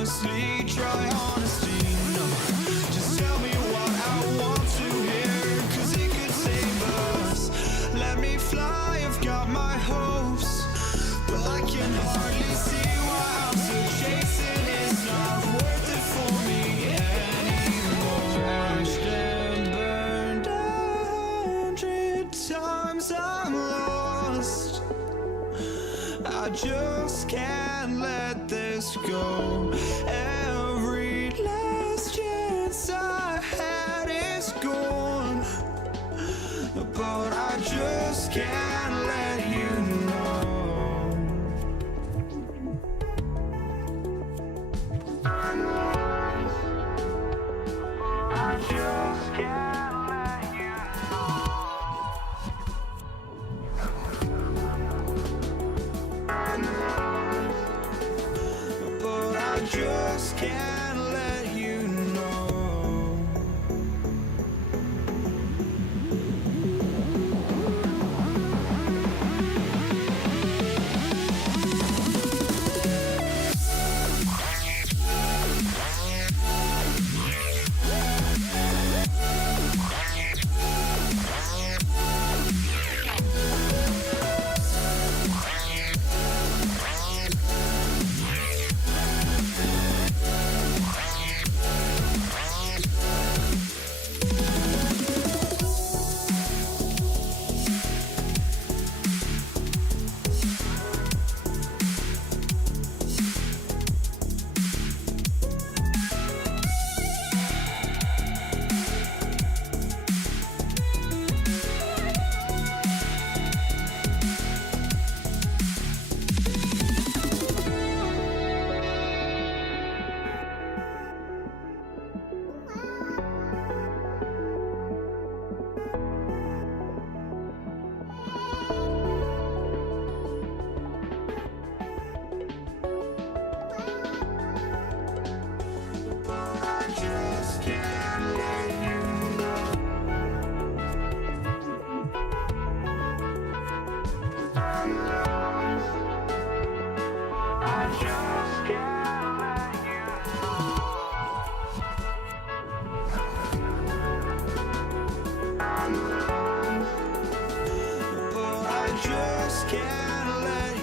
honestly, try honesty. No, just tell me what I want to hear, 'cause it could save us. Let me fly, I've got my hopes, but I can hardly see why I'm still chasing. It's not worth it for me anymore. Crashed and burned 100 times, I'm lost. I just can't let this go. Every last chance I had is gone, but I just can't let you know. I just can't let you know. But I just can't let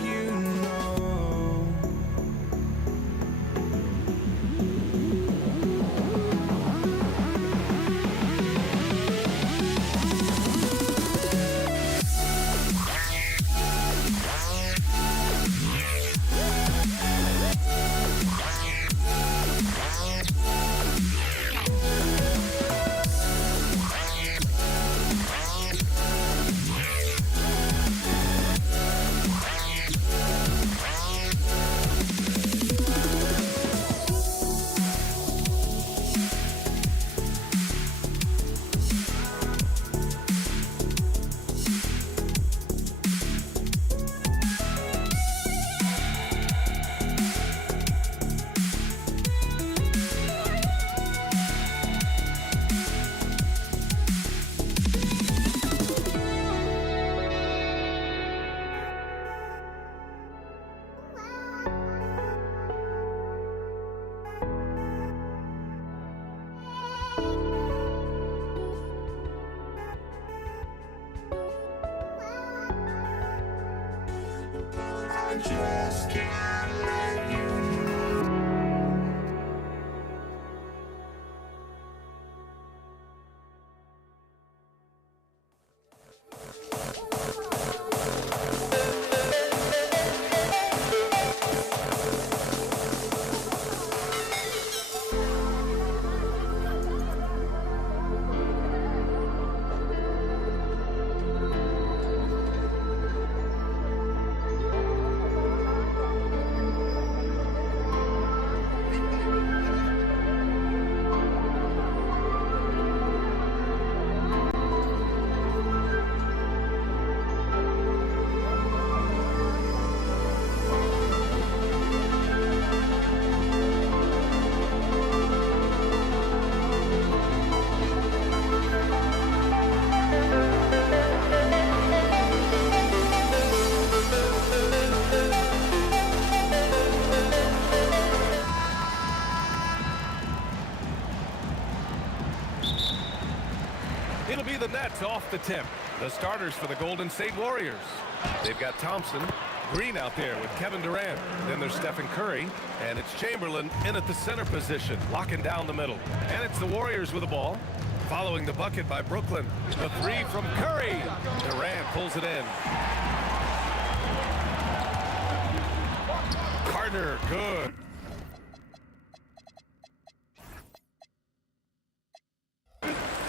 you know. Just can't let you know. off the tip. The starters for the Golden State Warriors. They've got Thompson, Green out there with Kevin Durant. Then there's Stephen Curry, and it's Chamberlain in at the center position, locking down the middle. And it's the Warriors with the ball, following the bucket by Brooklyn. The three from Curry. Durant pulls it in. Carter, good.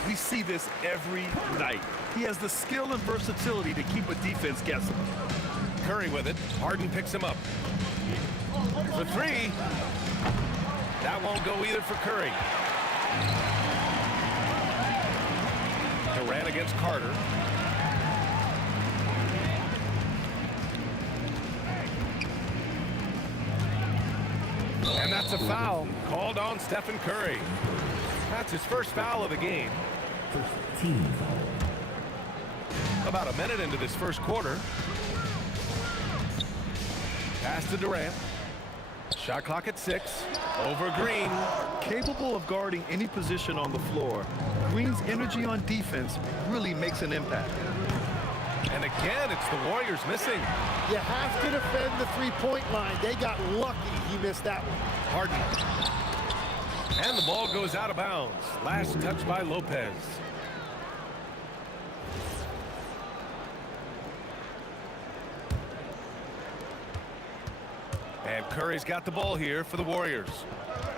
We see this every night. He has the skill and versatility to keep a defense guessing. Curry with it. Harden picks him up. For three. That won't go either for Curry. Durant against Carter. And that's a foul called on Stephen Curry. That's his first foul of the game. About a minute into this first quarter. Pass to Durant. Shot clock at 6. Over Green. Capable of guarding any position on the floor, Green's energy on defense really makes an impact. And again, it's the Warriors missing. You have to defend the three-point line. They got lucky he missed that one. Harden. And the ball goes out of bounds. Last touch by Lopez. And Curry's got the ball here for the Warriors.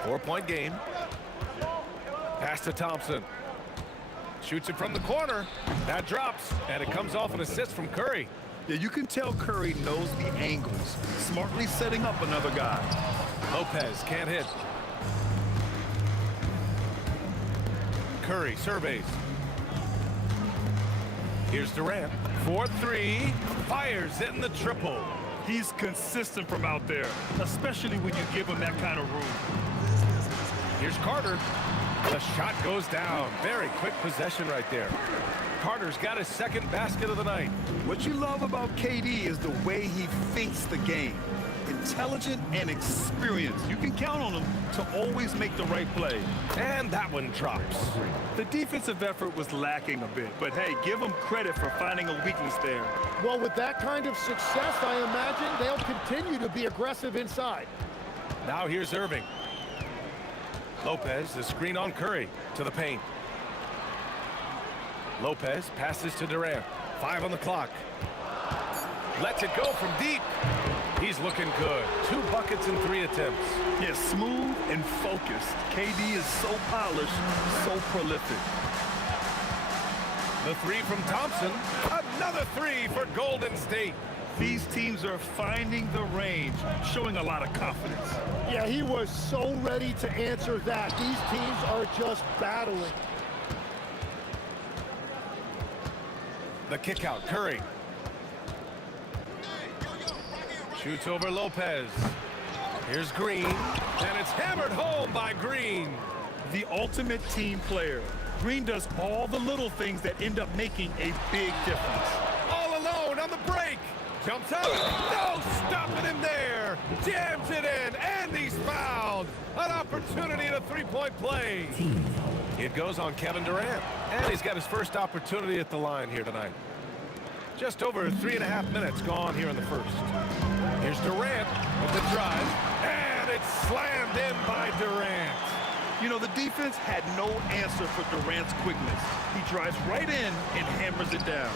4-point game. Pass to Thompson. Shoots it from the corner. That drops, and it comes off an assist from Curry. Yeah, you can tell Curry knows the angles, smartly setting up another guy. Lopez can't hit. Curry surveys. Here's Durant. 4-3. Fires in the triple. He's consistent from out there, especially when you give him that kind of room. Here's Carter. The shot goes down. Very quick possession right there. Carter's got his second basket of the night. What you love about KD is the way he thinks the game. Intelligent and experienced. You can count on him to always make the right play. And that one drops. The defensive effort was lacking a bit, but hey, give him credit for finding a weakness there. Well, with that kind of success, I imagine they'll continue to be aggressive inside. Now here's Irving. Lopez, the screen on Curry to the paint. Lopez passes to Durant. 5 on the clock. Lets it go from deep. He's looking good. 2 buckets in 3 attempts. Yeah, smooth and focused. KD is so polished, so prolific. The 3 from Thompson. Another 3 for Golden State. These teams are finding the range, showing a lot of confidence. Yeah, he was so ready to answer that. These teams are just battling. The kick out, Curry. Shoots over Lopez. Here's Green, and it's hammered home by Green. The ultimate team player. Green does all the little things that end up making a big difference. All alone on the break. Jumps out. No stopping him there. Jams it in, and he's fouled. An opportunity at a 3-point play. It goes on Kevin Durant, and he's got his first opportunity at the line here tonight. Just over 3.5 minutes gone here in the first. Here's Durant with the drive, and it's slammed in by Durant. You know, the defense had no answer for Durant's quickness. He drives right in and hammers it down.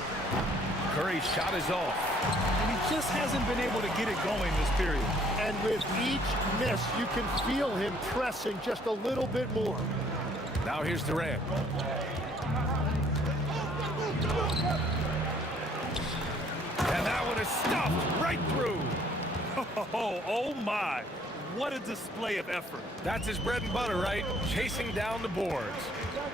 Curry's shot is off. And he just hasn't been able to get it going this period. And with each miss, you can feel him pressing just a little bit more. Now here's Durant. And that one is stuffed right through. Oh my. What a display of effort. That's his bread and butter, right? Chasing down the boards.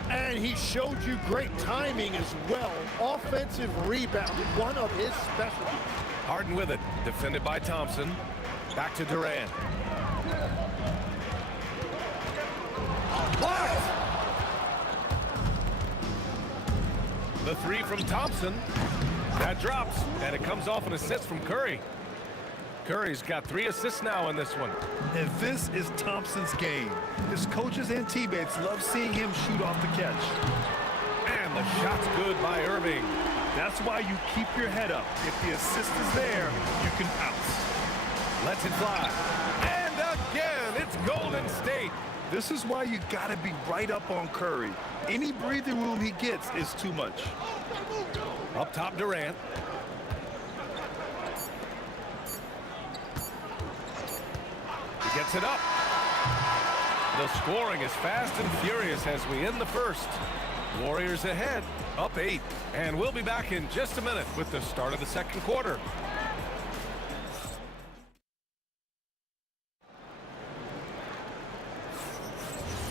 And he showed you great timing as well. Offensive rebound, one of his specialties. Harden with it. Defended by Thompson. Back to Durant. Blocked! The 3 from Thompson. That drops, and it comes off an assist from Curry. Curry's got 3 assists now in this one. And this is Thompson's game. His coaches and teammates love seeing him shoot off the catch. And And the shot's good by Irving. That's why you keep your head up. If the assist is there, you can bounce. Lets it fly. And again, it's Golden State. This is why you gotta be right up on Curry. Any breathing room he gets is too much. Up top, Durant. He gets it up. The scoring is fast and furious as we end the first. Warriors ahead, up 8. And we'll be back in just a minute with the start of the second quarter.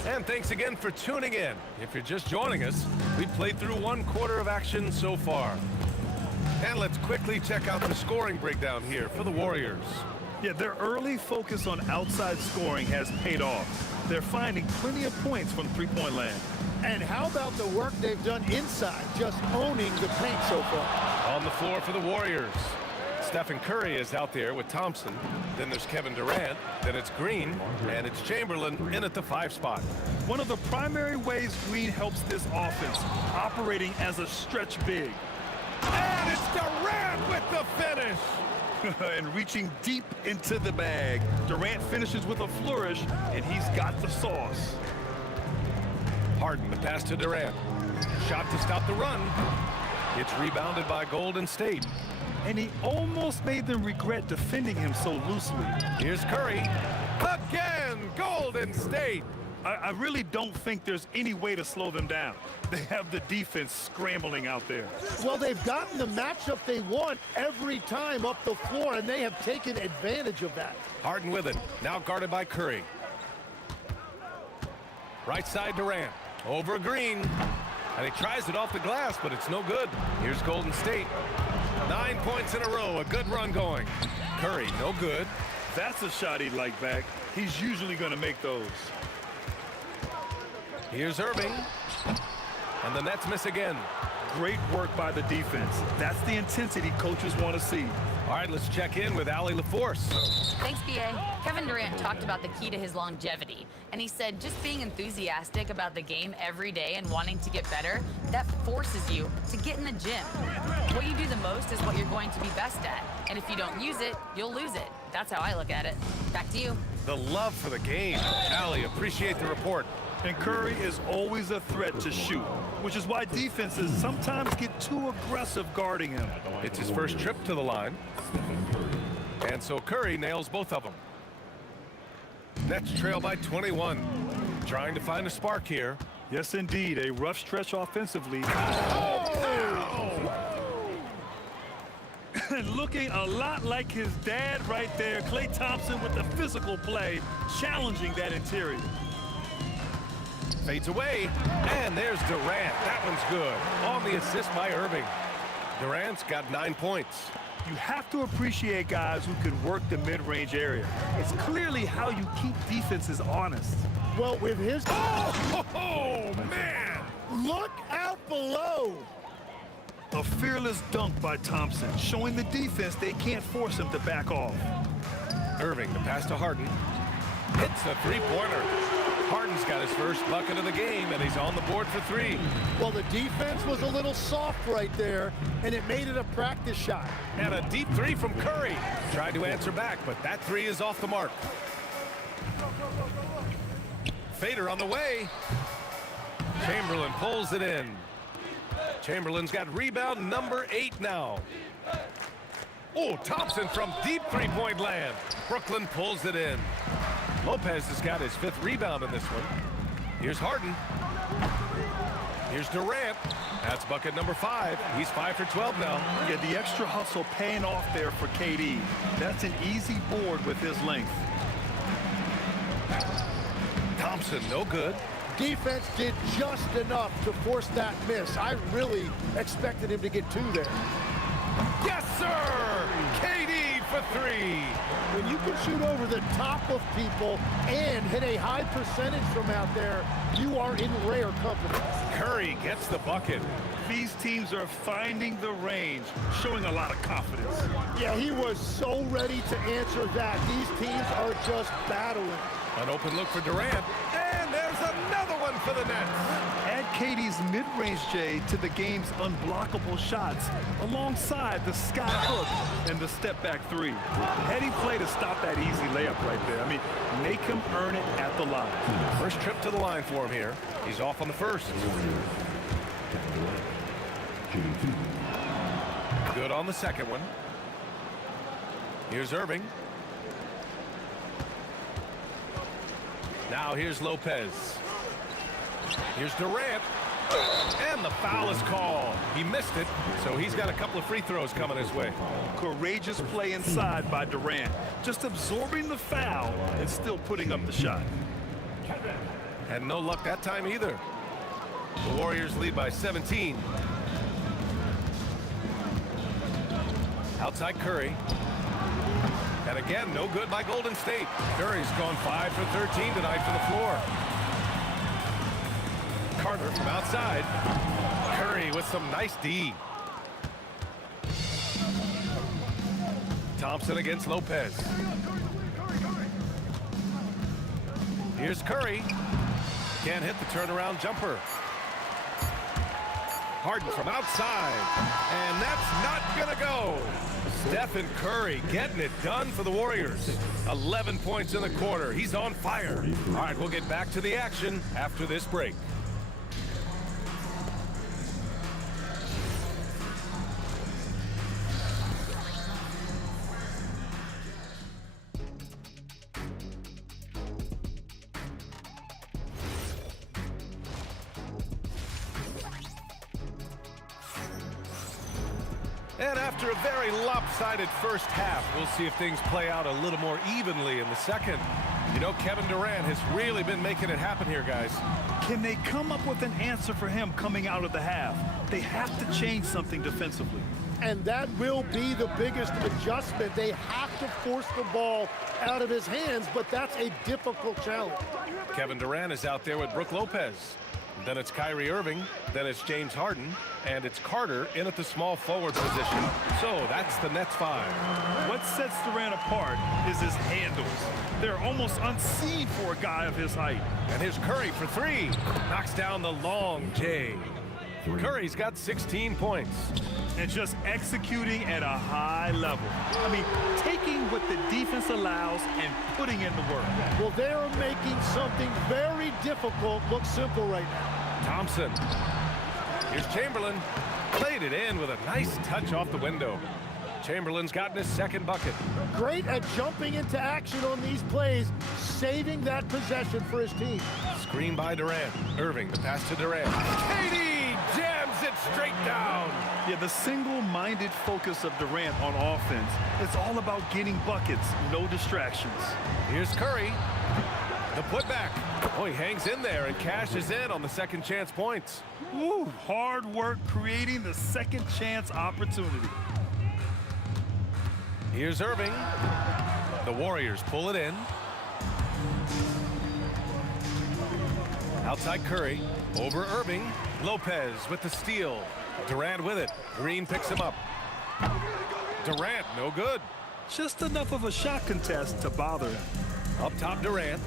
And thanks again for tuning in. If you're just joining us, we've played through 1 quarter of action so far. And let's quickly check out the scoring breakdown here for the Warriors. Yeah, their early focus on outside scoring has paid off. They're finding plenty of points from three-point land. And how about the work they've done inside, just owning the paint so far? On the floor for the Warriors, Stephen Curry is out there with Thompson. Then there's Kevin Durant. Then it's Green. And it's Chamberlain in at the 5 spot. One of the primary ways Green helps this offense, operating as a stretch big. And it's Durant with the finish. And reaching deep into the bag. Durant finishes with a flourish, and he's got the sauce. Harden, the pass to Durant. Shot to stop the run. It's rebounded by Golden State. And he almost made them regret defending him so loosely. Here's Curry. Again, Golden State. I really don't think there's any way to slow them down. They have the defense scrambling out there. Well, they've gotten the matchup they want every time up the floor, and they have taken advantage of that. Harden with it. Now guarded by Curry. Right side Durant. Over Green. And he tries it off the glass, but it's no good. Here's Golden State. 9 points in a row. A good run going. Curry, no good. That's a shot he'd like back. He's usually going to make those. Here's Irving. And the Nets miss again. Great work by the defense. That's the intensity coaches want to see. All right, let's check in with Allie LaForce. Thanks, BA. Kevin Durant talked about the key to his longevity, and he said just being enthusiastic about the game every day and wanting to get better, that forces you to get in the gym. What you do the most is what you're going to be best at, and if you don't use it, you'll lose it. That's how I look at it. Back to you. The love for the game. Allie, appreciate the report. And Curry is always a threat to shoot, which is why defenses sometimes get too aggressive guarding him. It's his first trip to the line. And so Curry nails both of them. Nets trail by 21. Trying to find a spark here. Yes, indeed. A rough stretch offensively. Looking a lot like his dad right there. Klay Thompson with the physical play, challenging that interior. Fades away, and there's Durant. That one's good. On the assist by Irving. Durant's got 9 points. You have to appreciate guys who can work the mid-range area. It's clearly how you keep defenses honest. Well, with his... Oh, man! Look out below! A fearless dunk by Thompson, showing the defense they can't force him to back off. Irving, the pass to Harden. Hits a three-pointer. Harden's got his first bucket of the game, and he's on the board for 3. Well, the defense was a little soft right there, and it made it a practice shot. And a deep 3 from Curry. Tried to answer back, but that 3 is off the mark. Fader on the way. Chamberlain pulls it in. Chamberlain's got rebound number 8 now. Oh, Thompson from deep three-point land. Brooklyn pulls it in. Lopez has got his 5th rebound in this one. Here's Harden. Here's Durant. That's bucket number 5. He's 5 for 12 now. Yeah, the extra hustle paying off there for KD. That's an easy board with his length. Thompson, no good. Defense did just enough to force that miss. I really expected him to get 2 there. Yes, sir! KD for 3. When you can shoot over the top of people and hit a high percentage from out there, you are in rare company. Curry gets the bucket. These teams are finding the range, showing a lot of confidence. Yeah, he was so ready to answer that. These teams are just battling. An open look for Durant. And there's another one for the Nets. Add KD's mid-range J to the game's unblockable shots alongside the sky hook and the step-back three. Heady play to stop that easy layup right there. I mean, make him earn it at the line. First trip to the line for him here. He's off on the first. Good on the second one. Here's Irving. Now here's Lopez. Here's Durant. And the foul is called. He missed it, so he's got a couple of free throws coming his way. Courageous play inside by Durant. Just absorbing the foul and still putting up the shot. And no luck that time either. The Warriors lead by 17. Outside Curry. And again, no good by Golden State. Curry's gone 5 for 13 tonight from the floor. Carter from outside. Curry with some nice D. Thompson against Lopez. Here's Curry. Can't hit the turnaround jumper. Harden from outside. And that's not going to go. Stephen Curry getting it done for the Warriors. 11 points in the quarter. He's on fire. All right, we'll get back to the action after this break. And after a very lopsided first half, we'll see if things play out a little more evenly in the second. You know, Kevin Durant has really been making it happen here, guys. Can they come up with an answer for him coming out of the half? They have to change something defensively. And that will be the biggest adjustment. They have to force the ball out of his hands, but that's a difficult challenge. Kevin Durant is out there with Brook Lopez. Then it's Kyrie Irving, then it's James Harden, and it's Carter in at the small forward position. So that's the Nets 5. What sets Durant apart is his handles. They're almost unseen for a guy of his height. And here's Curry for three. Knocks down the long J. Curry's got 16 points. And just executing at a high level. I mean, taking what the defense allows and putting in the work. Well, they're making something very difficult look simple right now. Thompson. Here's Chamberlain. Played it in with a nice touch off the window. Chamberlain's gotten his second bucket. Great at jumping into action on these plays, saving that possession for his team. Screen by Durant. Irving, the pass to Durant. KD jams it straight down. Yeah, the single-minded focus of Durant on offense, it's all about getting buckets, no distractions. Here's Curry. The putback. Oh, he hangs in there and cashes in on the second chance points. Woo, hard work creating the second chance opportunity. Here's Irving. The Warriors pull it in. Outside Curry. Over Irving. Lopez with the steal. Durant with it. Green picks him up. Durant, no good. Just enough of a shot contest to bother him. Up top, Durant.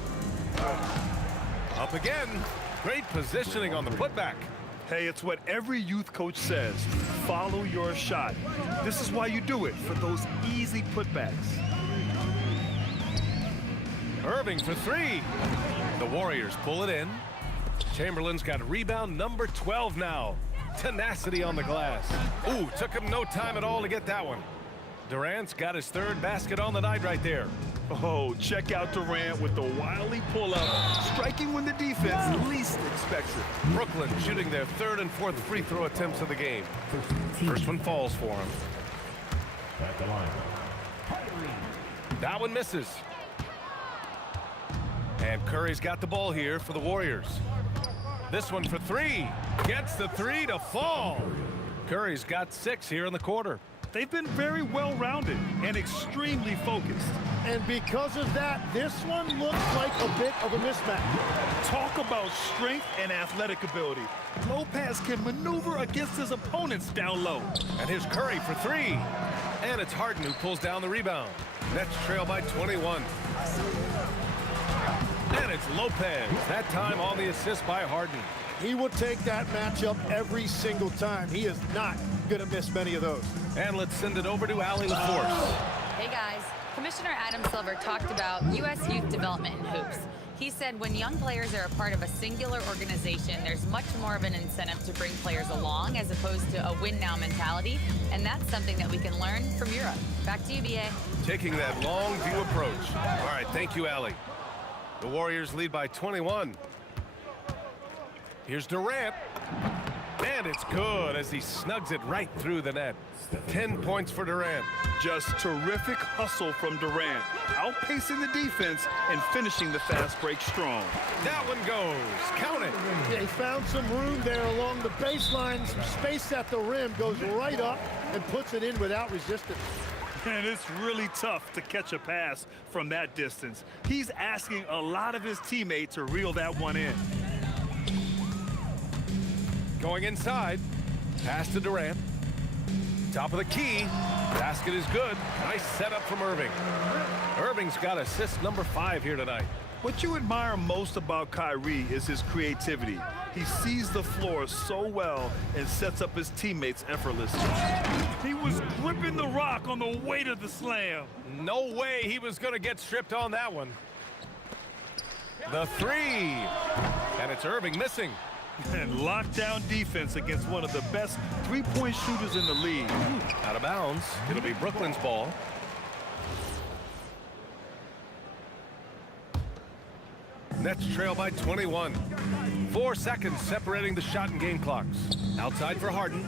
Up again. Great positioning on the putback. Hey, it's what every youth coach says. Follow your shot. This is why you do it, for those easy putbacks. Irving for three. The Warriors pull it in. Chamberlain's got rebound number 12 now. Tenacity on the glass. Ooh, took him no time at all to get that one. Durant's got his third basket on the night right there. Oh, check out Durant with the wily pull-up, striking when the defense least expects it. Brooklyn shooting their third and fourth free throw attempts of the game. First one falls for him. At the line. That one misses. And Curry's got the ball here for the Warriors. This one for three. Gets the three to fall. Curry's got 6 here in the quarter. They've been very well-rounded and extremely focused. And because of that, this one looks like a bit of a mismatch. Talk about strength and athletic ability. Lopez can maneuver against his opponents down low. And here's Curry for three. And it's Harden who pulls down the rebound. Nets trail by 21. And it's Lopez, that time on the assist by Harden. He will take that matchup every single time. He is not going to miss many of those. And let's send it over to Allie LaForce. Hey guys, Commissioner Adam Silver talked about U.S. youth development in hoops. He said when young players are a part of a singular organization, there's much more of an incentive to bring players along as opposed to a win-now mentality, and that's something that we can learn from Europe. Back to you, B.A. Taking that long view approach. All right, thank you, Allie. The Warriors lead by 21. Here's Durant. And it's good as he snugs it right through the net. 10 points for Durant. Just terrific hustle from Durant, outpacing the defense and finishing the fast break strong. That one goes. Count it. They found some room there along the baseline. Some space at the rim, goes right up and puts it in without resistance. And it's really tough to catch a pass from that distance. He's asking a lot of his teammates to reel that one in. Going inside. Pass to Durant. Top of the key. Basket is good. Nice setup from Irving. Irving's got assist number 5 here tonight. What you admire most about Kyrie is his creativity. He sees the floor so well and sets up his teammates effortlessly. He was gripping the rock on the weight of the slam. No way he was going to get stripped on that one. The 3. And it's Irving missing. And lockdown defense against one of the best three-point shooters in the league. Out of bounds. It'll be Brooklyn's ball. Nets trail by 21. 4 seconds separating the shot and game clocks. Outside for Harden.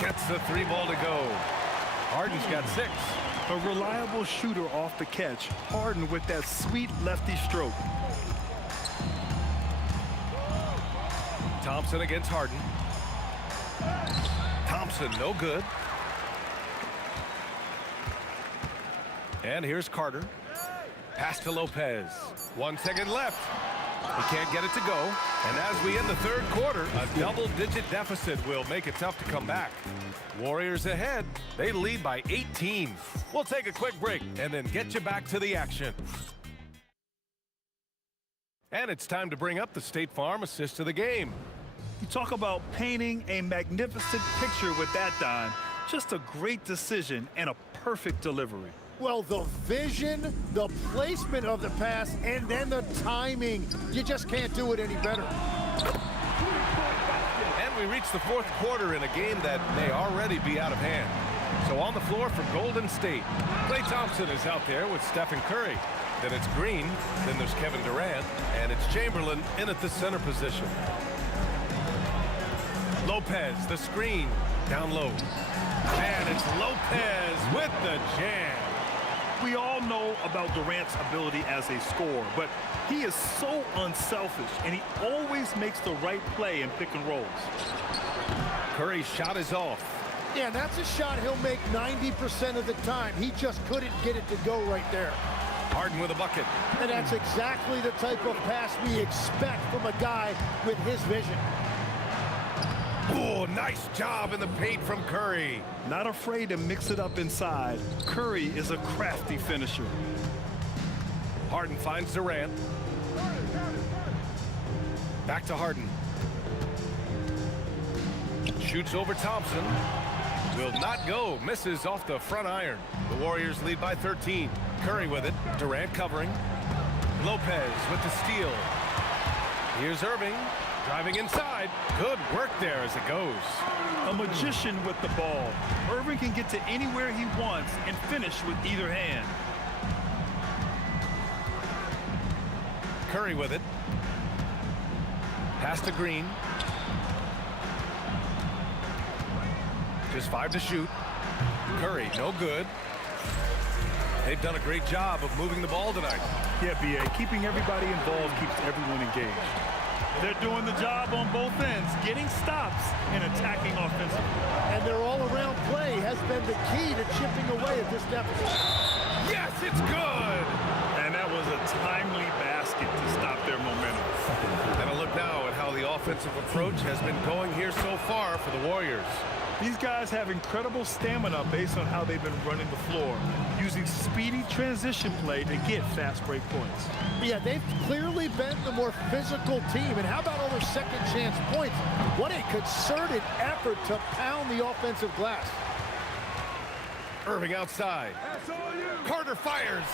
Gets the 3 ball to go. Harden's got 6. A reliable shooter off the catch. Harden with that sweet lefty stroke. Thompson against Harden. Thompson, no good. And here's Carter. Pass to Lopez. 1 second left. He can't get it to go. And as we end the third quarter, a double-digit deficit will make it tough to come back. Warriors ahead. They lead by 18. We'll take a quick break and then get you back to the action. And it's time to bring up the State Farm assist of the game. You talk about painting a magnificent picture with that dime. Just a great decision and a perfect delivery. Well, the vision, the placement of the pass, and then the timing. You just can't do it any better. And we reach the fourth quarter in a game that may already be out of hand. So on the floor for Golden State, Klay Thompson is out there with Stephen Curry. Then it's Green, then there's Kevin Durant, and it's Chamberlain in at the center position. Lopez, the screen, down low. And it's Lopez with the jam. We all know about Durant's ability as a scorer, but he is so unselfish, and he always makes the right play in pick and rolls. Curry's shot is off. Yeah, that's a shot he'll make 90% of the time. He just couldn't get it to go right there. Harden with a bucket. And that's exactly the type of pass we expect from a guy with his vision. Oh, nice job in the paint from Curry. Not afraid to mix it up inside. Curry is a crafty finisher. Harden finds Durant. Back to Harden. Shoots over Thompson. Will not go. Misses off the front iron. The Warriors lead by 13. Curry with it. Durant covering. Lopez with the steal. Here's Irving. Driving inside. Good work there as it goes. A magician with the ball. Irving can get to anywhere he wants and finish with either hand. Curry with it. Pass to Green. Just 5 to shoot. Curry, no good. They've done a great job of moving the ball tonight. Yeah, B.A., keeping everybody involved keeps everyone engaged. They're doing the job on both ends, getting stops and attacking offensively. And their all-around play has been the key to chipping away at this deficit. Yes, it's good! And that was a timely basket to stop their momentum. And a look now at how the offensive approach has been going here so far for the Warriors. These guys have incredible stamina based on how they've been running the floor, using speedy transition play to get fast break points. Yeah, they've clearly been the more physical team. And how about all their second chance points? What a concerted effort to pound the offensive glass. Irving outside. Carter fires.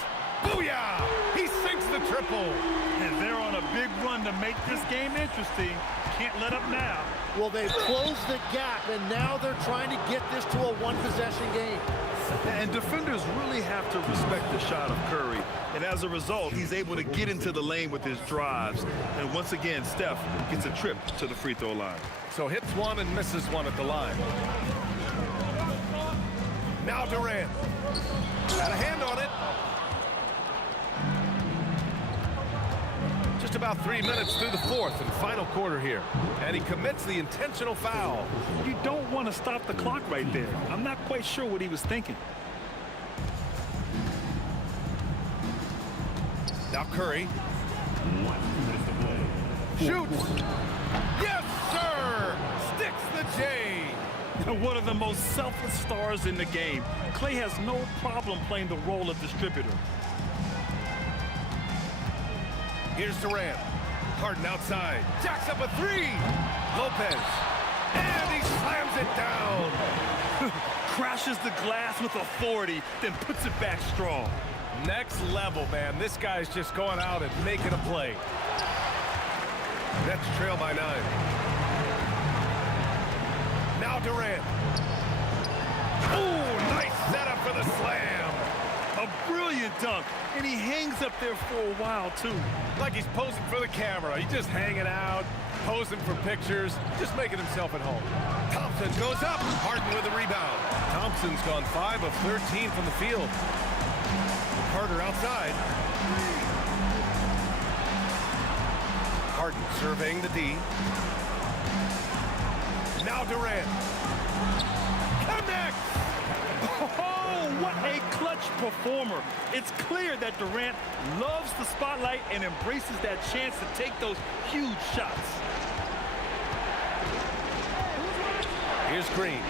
Booyah! He sinks the triple. And they're on a big run to make this game interesting. Can't let up now. Well, they've closed the gap, and now they're trying to get this to a one-possession game. And defenders really have to respect the shot of Curry. And as a result, he's able to get into the lane with his drives. And once again, Steph gets a trip to the free throw line. So hits one and misses one at the line. Now Durant. Got a hand on it. Just about 3 minutes through the fourth and final quarter here. And he commits the intentional foul. You don't want to stop the clock right there. I'm not quite sure what he was thinking. Now Curry. Shoots. Yes, sir! Sticks the J. One of the most selfless stars in the game. Klay has no problem playing the role of distributor. Here's Durant. Harden outside. Jacks up a three. Lopez. And he slams it down. Crashes the glass with authority, then puts it back strong. Next level, man. This guy's just going out and making a play. Nets trail by 9. Now Durant. Ooh, nice setup for the slam. A brilliant dunk, and he hangs up there for a while, too. Like he's posing for the camera. He's just hanging out, posing for pictures, just making himself at home. Thompson goes up. Harden with a rebound. Thompson's gone 5 of 13 from the field. Carter outside. Harden surveying the D. Now Durant. Connects! Oh, what a clutch performer. It's clear that Durant loves the spotlight and embraces that chance to take those huge shots. Here's Green.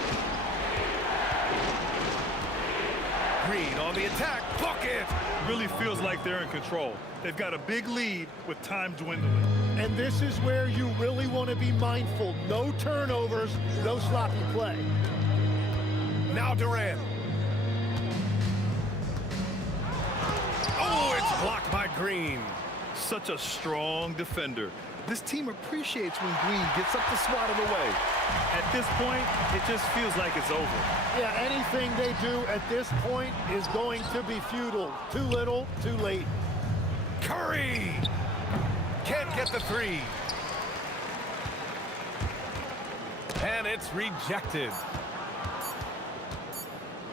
Green on the attack. Bucket! Really feels like they're in control. They've got a big lead with time dwindling. And this is where you really want to be mindful. No turnovers, no sloppy play. Now Durant. Oh, it's blocked by Green. Such a strong defender. This team appreciates when Green gets up to swat it away. At this point, it just feels like it's over. Yeah, anything they do at this point is going to be futile. Too little, too late. Curry can't get the three. And it's rejected.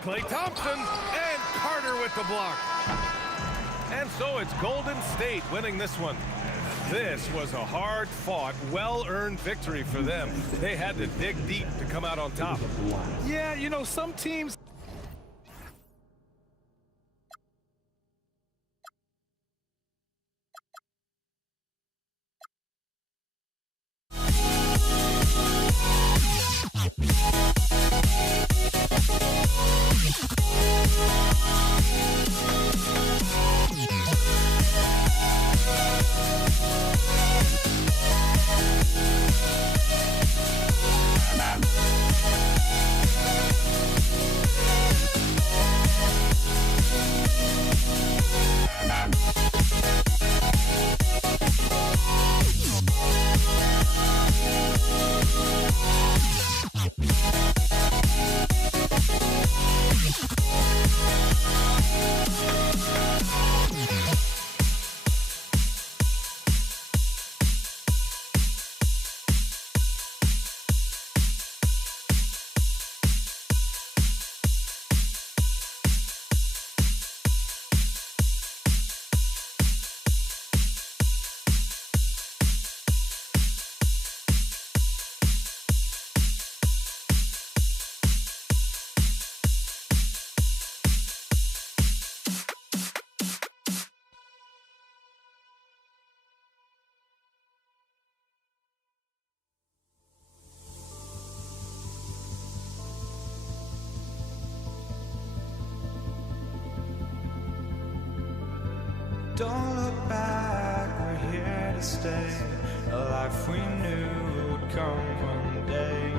Klay Thompson and Carter with the block. And so it's Golden State winning this one. This was a hard-fought, well-earned victory for them. They had to dig deep to come out on top. Yeah, you know, some teams... Don't look back, we're here to stay. A life we knew would come one day.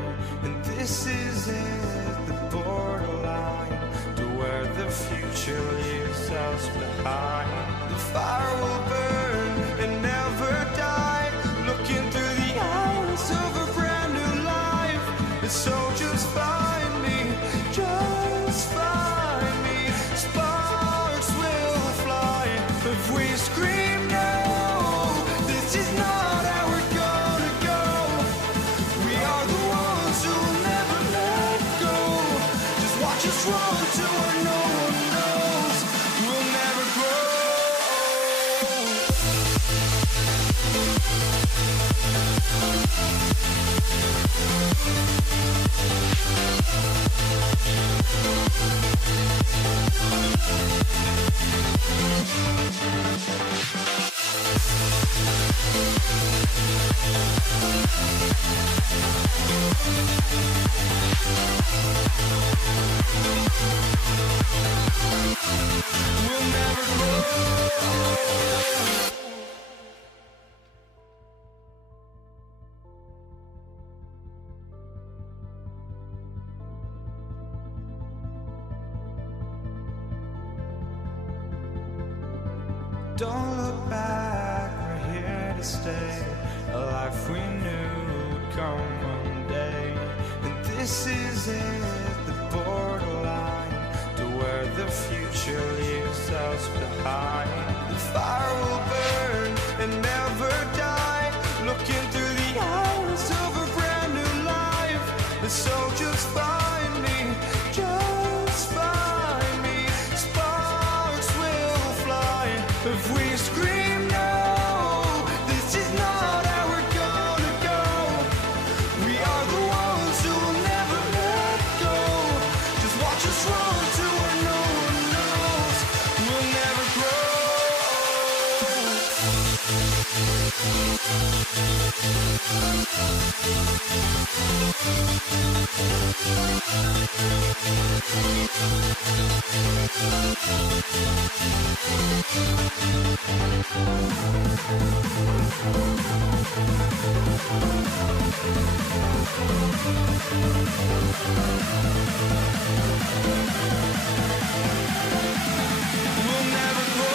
And this is it, the borderline to where the future leaves us behind. The fire will burn and never die, looking through the eyes of a brand new life. And so just find me, just find me. Sparks will fly if we scream no. This is not how we're gonna go. We are the ones who will never let go. Just watch us run to where no one knows. We'll never grow. We'll never grow. Don't look back, we're here to stay. A life we knew would come one day. And this is it, the borderline to where the future leaves us behind. The fire will burn and never die, looking through the eyes of a brand new life. And so just find me, just find me. Sparks will fly if we scream no. This is not how we're gonna go. We are the ones who will never let go. Just watch us run to where no one knows. We'll never grow. We'll never grow.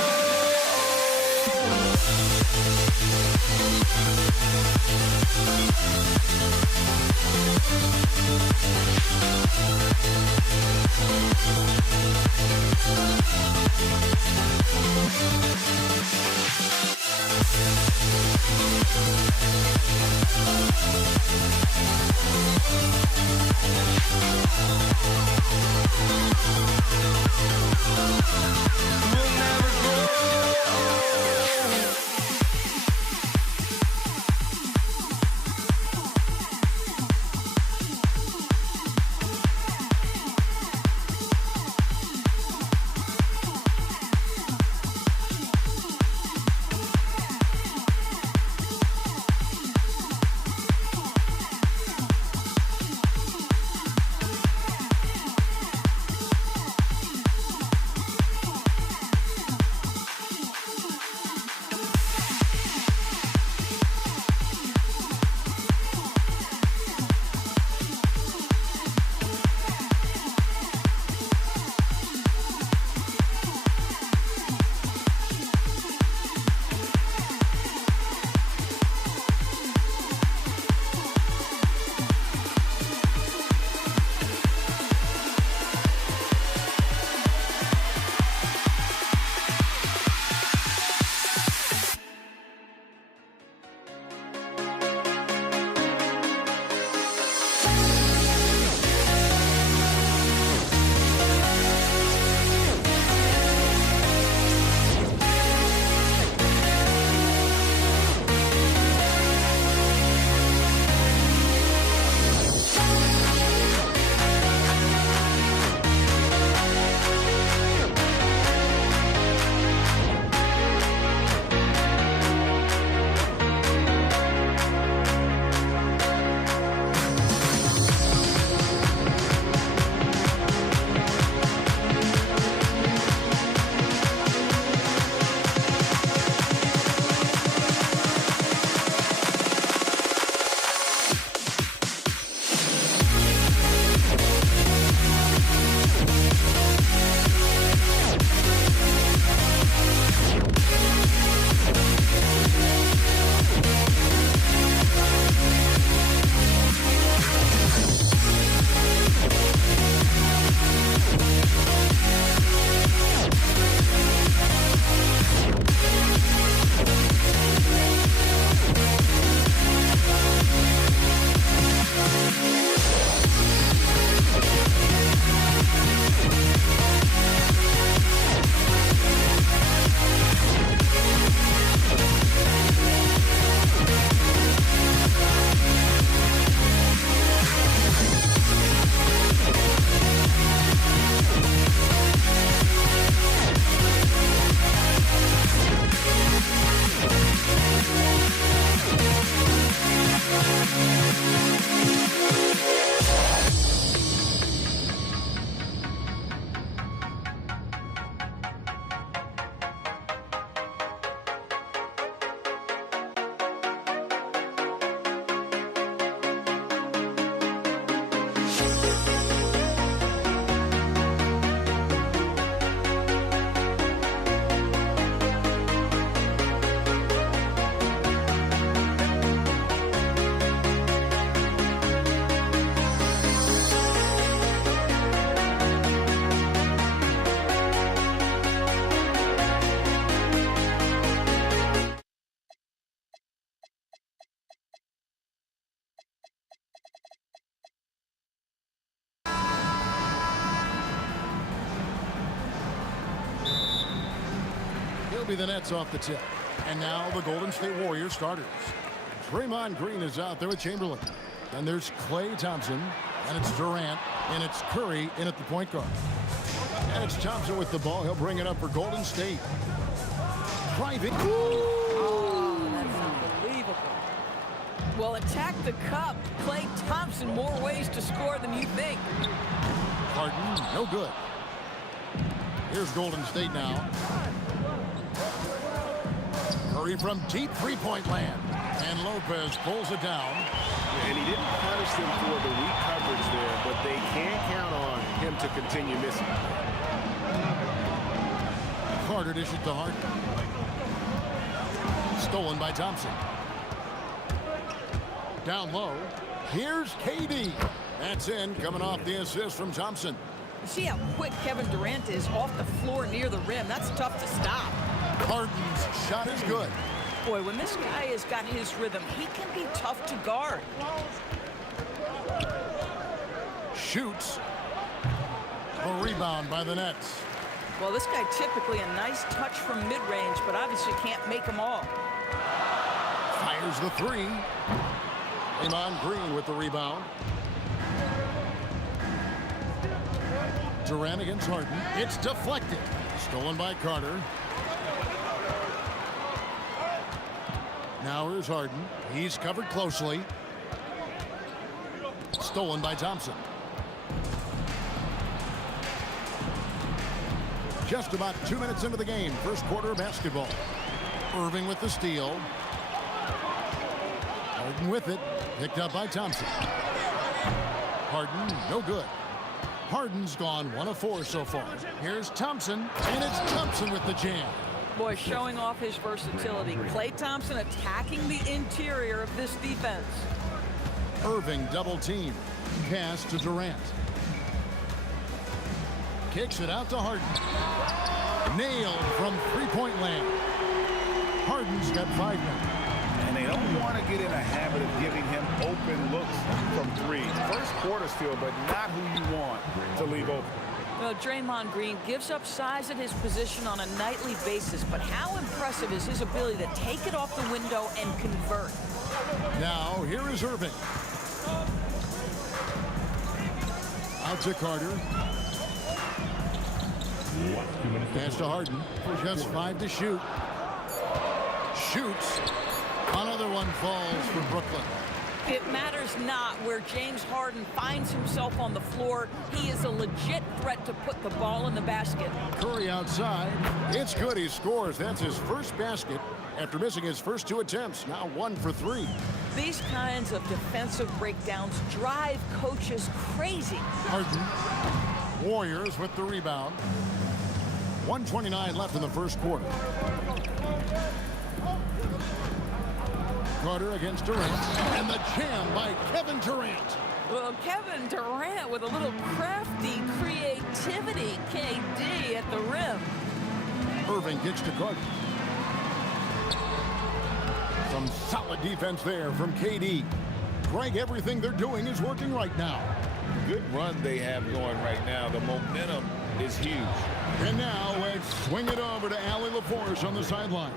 It'll be the Nets off the tip. And now the Golden State Warriors starters. Draymond Green is out there with Chamberlain. And there's Klay Thompson. And it's Durant. And it's Curry in at the point guard. And it's Thompson with the ball. He'll bring it up for Golden State. Driving. Oh, that's unbelievable. Well, attack the cup. Klay Thompson, more ways to score than you think. Harden, no good. Here's Golden State now. Curry from deep three-point land. And Lopez pulls it down. And he didn't punish them for the weak coverage there, but they can't count on him to continue missing. Carter dishes to Harden. Stolen by Thompson. Down low. Here's KD. That's in, coming off the assist from Thompson. See how quick Kevin Durant is off the floor near the rim. That's tough to stop. Harden's shot is good. Boy, when this guy has got his rhythm, he can be tough to guard. Shoots. A rebound by the Nets. Well, this guy typically a nice touch from mid-range, but obviously can't make them all. Fires the three. Draymond Green with the rebound. Durant against Harden. It's deflected. Stolen by Carter. Now here's Harden. He's covered closely. Stolen by Thompson. Just about 2 minutes into the game. First quarter of basketball. Irving with the steal. Harden with it. Picked up by Thompson. Harden, no good. Harden's gone 1 of 4 so far. Here's Thompson, and it's Thompson with the jam. Boy, showing off his versatility. Klay Thompson attacking the interior of this defense. Irving double team. Pass to Durant. Kicks it out to Harden. Nailed from three-point land. Harden's got 5 now. And they don't want to get in a habit of giving him open looks from three. First quarter still, but not who you want to leave open. Well, Draymond Green gives up size at his position on a nightly basis, but how impressive is his ability to take it off the window and convert? Now, here is Irving. Out to Carter. Pass to Harden. Just 5 to shoot. Shoots. Another one falls for Brooklyn. It matters not where James Harden finds himself on the floor. He is a legit threat to put the ball in the basket. Curry outside. It's good. He scores. That's his first basket after missing his first 2 attempts. Now 1 for 3. These kinds of defensive breakdowns drive coaches crazy. Harden. Warriors with the rebound. 1:29 left in the first quarter. Carter against Durant. And the jam by Kevin Durant. Well, Kevin Durant with a little crafty creativity. KD at the rim. Irving gets to Carter. Some solid defense there from KD. Greg, everything they're doing is working right now. Good run they have going right now. The momentum is huge. And now let's swing it over to Allie LaForce on the sideline.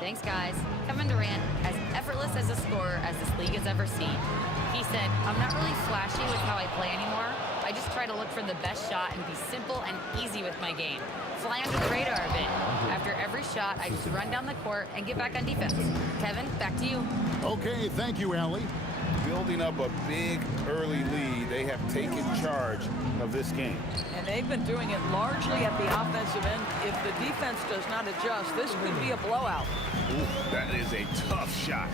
Thanks, guys. Kevin Durant, as effortless as a scorer as this league has ever seen. He said, I'm not really flashy with how I play anymore. I just try to look for the best shot and be simple and easy with my game. Fly under the radar a bit. After every shot, I just run down the court and get back on defense. Kevin, back to you. Okay, thank you, Allie. Building up a big early lead, they have taken charge of this game. And they've been doing it largely at the offensive end. If the defense does not adjust, this could be a blowout. Ooh, that is a tough shot.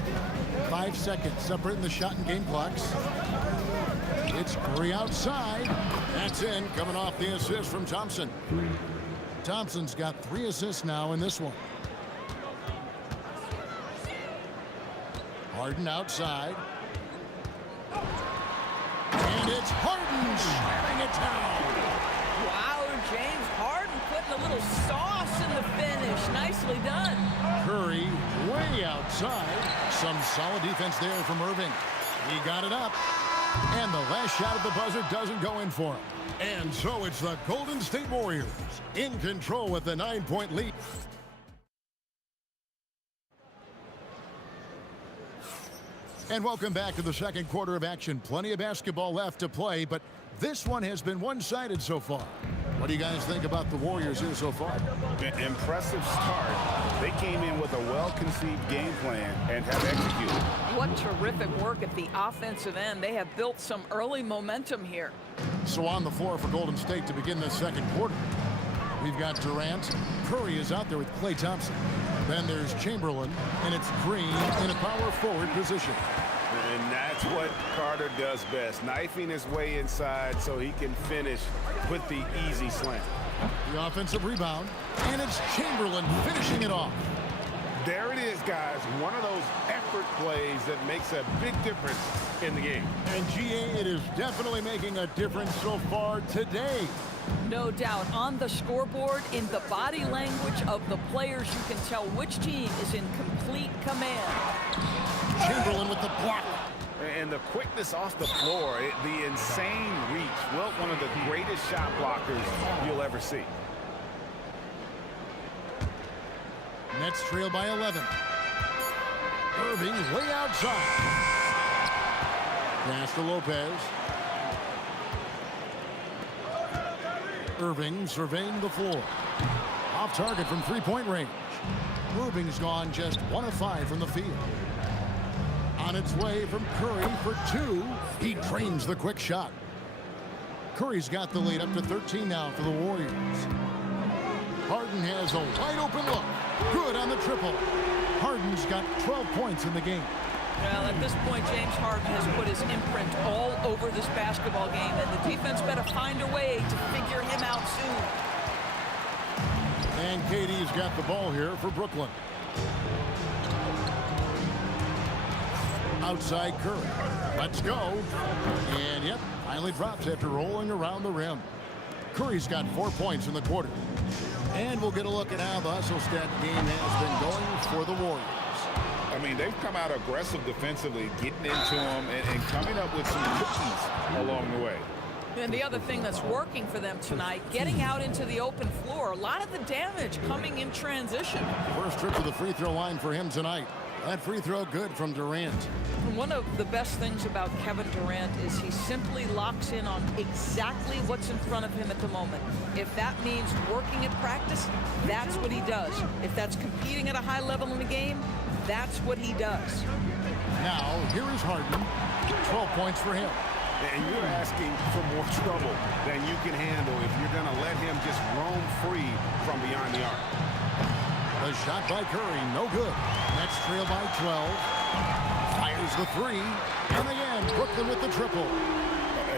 5 seconds separating the shot and game clocks. It's Curry outside. That's in, coming off the assist from Thompson. Thompson's got 3 assists now in this one. Harden outside. And it's Harden slamming it down. Wow, James Harden putting a little sauce in the finish. Nicely done. Curry way outside. Some solid defense there from Irving. He got it up. And the last shot at the buzzer doesn't go in for him. And so it's the Golden State Warriors in control with the 9-point lead. And welcome back to the second quarter of action. Plenty of basketball left to play, but this one has been one-sided so far. What do you guys think about the Warriors here so far? Impressive start. They came in with a well-conceived game plan and have executed. What terrific work at the offensive end. They have built some early momentum here. So on the floor for Golden State to begin this second quarter, we've got Durant. Curry is out there with Klay Thompson. Then there's Chamberlain, and it's Green in a power forward position. And that's what Carter does best, knifing his way inside so he can finish with the easy slam. The offensive rebound, and it's Chamberlain finishing it off. There it is, guys. One of those effort plays that makes a big difference in the game. And GA, it is definitely making a difference so far today. No doubt. On the scoreboard, in the body language of the players, you can tell which team is in complete command. Chamberlain with the block. And the quickness off the floor, the insane reach. Well, one of the greatest shot blockers you'll ever see. Nets trail by 11. Irving way outside. Pass to Lopez. Irving surveying the floor. Off target from three-point range. Irving's gone just 1 of 5 from the field. On its way from Curry for 2. He drains the quick shot. Curry's got the lead up to 13 now for the Warriors. Harden has a wide open look. Good on the triple. Harden's got 12 points in the game. Well, at this point, James Harden has put his imprint all over this basketball game, and the defense better find a way to figure him out soon. And KD's got the ball here for Brooklyn. Outside Curry. Let's go. And yep, finally drops after rolling around the rim. Curry's got 4 points in the quarter. And we'll get a look at how the hustle stat game has been going for the Warriors. I mean, they've come out aggressive defensively, getting into them and coming up with some cookies along the way. And the other thing that's working for them tonight, getting out into the open floor. A lot of the damage coming in transition. First trip to the free throw line for him tonight. That free throw good from Durant. And one of the best things about Kevin Durant is he simply locks in on exactly what's in front of him at the moment. If that means working at practice, that's what he does. If that's competing at a high level in the game, that's what he does. Now, here is Harden. 12 points for him. And you're asking for more trouble than you can handle if you're going to let him just roam free from beyond the arc. The shot by Curry, no good. Nets trail by 12. Fires the 3. And again, Brooklyn with the triple.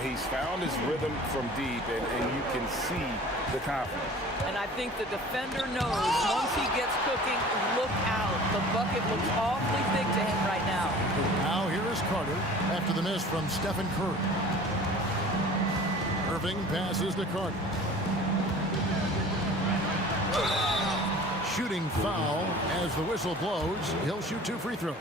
He's found his rhythm from deep, and you can see the confidence. And I think the defender knows once he gets cooking, look out. The bucket looks awfully big to him right now. Now here is Carter after the miss from Stephen Curry. Irving passes to Carter. Shooting foul as the whistle blows. He'll shoot 2 free throws.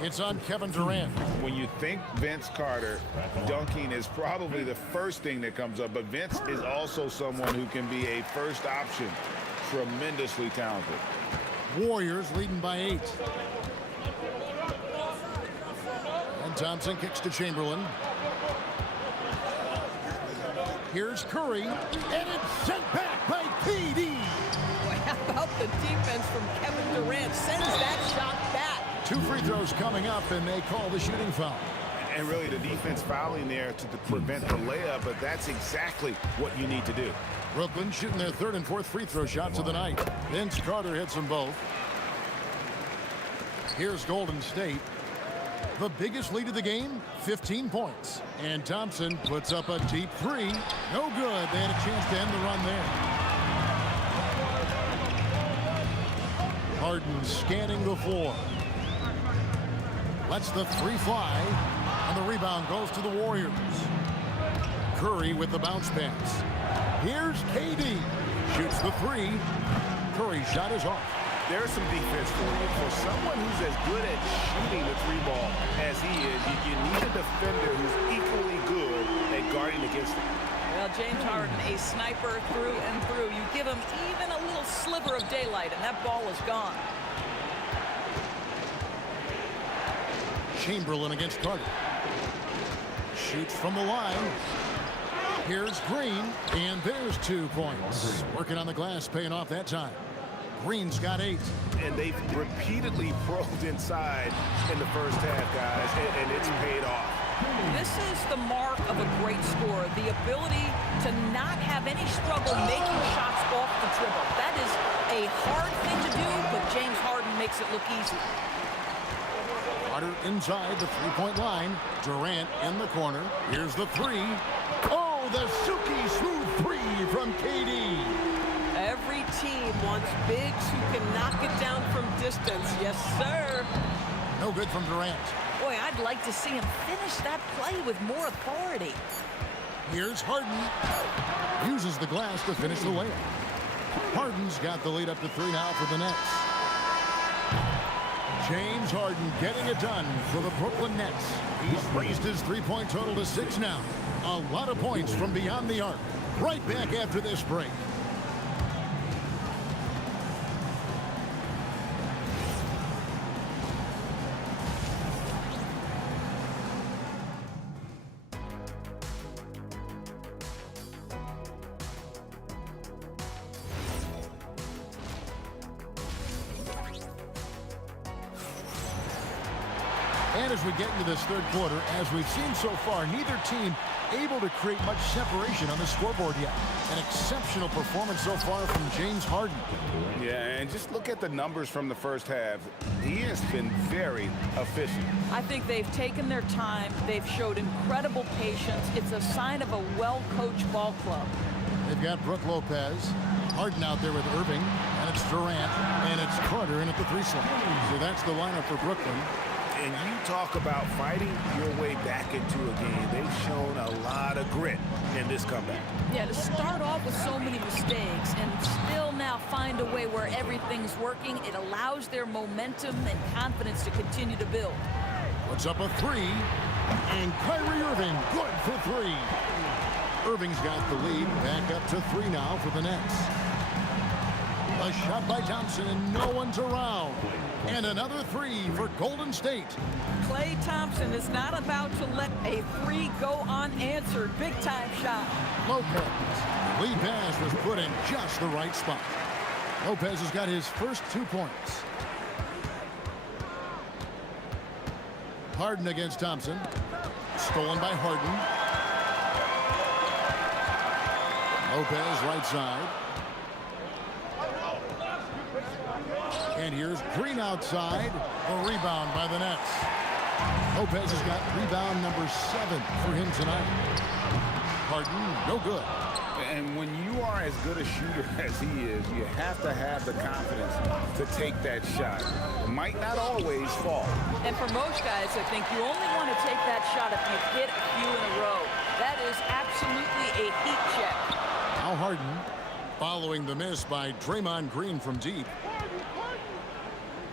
It's on Kevin Durant. When you think Vince Carter, dunking is probably the first thing that comes up, but Vince is also someone who can be a first option. Tremendously talented. Warriors leading by 8. And Thompson kicks to Chamberlain. Here's Curry, and it's sent back by KD. How about the defense from Kevin Durant? Sends that shot back. 2 free throws coming up, and they call the shooting foul. And really the defense fouling there to prevent the layup, but that's exactly what you need to do. Brooklyn shooting their 3rd and 4th free throw shots of the night. Vince Carter hits them both. Here's Golden State. The biggest lead of the game, 15 points. And Thompson puts up a deep 3. No good. They had a chance to end the run there. Harden scanning the floor. Lets the 3 fly. And the rebound goes to the Warriors. Curry with the bounce pass. Here's KD. Shoots the 3. Curry's shot is off. There's some defense for you. For someone who's as good at shooting the 3 ball as he is, you need a defender who's equally good at guarding against him. Well, James Harden, a sniper through and through. You give him even a little sliver of daylight, and that ball is gone. Chamberlain against Carter. Shoots from the line. Here's Green, and there's 2 points. Working on the glass, paying off that time. Green's got 8. And they've repeatedly probed inside in the first half, guys, and it's paid off. This is the mark of a great scorer, the ability to not have any struggle making shots off the dribble. That is a hard thing to do, but James Harden makes it look easy. Carter inside the three-point line. Durant in the corner. Here's the 3. Oh, the silky smooth 3 from KD. Every team wants bigs who can knock it down from distance. Yes, sir. No good from Durant. Boy, I'd like to see him finish that play with more authority. Here's Harden. Uses the glass to finish the layup. Harden's got the lead up to 3 now for the Nets. James Harden getting it done for the Brooklyn Nets. He's raised his three-point total to 6 now. A lot of points from beyond the arc. Right back after this break. And as we get into this third quarter, as we've seen so far, neither team able to create much separation on the scoreboard yet. An exceptional performance so far from James Harden. Yeah, and just look at the numbers from the first half. He has been very efficient. I think they've taken their time. They've showed incredible patience. It's a sign of a well-coached ball club. They've got Brook Lopez. Harden out there with Irving. And it's Durant. And it's Carter in at the 3 slot. So that's the lineup for Brooklyn. And you talk about fighting your way back into a game. They've shown a lot of grit in this comeback. Yeah, to start off with so many mistakes and still now find a way where everything's working, it allows their momentum and confidence to continue to build. Puts up a 3. And Kyrie Irving, good for 3. Irving's got the lead. Back up to 3 now for the Nets. A shot by Thompson, and no one's around. And another 3 for Golden State. Klay Thompson is not about to let a 3 go unanswered. Big-time shot. Lopez. The lead pass was put in just the right spot. Lopez has got his first 2 points. Harden against Thompson. Stolen by Harden. Lopez right side. And here's Green outside. A rebound by the Nets. Lopez has got rebound number 7 for him tonight. Harden, no good. And when you are as good a shooter as he is, you have to have the confidence to take that shot. It might not always fall. And for most guys, I think you only want to take that shot if you've hit a few in a row. That is absolutely a heat check. Now Harden following the miss by Draymond Green from deep.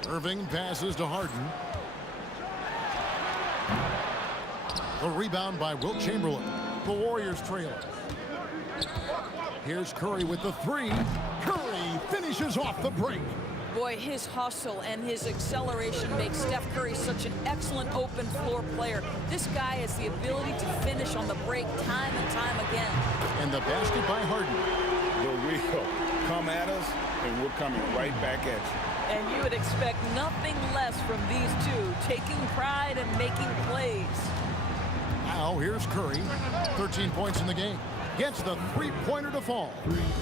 Irving passes to Harden. The rebound by Wilt Chamberlain. The Warriors trail. Here's Curry with the 3. Curry finishes off the break. Boy, his hustle and his acceleration makes Steph Curry such an excellent open floor player. This guy has the ability to finish on the break time and time again. And the basket by Harden. The real come at us, and we're coming right back at you. And you would expect nothing less from these two, taking pride and making plays. Now here's Curry. 13 points in the game. Gets the 3-pointer to fall.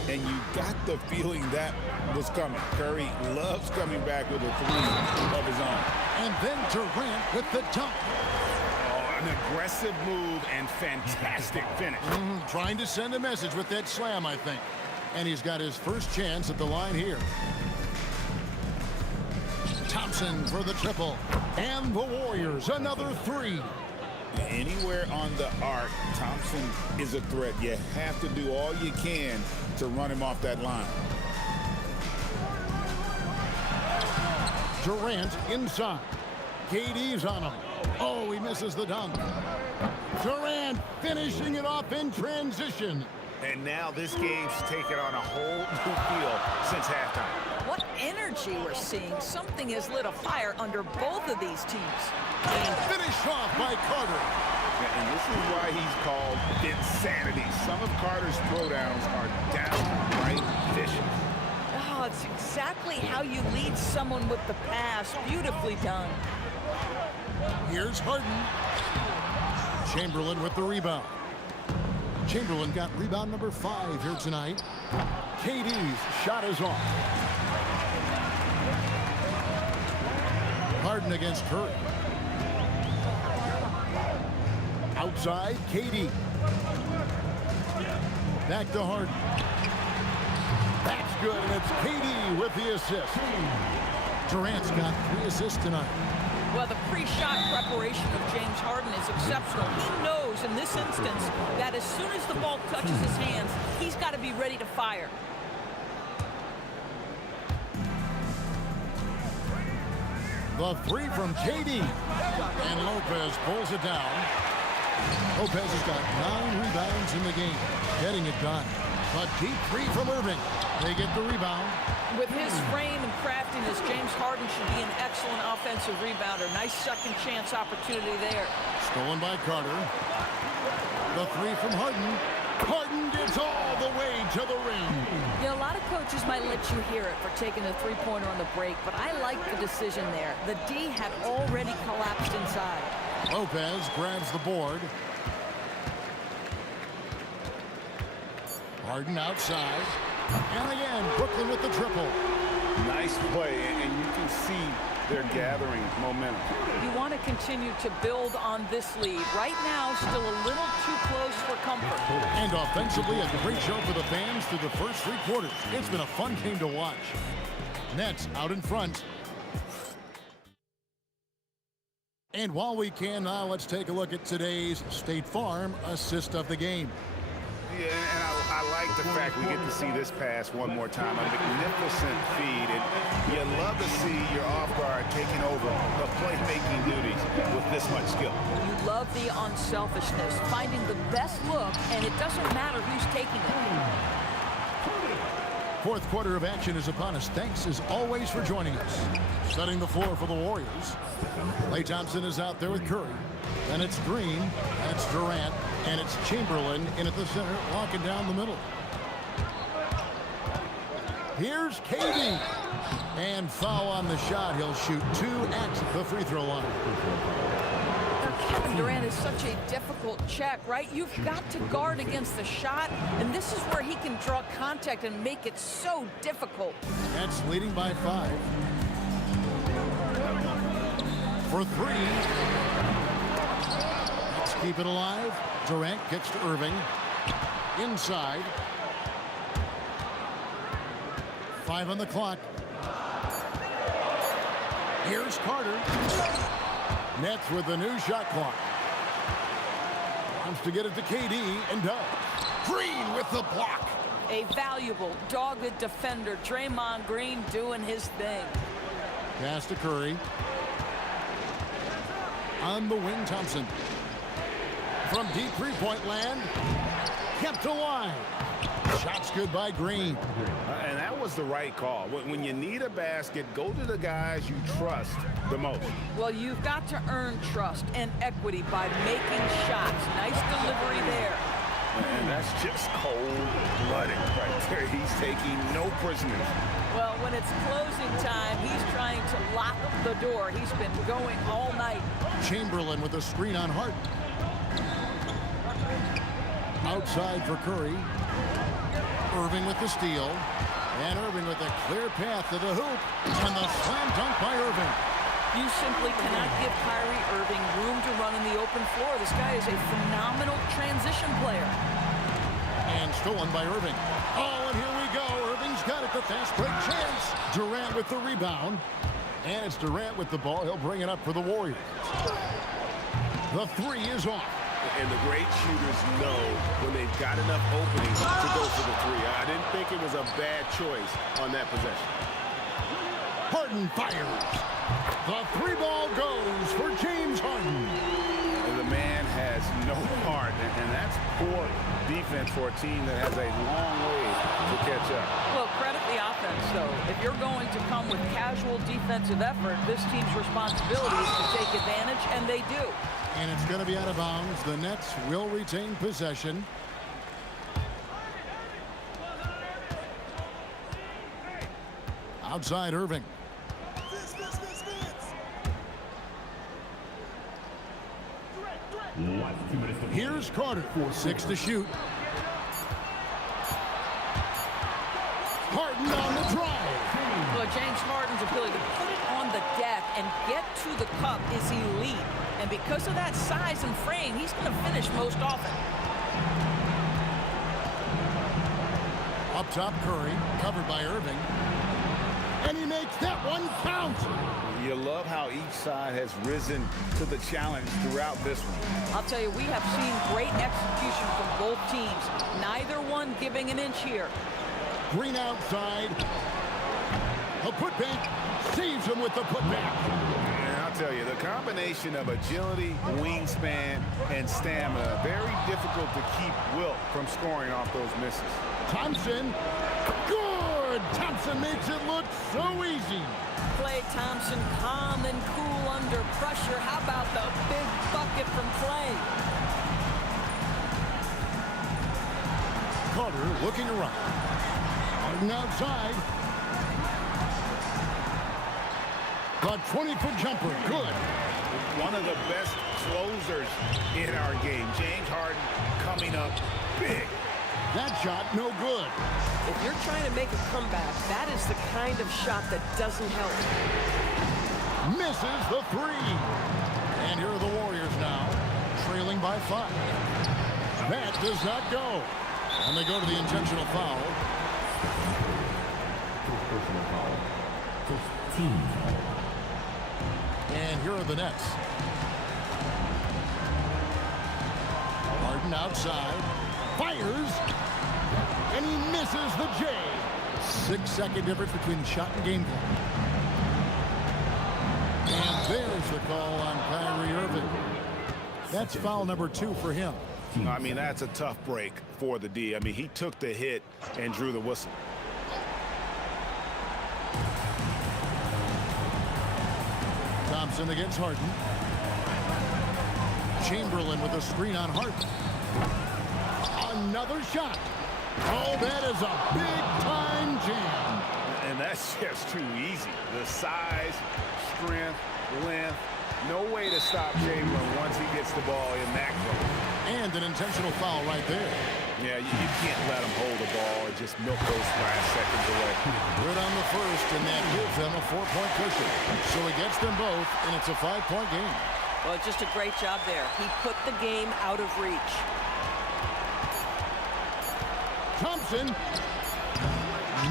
And you got the feeling that was coming. Curry loves coming back with a 3 of his own. And then Durant with the dunk. Oh, an aggressive move and fantastic finish. Trying to send a message with that slam, I think. And he's got his first chance at the line here. Thompson for the triple. And the Warriors, another 3. Anywhere on the arc, Thompson is a threat. You have to do all you can to run him off that line. Durant inside. KD's on him. Oh, he misses the dunk. Durant finishing it off in transition. And now this game's taken on a whole new feel since halftime. What energy energy we're seeing. Something has lit a fire under both of these teams. And finished off by Carter. And this is why he's called insanity. Some of Carter's throwdowns are downright vicious. Oh, it's exactly how you lead someone with the pass. Beautifully done. Here's Harden. Chamberlain with the rebound. Chamberlain got rebound number 5 here tonight. KD's shot is off. Harden against Curry. Outside, KD. Back to Harden. That's good, and it's KD with the assist. Durant's got 3 assists tonight. Well, the pre-shot preparation of James Harden is exceptional. He knows in this instance that as soon as the ball touches his hands, he's got to be ready to fire. The 3 from KD. And Lopez pulls it down. Lopez has got 9 rebounds in the game, getting it done. A deep 3 from Irving. They get the rebound. With his frame and craftiness, James Harden should be an excellent offensive rebounder. Nice second chance opportunity there. Stolen by Carter. The 3 from Harden. Harden gets all the way to the rim. You know, a lot of coaches might let you hear it for taking the three-pointer on the break, but I like the decision there. The D had already collapsed inside. Lopez grabs the board. Harden outside. And again, Brooklyn with the triple. Nice play, and you can see they're gathering momentum. You want to continue to build on this lead. Right now, still a little too close for comfort. And offensively, a great show for the fans through the first 3 quarters. It's been a fun game to watch. Nets out in front. And while we can now, let's take a look at today's State Farm assist of the game. Yeah, and I like the fact we get to see this pass one more time. A magnificent feed, and you love to see your off guard taking over the playmaking duties with this much skill. You love the unselfishness, finding the best look, and it doesn't matter who's taking it. 4th quarter of action is upon us. Thanks as always for joining us. Setting the floor for the Warriors. Klay Thompson is out there with Curry. Then it's Green, that's Durant, and it's Chamberlain in at the center, locking down the middle. Here's KD. And foul on the shot. He'll shoot 2 at the free throw line. Kevin Durant is such a difficult check, right? You've got to guard against the shot, and this is where he can draw contact and make it so difficult. That's leading by 5. For 3. Let's keep it alive. Durant kicks to Irving. Inside. 5 on the clock. Here's Carter. Nets with the new shot clock. Wants to get it to KD and does. Green with the block. A valuable, dogged defender. Draymond Green doing his thing. Pass to Curry. On the wing, Thompson. From deep three-point land. Kept alive. Shot's good by Green. And that was the right call. When you need a basket, go to the guys you trust the most. Well, you've got to earn trust and equity by making shots. Nice delivery there. And that's just cold-blooded right there. He's taking no prisoners. Well, when it's closing time, he's trying to lock the door. He's been going all night. Chamberlain with a screen on Harden. Outside for Curry. Irving with the steal. And Irving with a clear path to the hoop. And the slam dunk by Irving. You simply cannot give Kyrie Irving room to run in the open floor. This guy is a phenomenal transition player. And stolen by Irving. Oh, and here we go. Irving's got it. The fast break chance. Durant with the rebound. And it's Durant with the ball. He'll bring it up for the Warriors. The 3 is off. And the great shooters know when they've got enough openings to go for the 3. I didn't think it was a bad choice on that possession. Harden fires. The 3 ball goes for James Harden. And the man has no heart, and that's poor defense for a team that has a long way to catch up. Well, credit the offense, though. If you're going to come with casual defensive effort, this team's responsibility is to take advantage, and they do. And it's going to be out of bounds. The Nets will retain possession. Outside Irving. Here's Carter. 6 to shoot. Harden on the drive. Well, James Harden's ability to put it on the deck and get to the cup is elite. And because of that size and frame, he's going to finish most often. Up top, Curry, covered by Irving. And he makes that one count. You love how each side has risen to the challenge throughout this one. I'll tell you, we have seen great execution from both teams. Neither one giving an inch here. Green outside. A putback. Saves him with the putback. And I'll tell you, the combination of agility, wingspan, and stamina, very difficult to keep Wilt from scoring off those misses. Thompson. Good! Thompson makes it look so easy. Klay Thompson calm and cool under pressure. How about the big bucket from Klay? Carter looking around. Harden outside. The 20-foot jumper. Good. One of the best closers in our game. James Harden coming up big. That shot no good. If you're trying to make a comeback, that is the kind of shot that doesn't help. Misses the 3. And here are the Warriors now, trailing by 5. That does not go. And they go to the intentional foul. Personal foul. First team foul. And here are the Nets. Harden outside. Fires. And he misses the J. 6-second difference between shot and game clock. And there's the call on Kyrie Irving. That's foul number 2 for him. I mean, that's a tough break for the D. I mean, he took the hit and drew the whistle. Thompson against Harden. Chamberlain with a screen on Harden. Another shot. Oh, that is a big-time jam. And that's just too easy. The size, strength, length, no way to stop Chamberlain once he gets the ball in that close. And an intentional foul right there. Yeah, you can't let him hold the ball and just milk those last seconds away. Good on the first, and that gives them a 4-point cushion. So he gets them both, and it's a 5-point game. Well, just a great job there. He put the game out of reach. Thompson,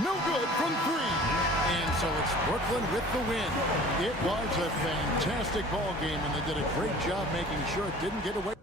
no good from 3. And so it's Brooklyn with the win. It was a fantastic ball game, and they did a great job making sure it didn't get away.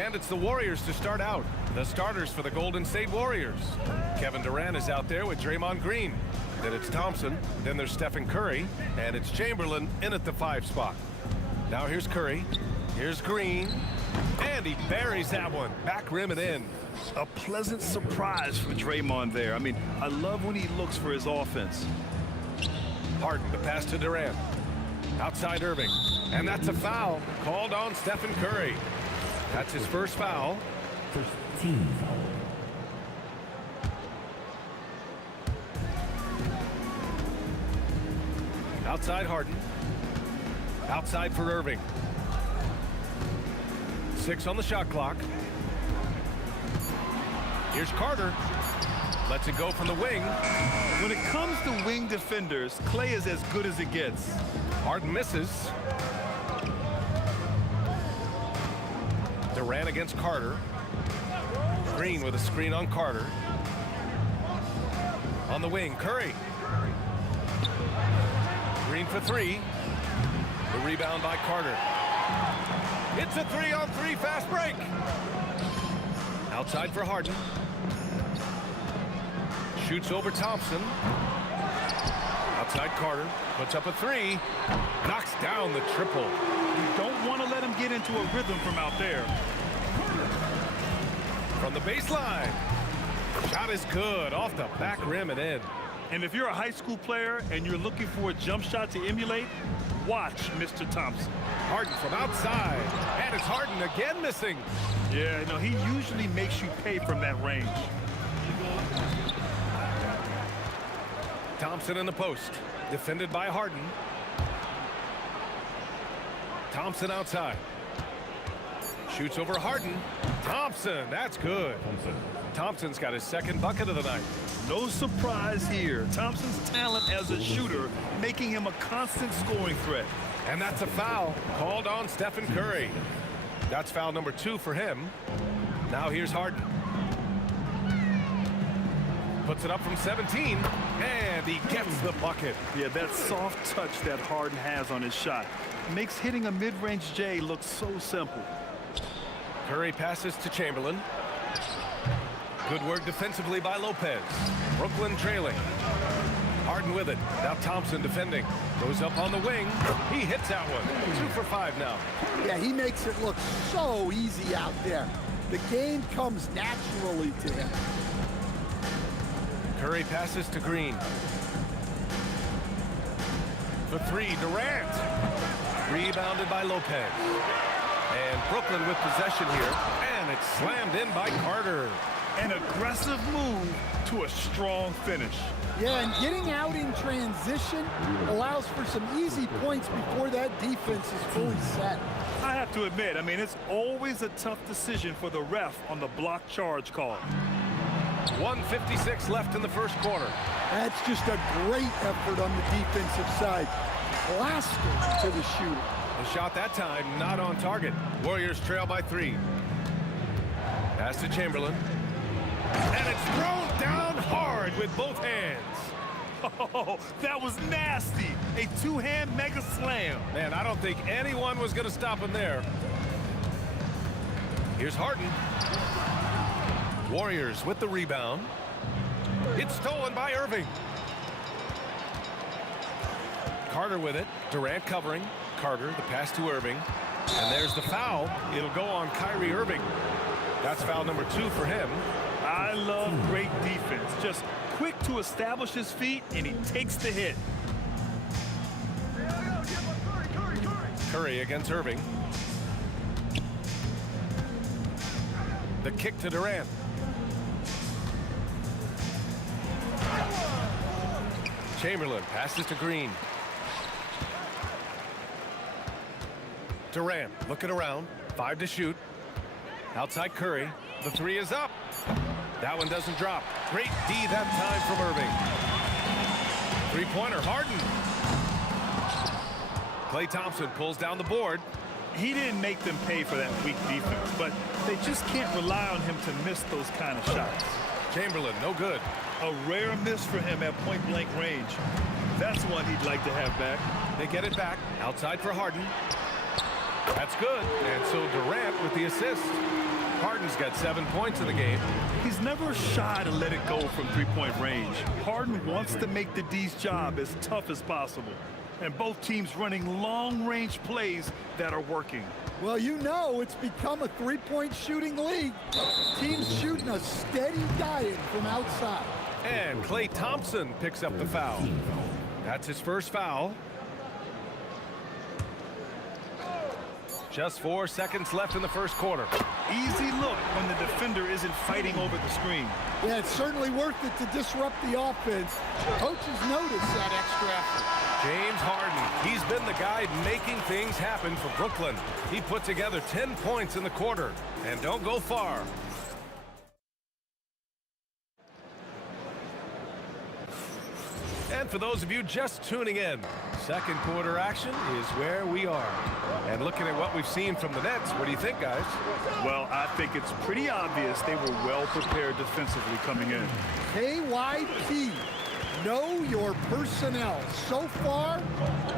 And it's the Warriors to start out. The starters for the Golden State Warriors. Kevin Durant is out there with Draymond Green. Then it's Thompson. Then there's Stephen Curry. And it's Chamberlain in at the 5 spot. Now here's Curry. Here's Green. And he buries that one. Back rim and in. A pleasant surprise for Draymond there. I mean, I love when he looks for his offense. Harden, the pass to Durant. Outside Irving. And that's a foul called on Stephen Curry. That's his first foul. First team foul. Outside Harden. Outside for Irving. 6 on the shot clock. Here's Carter. Lets it go from the wing. When it comes to wing defenders, Klay is as good as it gets. Harden misses. Durant against Carter. Green with a screen on Carter. On the wing, Curry. Green for 3. The rebound by Carter. It's a 3-on-3 fast break. Outside for Harden. Shoots over Thompson. Outside Carter. Puts up a 3. Knocks down the triple. You don't want to let him get into a rhythm from out there. From the baseline. Shot is good. Off the back rim and in. And if you're a high school player and you're looking for a jump shot to emulate, watch Mr. Thompson. Harden from outside. And it's Harden again missing. Yeah, no, he usually makes you pay from that range. Thompson in the post. Defended by Harden. Thompson outside. Shoots over Harden. Thompson, that's good. Thompson's got his second bucket of the night. No surprise here. Thompson's talent as a shooter making him a constant scoring threat. And that's a foul called on Stephen Curry. That's foul number 2 for him. Now here's Harden. Puts it up from 17, and he gets the bucket. Yeah, that soft touch that Harden has on his shot makes hitting a mid-range J look so simple. Curry passes to Chamberlain. Good work defensively by Lopez. Brooklyn trailing. Harden with it. Now Thompson defending. Goes up on the wing. He hits that one. 2 for 5 now. Yeah, he makes it look so easy out there. The game comes naturally to him. Curry passes to Green. For 3, Durant. Rebounded by Lopez. And Brooklyn with possession here. And it's slammed in by Carter. An aggressive move to a strong finish. Yeah, and getting out in transition allows for some easy points before that defense is fully set. I have to admit, I mean, it's always a tough decision for the ref on the block charge call. 1:56 left in the first quarter. That's just a great effort on the defensive side. Blaster to the shooter. The shot that time not on target. Warriors trail by 3. Pass to Chamberlain. And it's thrown down hard with both hands. Oh, that was nasty. A 2-hand mega slam. Man, I don't think anyone was going to stop him there. Here's Harden. Warriors with the rebound. It's stolen by Irving. Carter with it. Durant covering. Carter, the pass to Irving. And there's the foul. It'll go on Kyrie Irving. That's foul number 2 for him. I love great defense. Just quick to establish his feet, and he takes the hit. Curry against Irving. The kick to Durant. Chamberlain passes to Green. Durant looking around. 5 to shoot. Outside Curry. The 3 is up. That one doesn't drop. Great D that time from Irving. 3-pointer, Harden. Klay Thompson pulls down the board. He didn't make them pay for that weak defense, but they just can't rely on him to miss those kind of shots. Chamberlain, no good. A rare miss for him at point-blank range. That's one he'd like to have back. They get it back. Outside for Harden. That's good. And so Durant with the assist. Harden's got 7 points in the game. He's never shy to let it go from three-point range. Harden wants to make the D's job as tough as possible. And both teams running long-range plays that are working. Well, you know it's become a three-point shooting league. Teams shooting a steady diet from outside. And Klay Thompson picks up the foul. That's his first foul. Just 4 seconds left in the first quarter. Easy look when the defender isn't fighting over the screen. Yeah, it's certainly worth it to disrupt the offense. Coaches notice that extra effort. James Harden, he's been the guy making things happen for Brooklyn. He put together 10 points in the quarter. And don't go far. And for those of you just tuning in, second quarter action is where we are. And looking at what we've seen from the Nets, what do you think, guys? Well, I think it's pretty obvious they were well prepared defensively coming in. KYP, know your personnel. So far,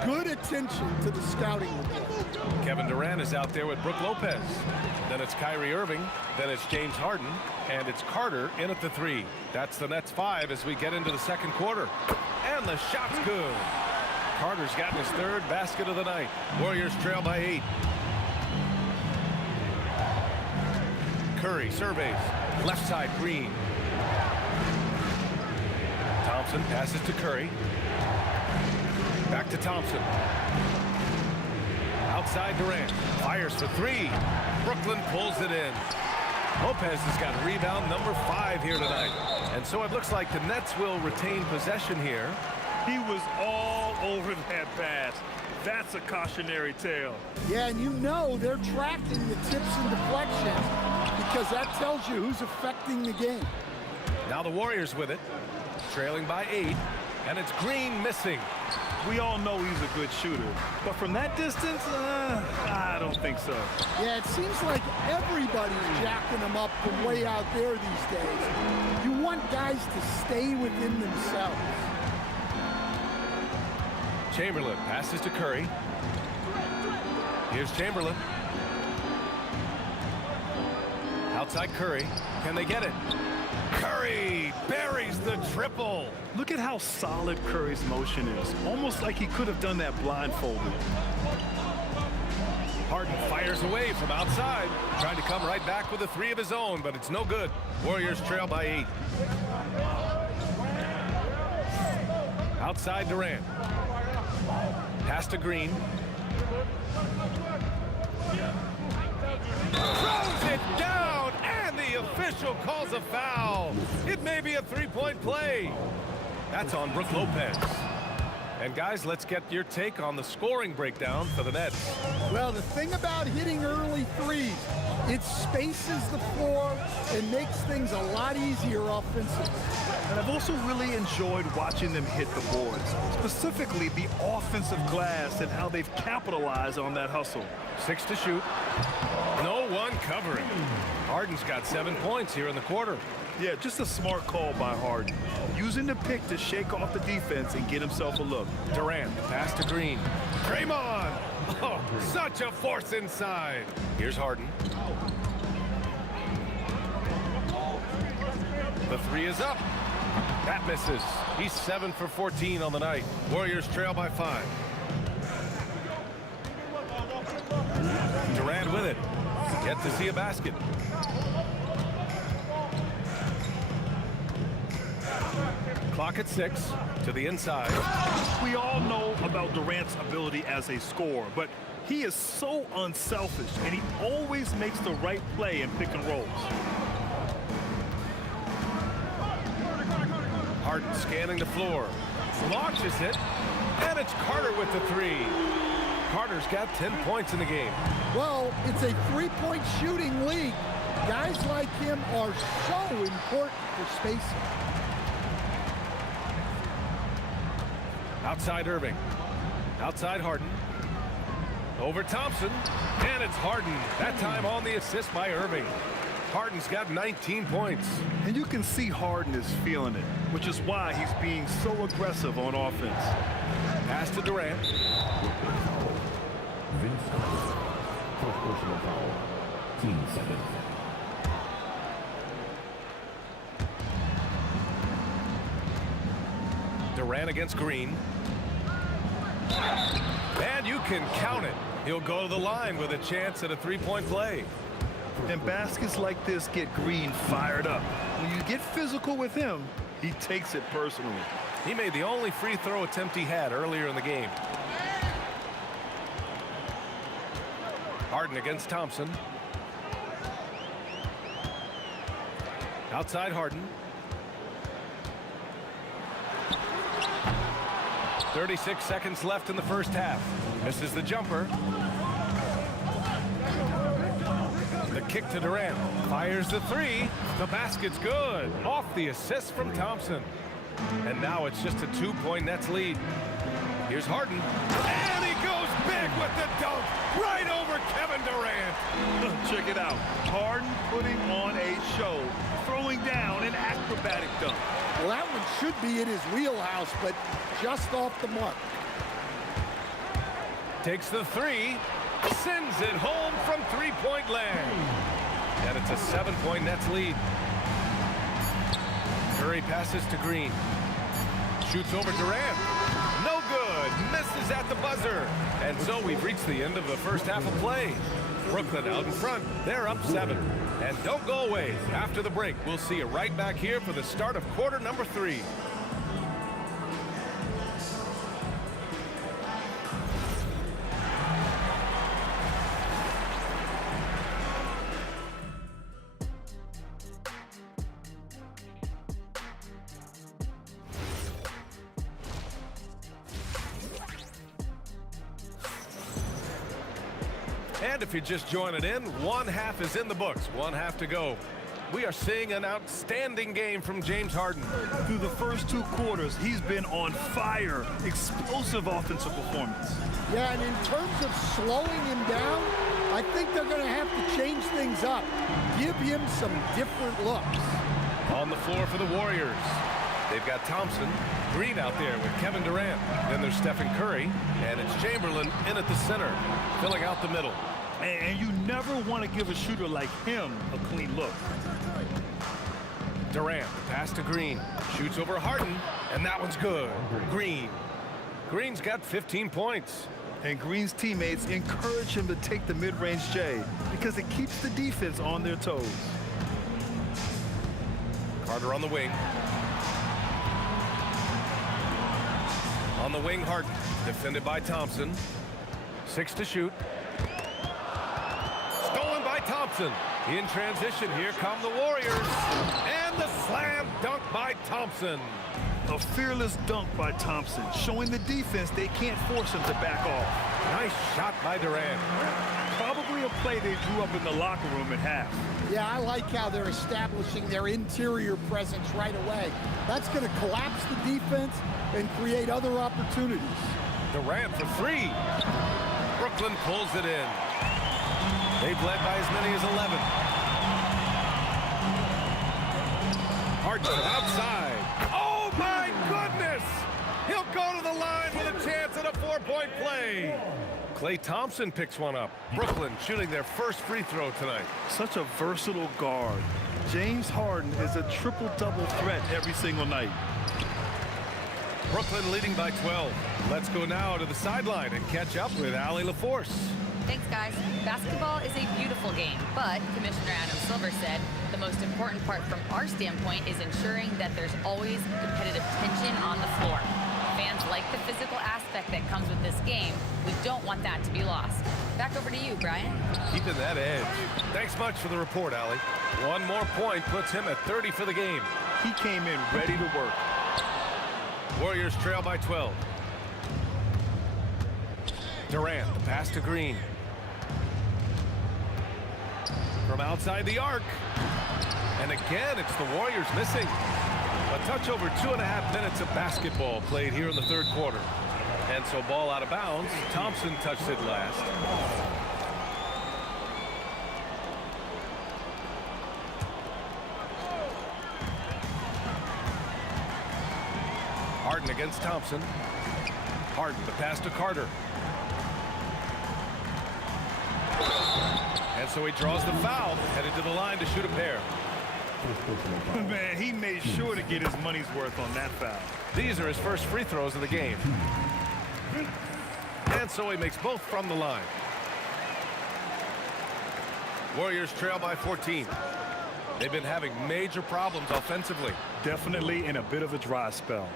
good attention to the scouting report. Kevin Durant is out there with Brook Lopez. Then it's Kyrie Irving. Then it's James Harden. And it's Carter in at the 3. That's the Nets 5 as we get into the second quarter. And the shot's good. Carter's gotten his 3rd basket of the night. Warriors trail by 8. Curry surveys. Left side, Green. Thompson passes to Curry. Back to Thompson. Outside Durant. Fires for 3. Brooklyn pulls it in. Lopez has got rebound number 5 here tonight. And so it looks like the Nets will retain possession here. He was all over that pass. That's a cautionary tale. Yeah, and you know they're tracking the tips and deflections because that tells you who's affecting the game. Now the Warriors with it, trailing by 8, and it's Green missing. We all know he's a good shooter, but from that distance, I don't think so. Yeah, it seems like everybody's jacking them up from way out there these days. You want guys to stay within themselves. Chamberlain passes to Curry. Here's Chamberlain. Outside Curry. Can they get it? Curry buries the triple. Look at how solid Curry's motion is. Almost like he could have done that blindfolded. Harden fires away from outside. Trying to come right back with a 3 of his own, but it's no good. Warriors trail by 8. Outside Durant. Pass to Green. Throws it down, and the official calls a foul. It may be a 3-point play. That's on Brook Lopez. And guys, let's get your take on the scoring breakdown for the Nets. Well, the thing about hitting early threes, it spaces the floor and makes things a lot easier offensively. And I've also really enjoyed watching them hit the boards, specifically the offensive glass and how they've capitalized on that hustle. 6 to shoot. No one covering. Harden's got 7 points here in the quarter. Yeah, just a smart call by Harden. Using the pick to shake off the defense and get himself a look. Durant, pass to Green. Draymond! Oh, such a force inside. Here's Harden. The 3 is up. That misses. He's 7 for 14 on the night. Warriors trail by 5. Durant with it. Yet to see a basket. Clock at 6 to the inside. We all know about Durant's ability as a scorer, but he is so unselfish, and he always makes the right play in pick and rolls. Harden scanning the floor. Launches it, and it's Carter with the 3. Carter's got 10 points in the game. Well, it's a three-point shooting league. Guys like him are so important for spacing. Outside Irving. Outside Harden. Over Thompson. And it's Harden. That time on the assist by Irving. Harden's got 19 points. And you can see Harden is feeling it, which is why he's being so aggressive on offense. Pass to Durant. 15 seconds. Durant against Green. And you can count it. He'll go to the line with a chance at a three-point play. And baskets like this get Green fired up. When you get physical with him, he takes it personally. He made the only free throw attempt he had earlier in the game. Harden against Thompson. Outside Harden. 36 seconds left in the first half. Misses the jumper. The kick to Durant. Fires the three. The basket's good. Off the assist from Thompson. And now it's just a 2-point Nets lead. Here's Harden. And he goes big with the dunk. Right over Kevin Durant. Check it out. Harden putting on a show. Throwing down an acrobatic dunk. Well, that one should be in his wheelhouse, but just off the mark. Takes the three. Sends it home from three-point land. And it's a 7-point Nets lead. Curry passes to Green. Shoots over Durant. No good. Misses at the buzzer. And so we've reached the end of the first half of play. Brooklyn out in front. They're up 7. And don't go away. After the break, we'll see you right back here for the start of quarter number 3. And if you're just joining in, one half is in the books, one half to go. We are seeing an outstanding game from James Harden. Through the first 2 quarters, he's been on fire. Explosive offensive performance. Yeah, and in terms of slowing him down, I think they're going to have to change things up. Give him some different looks. On the floor for the Warriors. They've got Thompson, Green out there with Kevin Durant. Then there's Stephen Curry, and it's Chamberlain in at the center, filling out the middle. And you never want to give a shooter like him a clean look. Durant, pass to Green, shoots over Harden, and that one's good. Green. Green's got 15 points. And Green's teammates encourage him to take the mid-range J because it keeps the defense on their toes. Carter on the wing. On the wing, Harden, defended by Thompson. 6 to shoot. Stolen by Thompson. In transition, here come the Warriors. And the slam dunk by Thompson. A fearless dunk by Thompson, showing the defense they can't force him to back off. Nice shot by Durant. Probably a play they drew up in the locker room at half. Yeah, I like how they're establishing their interior presence right away. That's going to collapse the defense and create other opportunities. Durant for 3. Brooklyn pulls it in. They've led by as many as 11. Harden outside. Oh, my goodness! He'll go to the line with a chance at a 4-point play. Klay Thompson picks one up. Brooklyn shooting their first free throw tonight. Such a versatile guard. James Harden is a triple-double threat every single night. Brooklyn leading by 12. Let's go now to the sideline and catch up with Allie LaForce. Thanks, guys. Basketball is a beautiful game, but Commissioner Adam Silver said the most important part from our standpoint is ensuring that there's always competitive tension on the floor. Fans like the physical aspect that comes with this game. We don't want that to be lost. Back over to you, Brian. Keeping that edge. Thanks much for the report, Allie. One more point puts him at 30 for the game. He came in ready to work. Warriors trail by 12. Durant, the pass to Green. From outside the arc. And again, it's the Warriors missing. A touch over 2.5 minutes of basketball played here in the third quarter. And so ball out of bounds. Thompson touched it last. Harden against Thompson. Harden, the pass to Carter. And so he draws the foul, headed to the line to shoot a pair. Man, he made sure to get his money's worth on that foul. These are his first free throws of the game. And so he makes both from the line. Warriors trail by 14. They've been having major problems offensively. Definitely in a bit of a dry spell.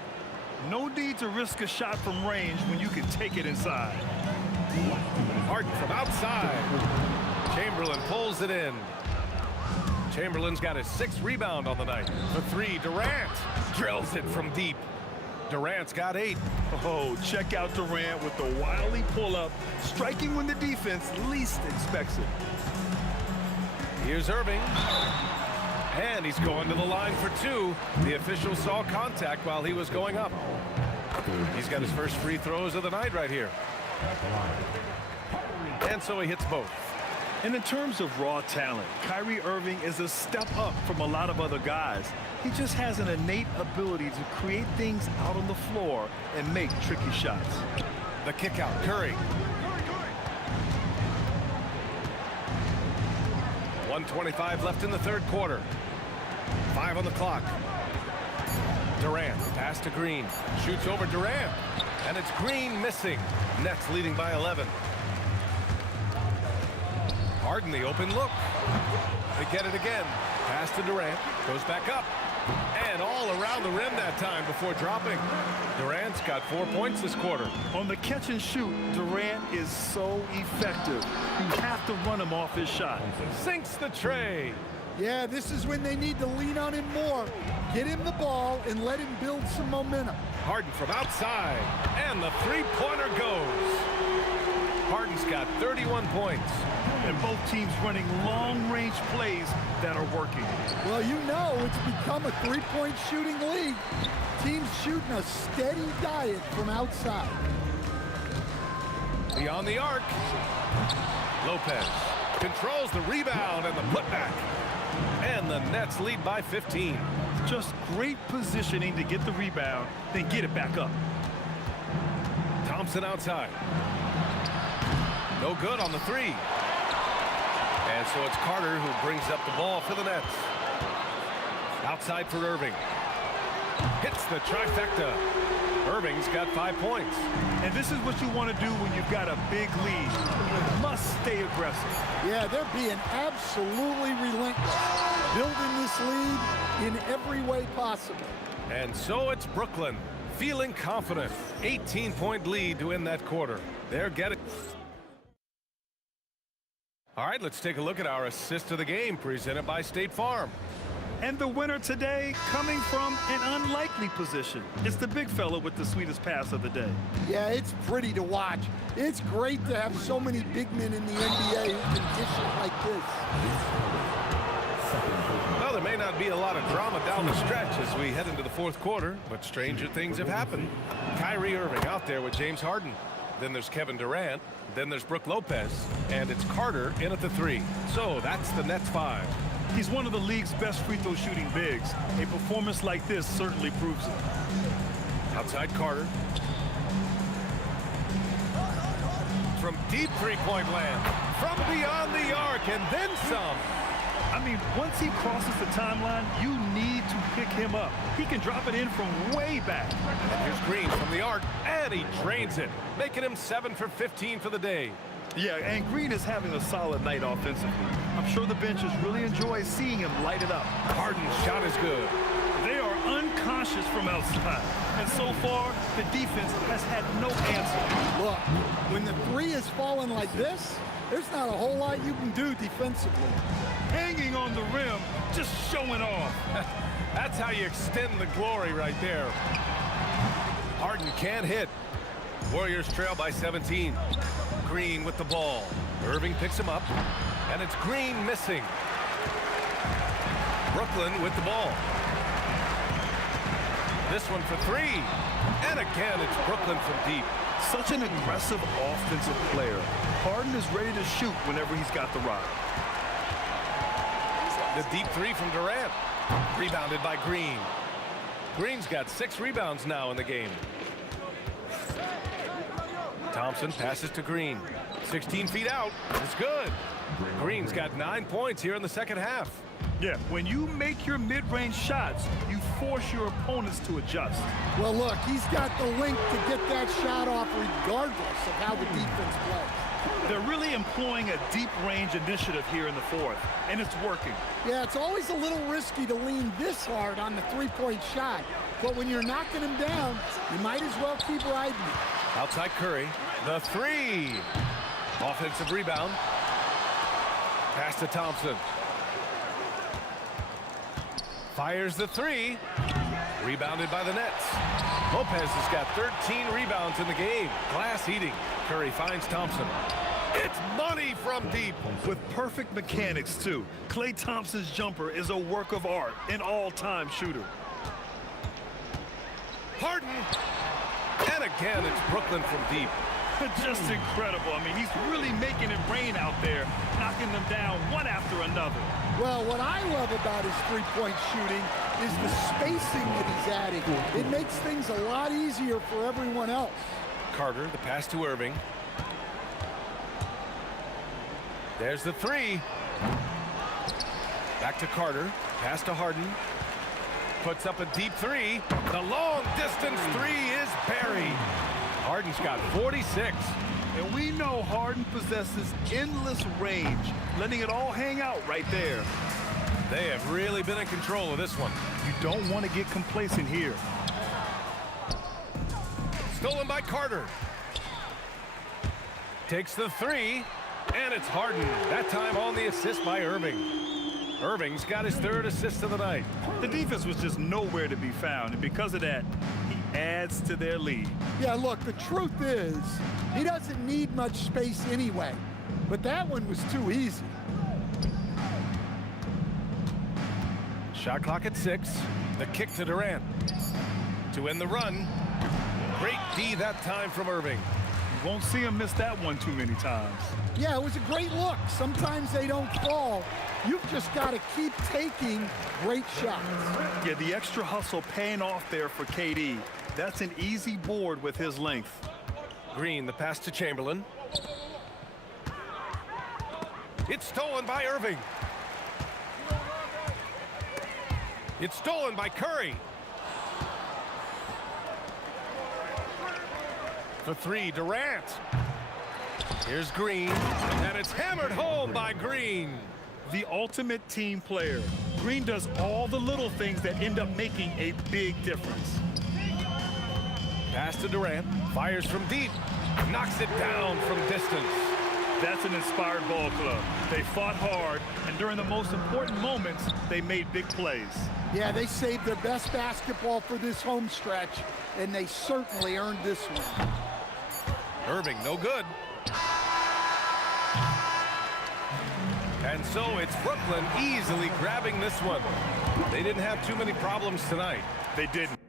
No need to risk a shot from range when you can take it inside. Harden from outside. Chamberlain pulls it in. Chamberlain's got his 6th rebound on the night. For 3, Durant drills it from deep. Durant's got 8. Oh, check out Durant with the wily pull-up, striking when the defense least expects it. Here's Irving. And he's going to the line for 2. The official saw contact while he was going up. He's got his first free throws of the night right here. And so he hits both. And in terms of raw talent, Kyrie Irving is a step up from a lot of other guys. He just has an innate ability to create things out on the floor and make tricky shots. The kick out, Curry. 1:25 left in the 3rd quarter. 5 on the clock. Durant, pass to Green. Shoots over Durant. And it's Green missing. Nets leading by 11. Harden, the open look. They get it again. Pass to Durant. Goes back up. And all around the rim that time before dropping. Durant's got 4 points this quarter. On the catch and shoot, Durant is so effective. You have to run him off his shot. Sinks the tray. Yeah, this is when they need to lean on him more. Get him the ball and let him build some momentum. Harden from outside. And the 3-pointer goes. Harden's got 31 points. And both teams running long-range plays that are working. Well, you know it's become a 3-point shooting league. Teams shooting a steady diet from outside. Beyond the arc. Lopez controls the rebound and the putback. And the Nets lead by 15. Just great positioning to get the rebound, then get it back up. Thompson outside. No good on the 3. And so it's Carter who brings up the ball for the Nets. Outside for Irving. Hits the trifecta. Irving's got 5 points. And this is what you want to do when you've got a big lead. You must stay aggressive. Yeah, they're being absolutely relentless. Building this lead in every way possible. And so it's Brooklyn feeling confident. 18-point lead to win that quarter. They're getting... All right, let's take a look at our assist of the game presented by State Farm. And the winner today coming from an unlikely position. It's the big fella with the sweetest pass of the day. Yeah, it's pretty to watch. It's great to have so many big men in the NBA who can dish it like this. Well, there may not be a lot of drama down the stretch as we head into the 4th quarter, but stranger things have happened. Kyrie Irving out there with James Harden. Then there's Kevin Durant. Then there's Brook Lopez. And it's Carter in at the 3. So that's the Nets 5. He's one of the league's best free throw shooting bigs. A performance like this certainly proves it. Outside Carter. From deep 3-point land. From beyond the arc and then some. I mean, once he crosses the timeline, you need to pick him up. He can drop it in from way back. Here's Green from the arc, and he drains it, making him 7 for 15 for the day. Yeah, and Green is having a solid night offensively. I'm sure the benches really enjoy seeing him light it up. Harden's shot is good. They are unconscious from outside. And so far, the defense has had no answer. Look, when the 3 is falling like this, there's not a whole lot you can do defensively. Hanging on the rim, just showing off. That's how you extend the glory right there. Harden can't hit. Warriors trail by 17. Green with the ball. Irving picks him up, and it's Green missing. Brooklyn with the ball. This one for 3. And again, it's Brooklyn from deep. Such an aggressive offensive player. Harden is ready to shoot whenever he's got the rock. The deep 3 from Durant. Rebounded by Green. Green's got 6 rebounds now in the game. Thompson passes to Green. 16 feet out. It's good. Green's got 9 points here in the second half. Yeah, when you make your mid-range shots, you force your opponents to adjust. Well, look, he's got the length to get that shot off regardless of how the defense plays. They're really employing a deep range initiative here in the fourth, and it's working. Yeah, it's always a little risky to lean this hard on the three-point shot, but when you're knocking him down, you might as well keep riding it. Outside Curry, the three. Offensive rebound. Pass to Thompson. Fires the three. Rebounded by the Nets. Lopez has got 13 rebounds in the game. Glass eating. Curry finds Thompson. It's money from deep. With perfect mechanics, too. Klay Thompson's jumper is a work of art, an all-time shooter. Harden. And again, it's Brooklyn from deep. Just incredible. I mean, he's really making it rain out there, knocking them down one after another. Well, what I love about his three-point shooting is the spacing that he's adding. It makes things a lot easier for everyone else. Carter, the pass to Irving. There's the three. Back to Carter. Pass to Harden. Puts up a deep three. The long distance three is buried. Harden's got 46. And we know Harden possesses endless range, letting it all hang out right there. They have really been in control of this one. You don't want to get complacent here. Stolen by Carter. Takes the three, and it's Harden. That time on the assist by Irving. Irving's got his third assist of the night. The defense was just nowhere to be found, and because of that, he adds to their lead. Yeah, look, the truth is, he doesn't need much space anyway, but that one was too easy. Shot clock at 6. The kick to Durant. To end the run. Great D that time from Irving. You won't see him miss that one too many times. Yeah, it was a great look. Sometimes they don't fall. You've just got to keep taking great shots. Yeah, the extra hustle paying off there for KD. That's an easy board with his length. Green, the pass to Chamberlain. It's stolen by Irving. It's stolen by Curry. For three, Durant. Here's Green, and it's hammered home by Green. The ultimate team player. Green does all the little things that end up making a big difference. Pass to Durant, fires from deep, knocks it down from distance. That's an inspired ball club. They fought hard, and during the most important moments, they made big plays. Yeah, they saved their best basketball for this home stretch, and they certainly earned this one. Irving, no good. And so it's Brooklyn easily grabbing this one. They didn't have too many problems tonight. They didn't.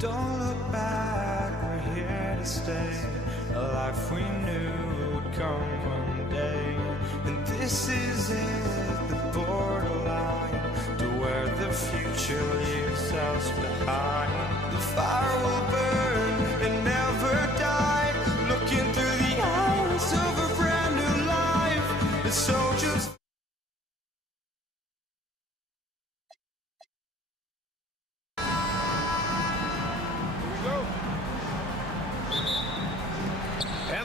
Don't look back, we're here to stay. A life we knew would come one day. And this is it, the borderline to where the future leaves us behind. The fire will burn and never die. Looking through the eyes of a brand new life. And so just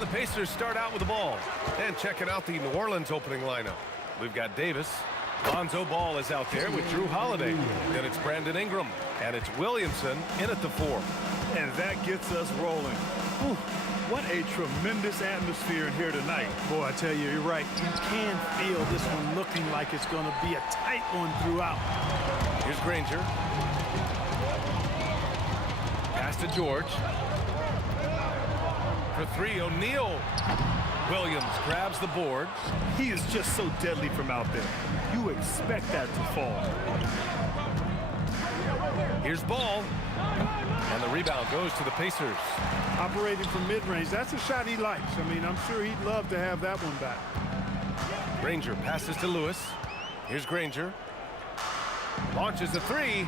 the Pacers start out with the ball. And checking out the New Orleans opening lineup. We've got Davis. Lonzo Ball is out there with Drew Holiday. Then it's Brandon Ingram. And it's Williamson in at the 4. And that gets us rolling. Whew, what a tremendous atmosphere in here tonight. Boy, I tell you, you're right. You can feel this one looking like it's going to be a tight one throughout. Here's Granger. Pass to George. For 3, O'Neal. Williams grabs the board. He is just so deadly from out there. You expect that to fall. Here's Ball. And the rebound goes to the Pacers. Operating from mid-range, that's a shot he likes. I mean, I'm sure he'd love to have that one back. Granger passes to Lewis. Here's Granger. Launches a 3.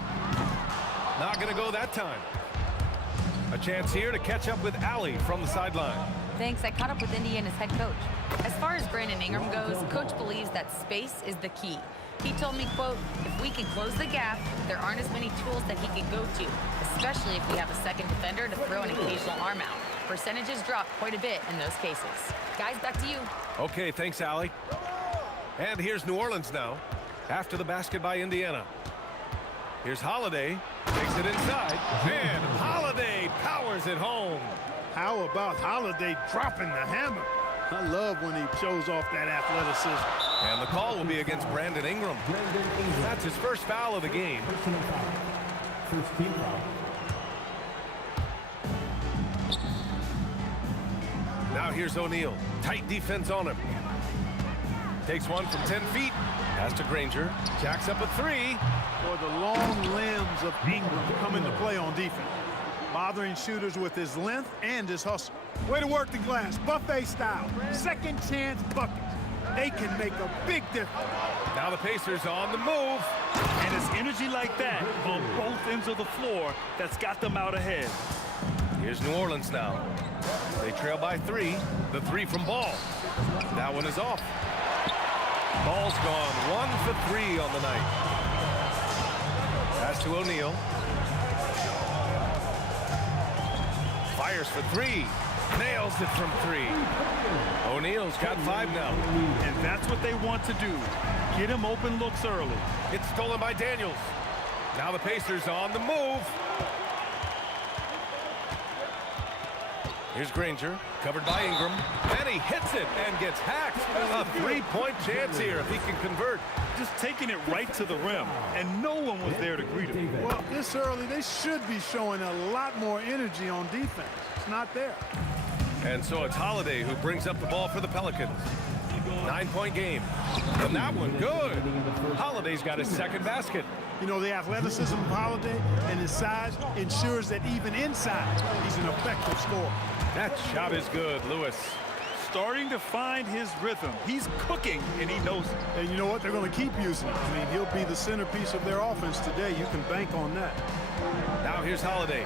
Not going to go that time. A chance here to catch up with Allie from the sideline. Thanks. I caught up with Indiana's head coach. As far as Brandon Ingram goes, coach believes that space is the key. He told me, quote, if we can close the gap, there aren't as many tools that he can go to, especially if we have a second defender to throw an occasional arm out. Percentages drop quite a bit in those cases. Guys, back to you. Okay, thanks, Allie. And here's New Orleans now, after the basket by Indiana. Here's Holiday, takes it inside, and Holiday powers it home. How about Holiday dropping the hammer? I love when he shows off that athleticism. And the call will be against Brandon Ingram. That's his first foul of the game. Personal foul. First team foul. Now here's O'Neal. Tight defense on him. Takes one from 10 feet. Pass to Granger. Jacks up a 3. Boy, the long limbs of Ingram come into play on defense, bothering shooters with his length and his hustle. Way to work the glass, buffet style. Second chance buckets. They can make a big difference. Now the Pacers on the move. And it's energy like that on both ends of the floor that's got them out ahead. Here's New Orleans now. They trail by 3. The 3 from Ball. That one is off. Ball's gone 1 for 3 on the night. Pass to O'Neal. Fires for 3. Nails it from 3. O'Neal's got 5 now. And that's what they want to do. Get him open looks early. It's stolen by Daniels. Now the Pacers on the move. Here's Granger, covered by Ingram, and he hits it and gets hacked. A 3-point chance here if he can convert. Just taking it right to the rim, and no one was there to greet him. Well, this early, they should be showing a lot more energy on defense. It's not there. And so it's Holiday who brings up the ball for the Pelicans. 9-point game. And that one, good. Holiday's got his second basket. You know, the athleticism of Holiday and his size ensures that even inside, he's an effective scorer. That shot is good, Lewis. Starting to find his rhythm. He's cooking, and he knows it. And you know what? They're going to keep using him. I mean, he'll be the centerpiece of their offense today. You can bank on that. Now here's Holiday.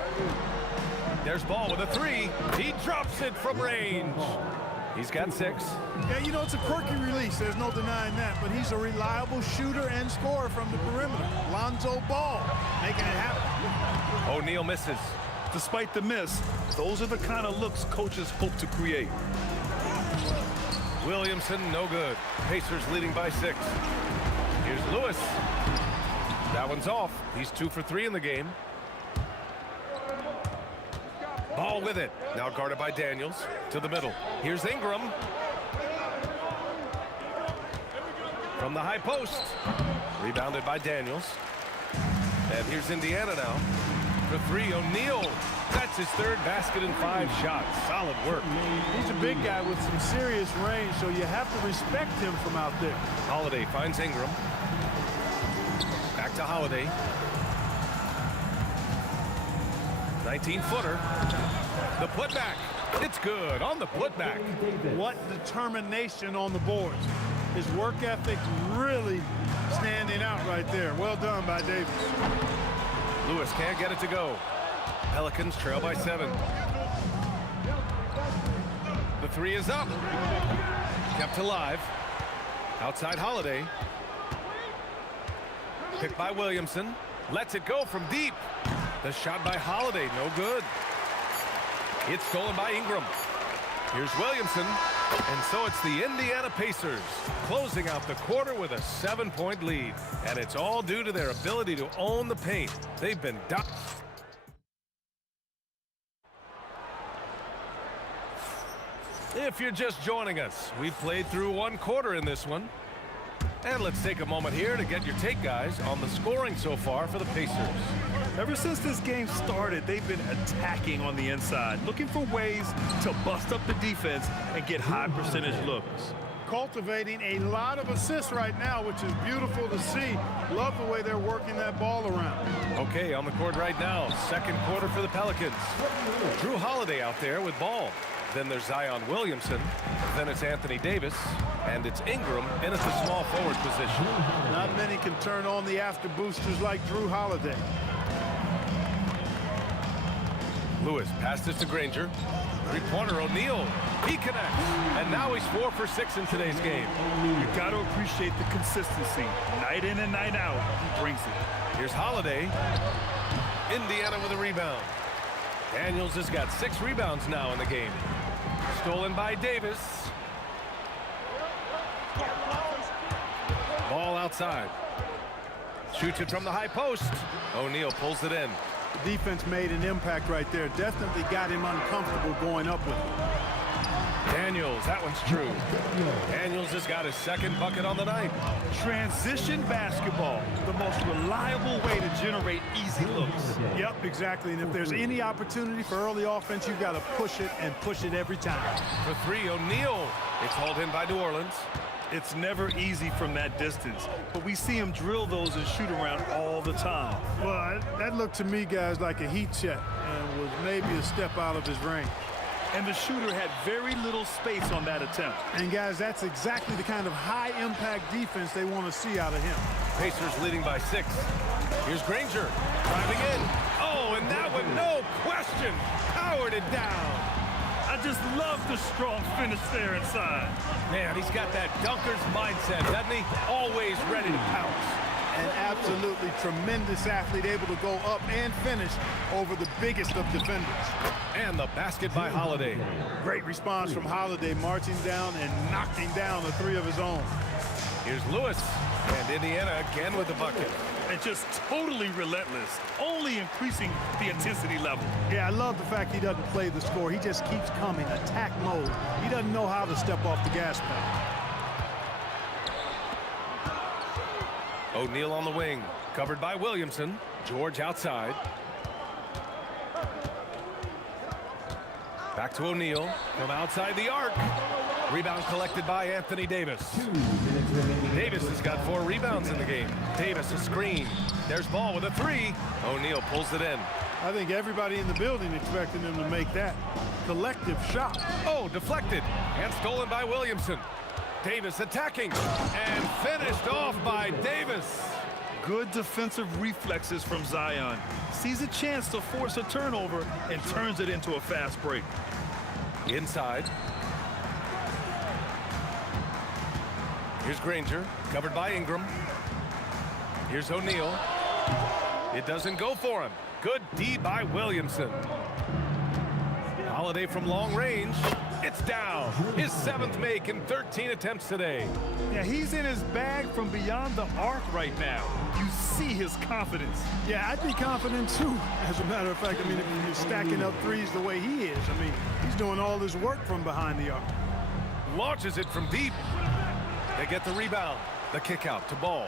There's Ball with a 3. He drops it from range. He's got 6. Yeah, you know, it's a quirky release. There's no denying that. But he's a reliable shooter and scorer from the perimeter. Lonzo Ball making it happen. O'Neal misses. Despite the miss, those are the kind of looks coaches hope to create. Williamson, no good. Pacers leading by 6. Here's Lewis. That one's off. He's 2 for 3 in the game. Ball with it. Now guarded by Daniels. To the middle. Here's Ingram. From the high post. Rebounded by Daniels. And here's Indiana now. For 3, O'Neal. That's his 3rd basket in 5 shots. Solid work. He's a big guy with some serious range, so you have to respect him from out there. Holiday finds Ingram. Back to Holiday. 19-footer. The putback. It's good on the putback. What determination on the boards. His work ethic really standing out right there. Well done by Davis. Lewis can't get it to go. Pelicans trail by 7. The 3 is up. Kept alive. Outside Holiday. Picked by Williamson. Lets it go from deep. The shot by Holiday, no good. It's stolen by Ingram. Here's Williamson. And so it's the Indiana Pacers closing out the quarter with a 7-point lead. And it's all due to their ability to own the paint. They've been If you're just joining us, we've played through one quarter in this one. And let's take a moment here to get your take, guys, on the scoring so far for the Pacers. Ever since this game started, they've been attacking on the inside, looking for ways to bust up the defense and get high percentage looks. Cultivating a lot of assists right now, which is beautiful to see. Love the way they're working that ball around. Okay, on the court right now, second quarter for the Pelicans. Drew Holiday out there with ball. Then there's Zion Williamson. Then it's Anthony Davis. And it's Ingram in at the small forward position. Not many can turn on the after boosters like Drew Holiday. Lewis passed it to Granger. Three-pointer O'Neal. He connects. And now he's 4 for 6 in today's game. You got to appreciate the consistency. Night in and night out, he brings it. Here's Holiday. Indiana with a rebound. Daniels has got 6 rebounds now in the game. Stolen by Davis. Ball outside. Shoots it from the high post. O'Neal pulls it in. The defense made an impact right there. Definitely got him uncomfortable going up with it. Daniels, that one's true. Daniels has got his second bucket on the night. Transition basketball, the most reliable way to generate easy looks. Yep, exactly. And if there's any opportunity for early offense, you've got to push it and push it every time. For 3, O'Neal. It's hauled in by New Orleans. It's never easy from that distance, but we see him drill those and shoot around all the time. Well, that looked to me, guys, like a heat check and was maybe a step out of his range. And the shooter had very little space on that attempt. And, guys, that's exactly the kind of high-impact defense they want to see out of him. Pacers leading by 6. Here's Granger driving in. Oh, and that one, no question, powered it down. I just love the strong finish there inside. Man, he's got that dunker's mindset, doesn't he? Always ready to pounce. An absolutely tremendous athlete, able to go up and finish over the biggest of defenders. And the basket by Holiday. Great response from Holiday, marching down and knocking down the 3 of his own. Here's Lewis, and Indiana again with the bucket. And just totally relentless, only increasing the intensity level. Yeah, I love the fact he doesn't play the score. He just keeps coming, attack mode. He doesn't know how to step off the gas pedal. O'Neal on the wing, covered by Williamson. George outside. Back to O'Neal from outside the arc. Rebound collected by Anthony Davis. Davis has got 4 rebounds in the game. Davis a screen. There's ball with a 3. O'Neal pulls it in. I think everybody in the building expecting him to make that collective shot. Oh, deflected and stolen by Williamson. Davis attacking and finished off by Davis. Good defensive reflexes from Zion. Sees a chance to force a turnover and turns it into a fast break. Inside. Here's Granger, covered by Ingram. Here's O'Neal. It doesn't go for him. Good D by Williamson. Holiday from long range. It's down. His 7th make in 13 attempts today. Yeah, he's in his bag from beyond the arc right now. You see his confidence. Yeah, I'd be confident too. As a matter of fact, I mean, if you're stacking up threes the way he is, I mean, he's doing all his work from behind the arc. Launches it from deep. They get the rebound. The kick out to Ball.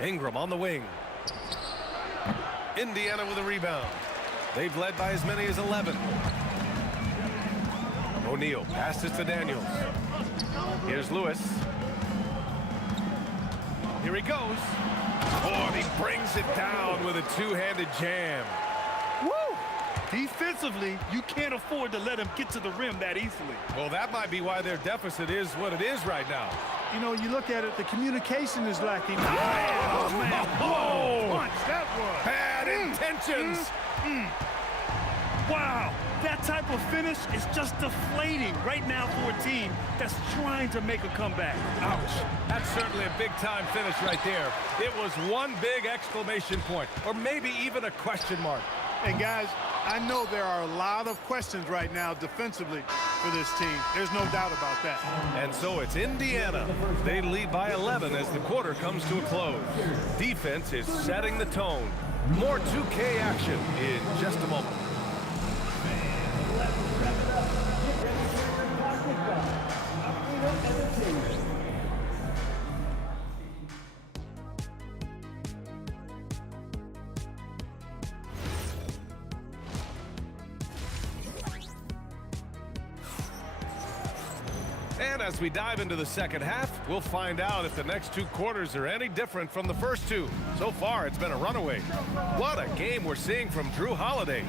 Ingram on the wing. Indiana with a rebound. They've led by as many as 11. O'Neal passes to Daniels. Here's Lewis. Here he goes. Oh, and he brings it down with a 2-handed jam. Woo! Defensively, you can't afford to let him get to the rim that easily. Well, that might be why their deficit is what it is right now. You know, you look at it, the communication is lacking. Oh, man. Oh, punch, that was. Bad intentions. Wow, that type of finish is just deflating right now for a team that's trying to make a comeback. Ouch. That's certainly a big-time finish right there. It was one big exclamation point, or maybe even a question mark. And guys, I know there are a lot of questions right now defensively for this team. There's no doubt about that. And so it's Indiana. They lead by 11 as the quarter comes to a close. Defense is setting the tone. More 2K action in just a moment. And as we dive into the second half, we'll find out if the next two quarters are any different from the first two. So far, it's been a runaway. What a game we're seeing from Drew Holiday.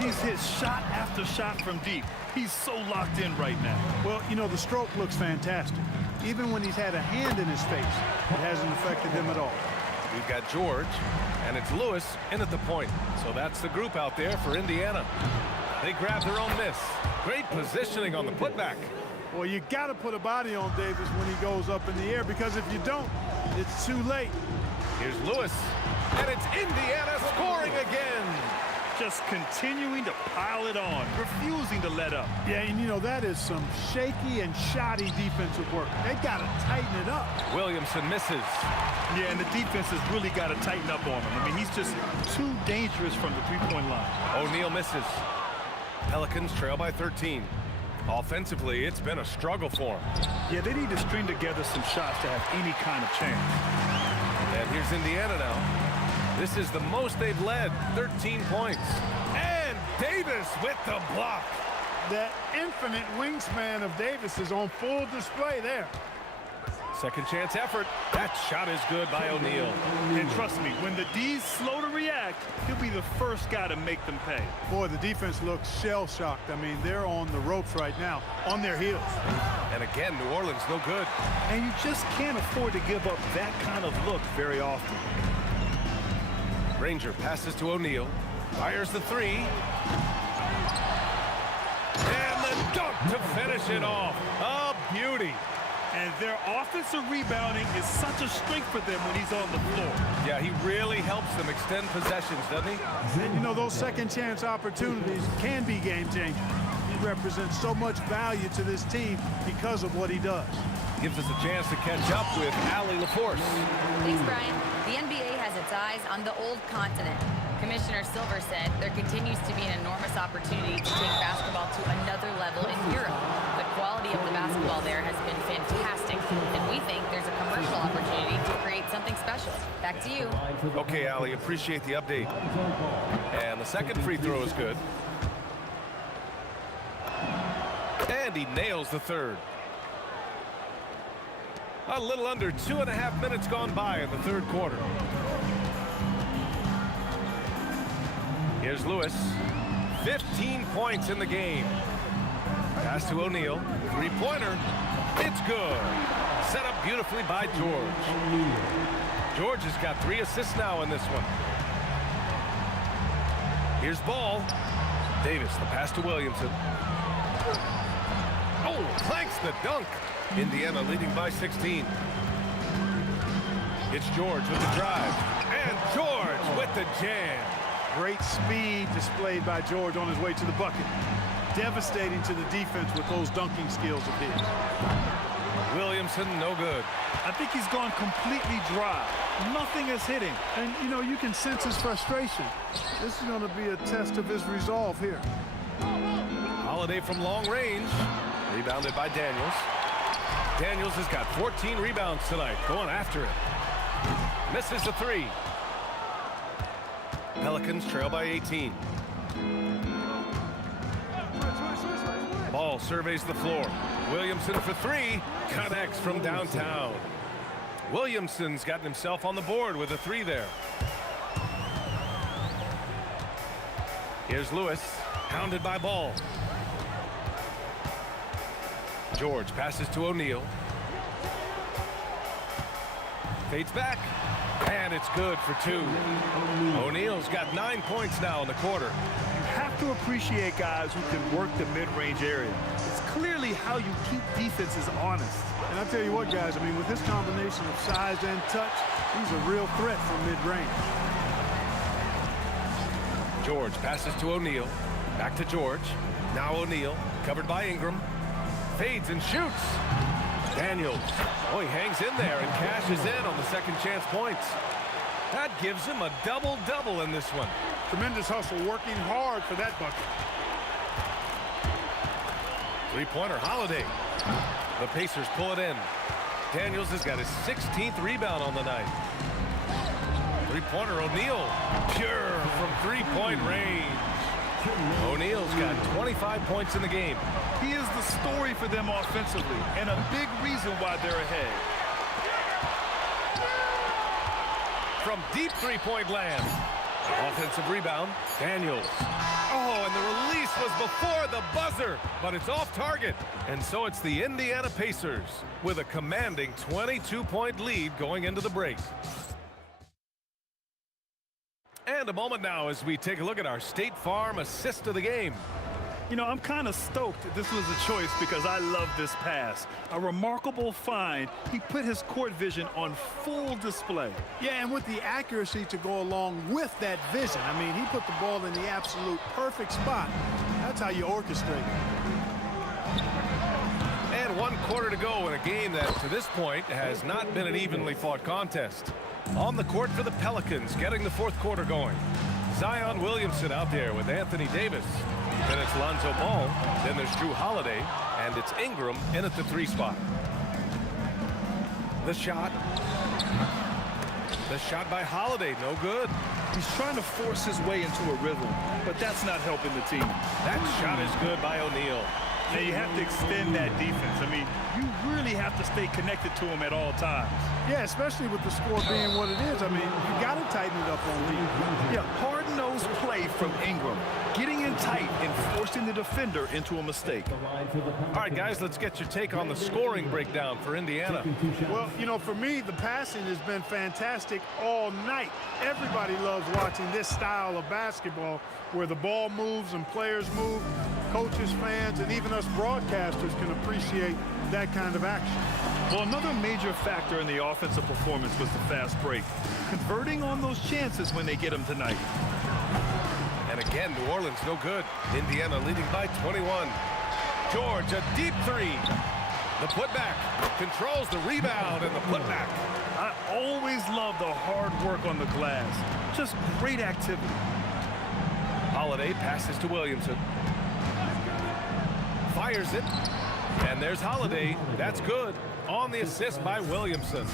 He's hit shot after shot from deep. He's so locked in right now. Well, you know, the stroke looks fantastic. Even when he's had a hand in his face, it hasn't affected him at all. We've got George, and it's Lewis in at the point. So that's the group out there for Indiana. They grab their own miss. Great positioning on the putback. Well, you got to put a body on Davis when he goes up in the air, because if you don't, it's too late. Here's Lewis, and it's Indiana scoring again. Just continuing to pile it on, refusing to let up. Yeah, and you know, that is some shaky and shoddy defensive work. They got to tighten it up. Williamson misses. Yeah, and the defense has really got to tighten up on him. I mean, he's just too dangerous from the three-point line. O'Neal misses. Pelicans trail by 13. Offensively, it's been a struggle for them. Yeah, they need to string together some shots to have any kind of chance. And here's Indiana now. This is the most they've led, 13 points. And Davis with the block. That infinite wingspan of Davis is on full display there. Second chance effort. That shot is good by O'Neal. And trust me, when the D's slow to react, he'll be the first guy to make them pay. Boy, the defense looks shell-shocked. I mean, they're on the ropes right now, on their heels. And again, New Orleans no good. And you just can't afford to give up that kind of look very often. Ranger passes to O'Neal. Fires the three. And the dunk to finish it off. A beauty. And their offensive rebounding is such a strength for them when he's on the floor. Yeah, he really helps them extend possessions, doesn't he? And you know, those second chance opportunities can be game changers. He represents so much value to this team because of what he does. Gives us a chance to catch up with Allie LaForce. Thanks, Brian. The NBA has its eyes on the old continent. Commissioner Silver said there continues to be an enormous opportunity to take basketball to another level in Europe. The quality of the basketball there has been fantastic, and we think there's a commercial opportunity to create something special. Back to you. Okay, Allie, appreciate the update. And the second free throw is good. And he nails the third. A little under 2.5 minutes gone by in the third quarter. Here's Lewis. 15 points in the game. Pass to O'Neal. Three-pointer. It's good. Set up beautifully by George. George has got 3 assists now in this one. Here's Ball. Davis, the pass to Williamson. Oh, clanks the dunk. Indiana leading by 16. It's George with the drive. And George with the jam. Great speed displayed by George on his way to the bucket. Devastating to the defense with those dunking skills of his. Williamson, no good. I think he's gone completely dry. Nothing is hitting. And, you know, you can sense his frustration. This is going to be a test of his resolve here. Holiday from long range. Rebounded by Daniels. Daniels has got 14 rebounds tonight, going after it. Misses the three. Pelicans trail by 18. Ball surveys the floor. Williamson for three. Connects from downtown. Williamson's gotten himself on the board with a three there. Here's Lewis, hounded by Ball. George passes to O'Neal. Fades back, and it's good for 2. O'Neal's got 9 points now in the quarter. You have to appreciate guys who can work the mid-range area. It's clearly how you keep defenses honest. And I tell you what, guys, I mean, with his combination of size and touch, he's a real threat from mid-range. George passes to O'Neal. Back to George. Now O'Neal, covered by Ingram. Fades and shoots. Daniels. Oh, he hangs in there and cashes in on the second chance points. That gives him a double-double in this one. Tremendous hustle, working hard for that bucket. Three-pointer Holiday. The Pacers pull it in. Daniels has got his 16th rebound on the night. Three-pointer O'Neal. Pure from three-point range. O'Neal's got 25 points in the game. He is the story for them offensively and a big reason why they're ahead. From deep three-point land. Offensive rebound, Daniels. Oh, and the release was before the buzzer, but it's off target. And so it's the Indiana Pacers with a commanding 22-point lead going into the break. And a moment now as we take a look at our State Farm assist of the game. You know, I'm kind of stoked this was a choice because I love this pass. A remarkable find. He put his court vision on full display. Yeah, and with the accuracy to go along with that vision. I mean, he put the ball in the absolute perfect spot. That's how you orchestrate. And 1 quarter to go in a game that, to this point, has not been an evenly fought contest. On the court for the Pelicans, getting the fourth quarter going. Zion Williamson out there with Anthony Davis. Then it's Lonzo Ball. Then there's Drew Holiday. And it's Ingram in at the 3 spot. The shot. The shot by Holiday, no good. He's trying to force his way into a rhythm, but that's not helping the team. That shot is good by O'Neal. Now you have to extend that defense. I mean, you really have to stay connected to him at all times. Yeah, especially with the score being what it is. I mean, you got to tighten it up on defense. Yeah, hard-nosed play from Ingram. Getting in tight and forcing the defender into a mistake. All right, guys, let's get your take on the scoring breakdown for Indiana. Well, you know, for me, the passing has been fantastic all night. Everybody loves watching this style of basketball where the ball moves and players move. Coaches, fans, and even us broadcasters can appreciate that kind of action. Well, another major factor in the offensive performance was the fast break. Converting on those chances when they get them tonight. And again, New Orleans no good. Indiana leading by 21. George, a deep 3. The putback controls the rebound and the putback. I always love the hard work on the glass. Just great activity. Holiday passes to Williamson. Fires it. And there's Holiday. That's good. On the assist by Williamson.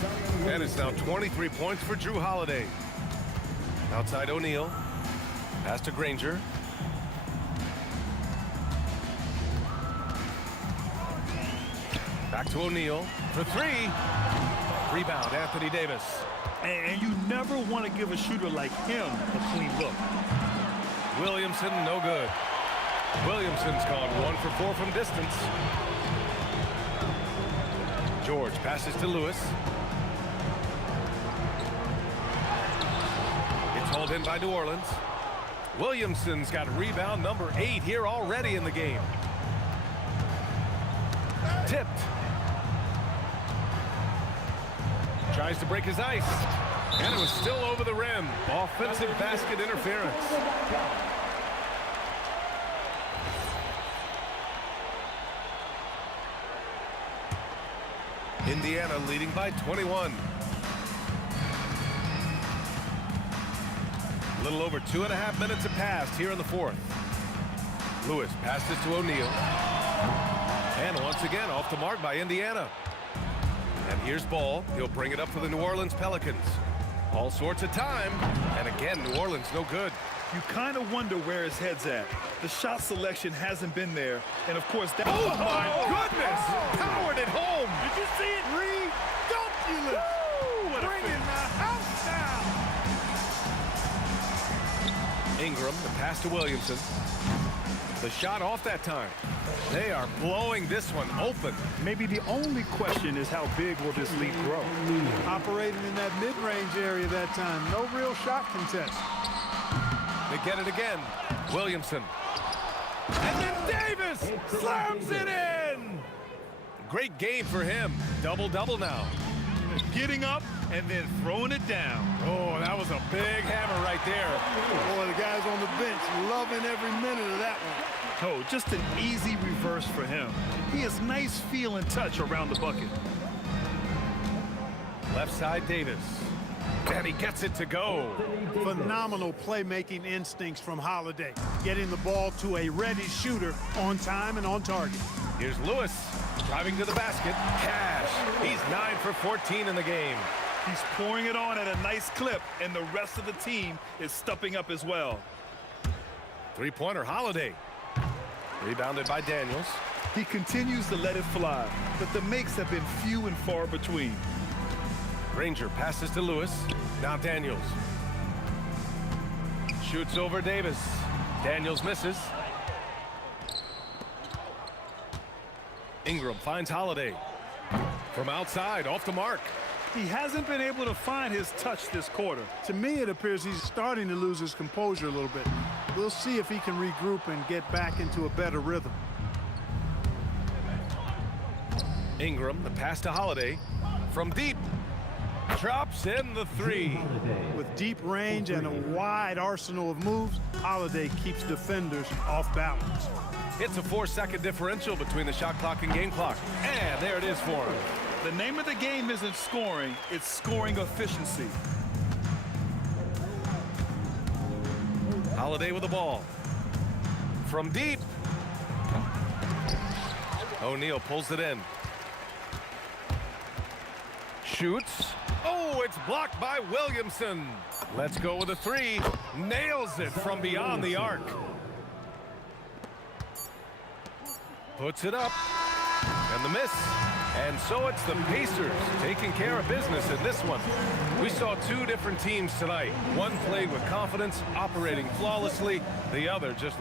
And it's now 23 points for Drew Holiday. Outside O'Neal. Pass to Granger. Back to O'Neal for 3. Rebound, Anthony Davis. And you never want to give a shooter like him a clean look. Williamson, no good. Williamson's gone 1 for 4 from distance. George passes to Lewis. It's hauled in by New Orleans. Williamson's got rebound number 8 here already in the game. Tipped. Tries to break his ice. And it was still over the rim. Offensive basket interference. Indiana leading by 21. A little over 2.5 minutes have passed here in the fourth. Lewis passes to O'Neal. And once again off the mark by Indiana. And here's Ball. He'll bring it up for the New Orleans Pelicans. All sorts of time. And again, New Orleans no good. You kind of wonder where his head's at. The shot selection hasn't been there. And of course that... Oh my goodness! Powered it home! Did you see it? Redunculous! Bringing the house down! Ingram, the pass to Williamson. The shot off that time. They are blowing this one open. Maybe the only question is how big will this lead grow? Operating in that mid-range area that time. No real shot contest. They get it again. Williamson. And then Davis slams it in! Great game for him. Double-double now. Getting up, and then throwing it down. Oh, that was a big hammer right there. Boy, the guys on the bench loving every minute of that one. Oh, just an easy reverse for him. He has nice feel and touch around the bucket. Left side, Davis. And he gets it to go. Phenomenal playmaking instincts from Holiday, getting the ball to a ready shooter on time and on target. Here's Lewis driving to the basket. Cash. He's 9 for 14 in the game. He's pouring it on at a nice clip, and the rest of the team is stepping up as well. Three-pointer, Holiday. Rebounded by Daniels. He continues to let it fly, but the makes have been few and far between. Granger passes to Lewis. Now Daniels. Shoots over Davis. Daniels misses. Ingram finds Holiday. From outside, off the mark. He hasn't been able to find his touch this quarter. To me, it appears he's starting to lose his composure a little bit. We'll see if he can regroup and get back into a better rhythm. Ingram, the pass to Holiday. From deep. Drops in the three. With deep range and a wide arsenal of moves, Holiday keeps defenders off balance. It's a 4-second differential between the shot clock and game clock. And there it is for him. The name of the game isn't scoring, it's scoring efficiency. Holiday with the ball. From deep. O'Neal pulls it in. Shoots. Oh, it's blocked by Williamson. Let's go with a three. Nails it from beyond the arc. Puts it up. And the miss. And so it's the Pacers taking care of business in this one. We saw two different teams tonight. One played with confidence, operating flawlessly. The other just...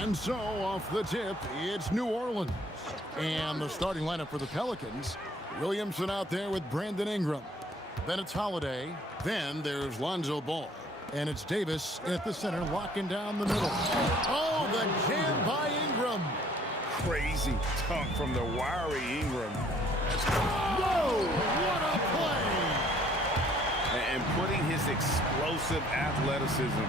And so off the tip, it's New Orleans. And the starting lineup for the Pelicans, Williamson out there with Brandon Ingram. Then it's Holiday. Then there's Lonzo Ball. And it's Davis at the center, locking down the middle. Oh, the jam by Ingram. Crazy dunk from the wiry Ingram. Whoa, what a play. And putting his explosive athleticism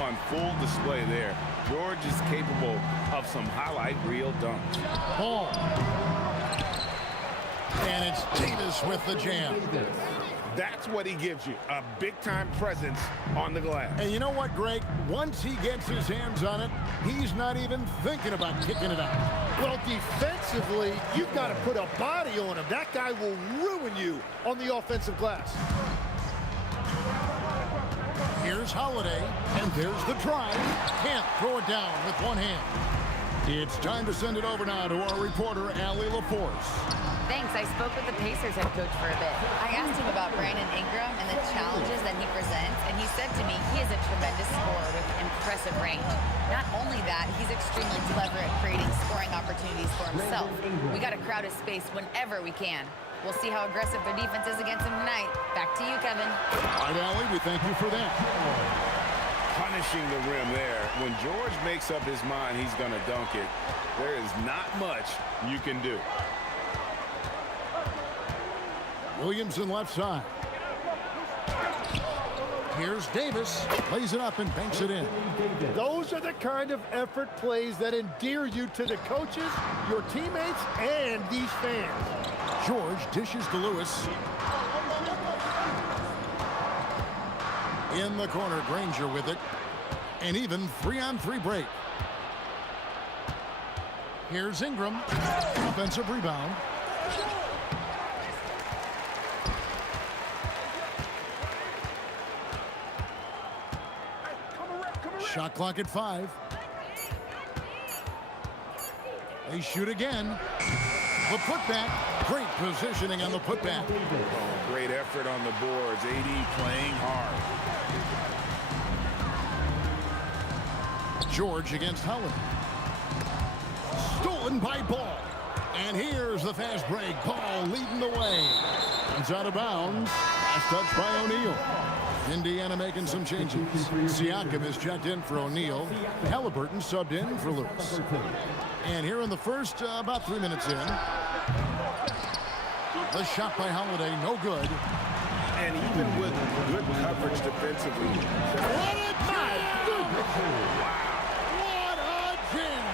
on full display there. George is capable of some highlight reel dunks. Ball. And it's Davis with the jam. That's what he gives you, a big-time presence on the glass. And you know what, Greg? Once he gets his hands on it, he's not even thinking about kicking it out. Well, defensively, you've got to put a body on him. That guy will ruin you on the offensive glass. Here's Holiday, and there's the drive. Can't throw it down with one hand. It's time to send it over now to our reporter, Allie LaForce. Thanks. I spoke with the Pacers head coach for a bit. I asked him about Brandon Ingram and the challenges that he presents, and he said to me he is a tremendous scorer with impressive range. Not only that, he's extremely clever at creating scoring opportunities for himself. We got to crowd his space whenever we can. We'll see how aggressive their defense is against him tonight. Back to you, Kevin. All right, Allie, we thank you for that. Punishing the rim there. When George makes up his mind he's going to dunk it, there is not much you can do. Williamson left side. Here's Davis. Plays it up and banks it in. Those are the kind of effort plays that endear you to the coaches, your teammates, and these fans. George dishes to Lewis. In the corner, Granger with it. An even 3-on-3 break. Here's Ingram. Offensive rebound. Shot clock at 5. They shoot again. The putback. Great positioning on the putback. Oh, great effort on the boards. AD playing hard. George against Howard. Stolen by Ball. And here's the fast break. Ball leading the way. It's out of bounds. Last touch by O'Neal. Indiana making some changes. Siakam is checked in for O'Neal. Halliburton subbed in for Lewis. And here in the first, about 3 minutes in. The shot by Holiday, no good. And even with good coverage defensively. What a jam! Wow. What a jam!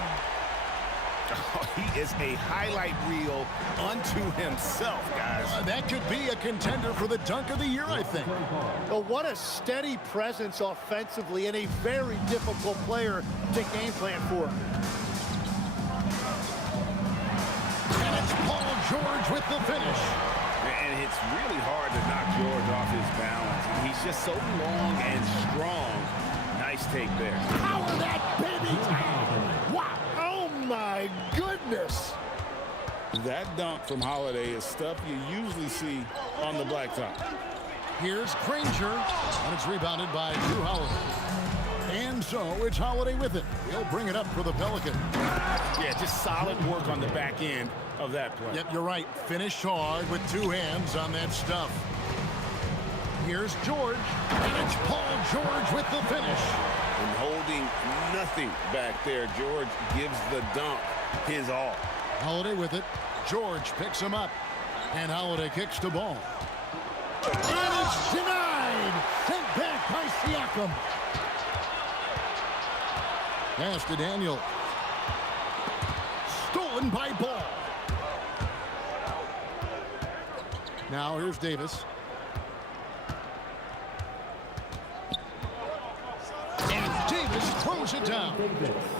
Oh, he is a highlight reel unto himself, guys. That could be a contender for the dunk of the year, I think. Well, what a steady presence offensively and a very difficult player to game plan for. And it's Paul George with the finish. And it's really hard to knock George off his balance. He's just so long and strong. Nice take there. Power that baby down. Wow. Oh, my goodness. That dunk from Holiday is stuff you usually see on the blacktop. Here's Granger, and it's rebounded by Drew Holiday. And so it's Holiday with it. He'll bring it up for the Pelicans. Yeah, just solid work on the back end of that play. Yep, you're right. Finished hard with 2 hands on that stuff. Here's George, and it's Paul George with the finish. And holding nothing back there, George gives the dunk his all. Holiday with it. George picks him up, and Holiday kicks the ball. And it's denied. Sent back by Siakam. Pass to Daniel. Stolen by Ball. Now here's Davis. And Davis throws it down.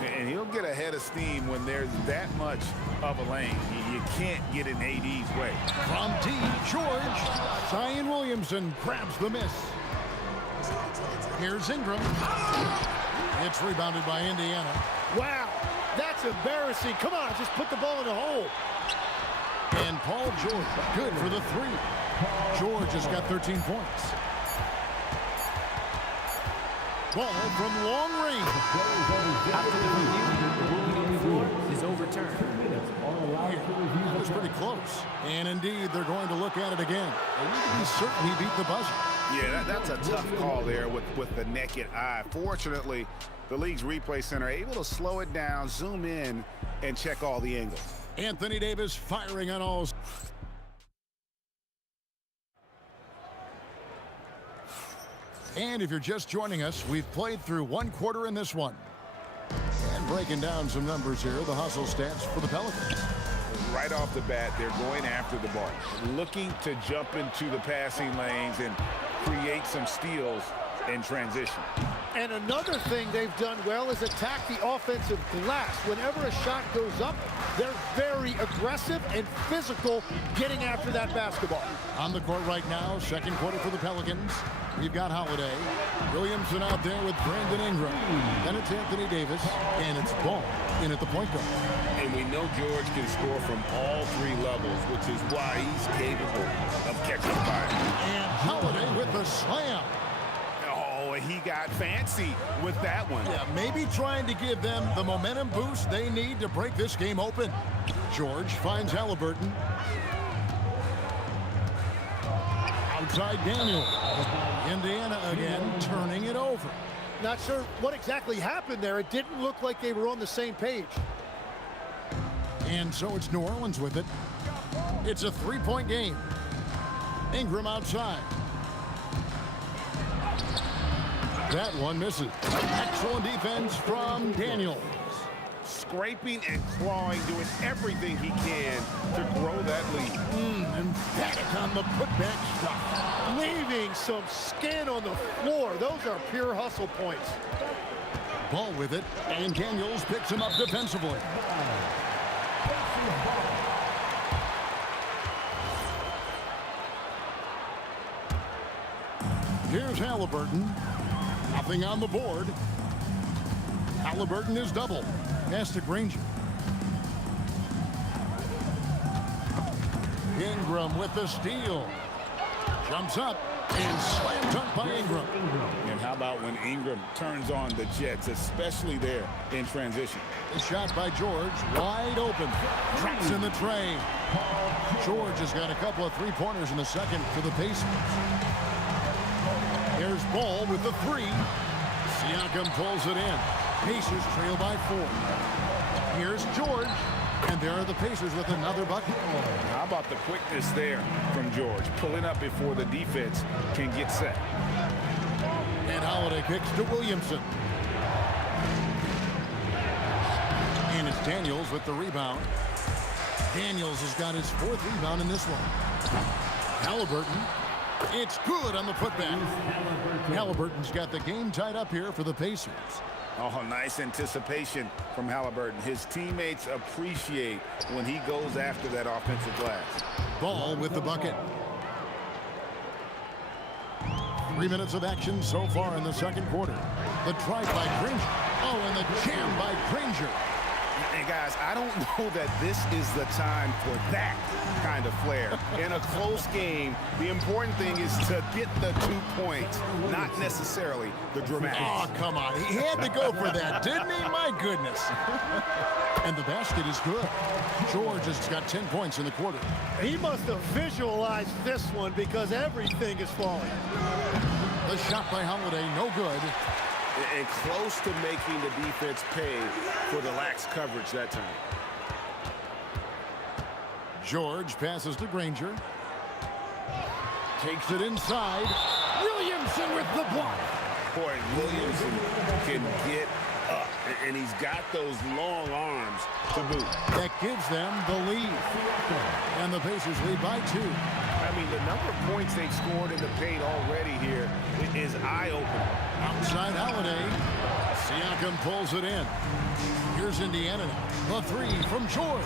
And he'll get ahead of steam when there's that much of a lane. You can't get in AD's way. From D, George. Zion Williamson grabs the miss. Here's Ingram. It's rebounded by Indiana. Wow, that's embarrassing. Come on, just put the ball in the hole. And Paul George, good for the 3. George has got 13 points. Ball from long range. After the review, close. And indeed, they're going to look at it again. They need to be certain he beat the buzzer. Yeah, that's a tough call there with the naked eye. Fortunately, the league's replay center able to slow it down, zoom in, and check all the angles. Anthony Davis firing on all. And if you're just joining us, we've played through one quarter in this one. And breaking down some numbers here, the hustle stats for the Pelicans. Right off the bat, they're going after the ball, looking to jump into the passing lanes and create some steals in transition. And another thing they've done well is attack the offensive glass. Whenever a shot goes up, they're very aggressive and physical getting after that basketball. On the court right now, second quarter for the Pelicans. We've got Holiday. Williamson out there with Brandon Ingram. Then it's Anthony Davis, and it's Ball in at the point guard. And we know George can score from all three levels, which is why he's capable of catching fire. And Holiday with the slam. Oh, he got fancy with that one. Yeah, maybe trying to give them the momentum boost they need to break this game open. George finds Halliburton. Outside Daniel. Indiana again turning it over. Not sure what exactly happened there. It didn't look like they were on the same page. And so it's New Orleans with it. It's a three-point game. Ingram outside. That one misses. Excellent defense from Daniel. Scraping and clawing, doing everything he can to grow that lead. Emphatic on the putback shot. Leaving some skin on the floor. Those are pure hustle points. Ball with it, and Daniels picks him up defensively. Here's Halliburton. Nothing on the board. Halliburton is double. Pass to Granger. Ingram with the steal. Jumps up and slam dunk by Ingram. And how about when Ingram turns on the Jets, especially there in transition? The shot by George, wide open. Traps in the tray. George has got a couple of three-pointers in the second for the Pacers. Here's Ball with the three. Siakam pulls it in. Pacers trail by 4. Here's George. And there are the Pacers with another bucket. How about the quickness there from George, pulling up before the defense can get set. And Holiday kicks to Williamson. And it's Daniels with the rebound. Daniels has got his 4th rebound in this one. Halliburton. It's good on the putback. Halliburton's got the game tied up here for the Pacers. Oh, nice anticipation from Halliburton. His teammates appreciate when he goes after that offensive glass. Ball with the bucket. 3 minutes of action so far in the second quarter. The drive by Granger. Oh, and the jam by Granger. And guys, I don't know that this is the time for that kind of flair. In a close game, the important thing is to get the 2 points, not necessarily the dramatics. Oh, come on. He had to go for that, didn't he? My goodness. And the basket is good. George has got 10 points in the quarter. He must have visualized this one because everything is falling. The shot by Holiday, no good. And close to making the defense pay for the lax coverage that time. George passes to Granger. Takes it inside. Williamson with the block. Boy, Williamson can get up, and he's got those long arms to boot. That gives them the lead. And the Pacers lead by 2. I mean, the number of points they've scored in the paint already here is eye-opening. Outside Holiday. Siakam pulls it in. Here's Indiana now. The 3 from George.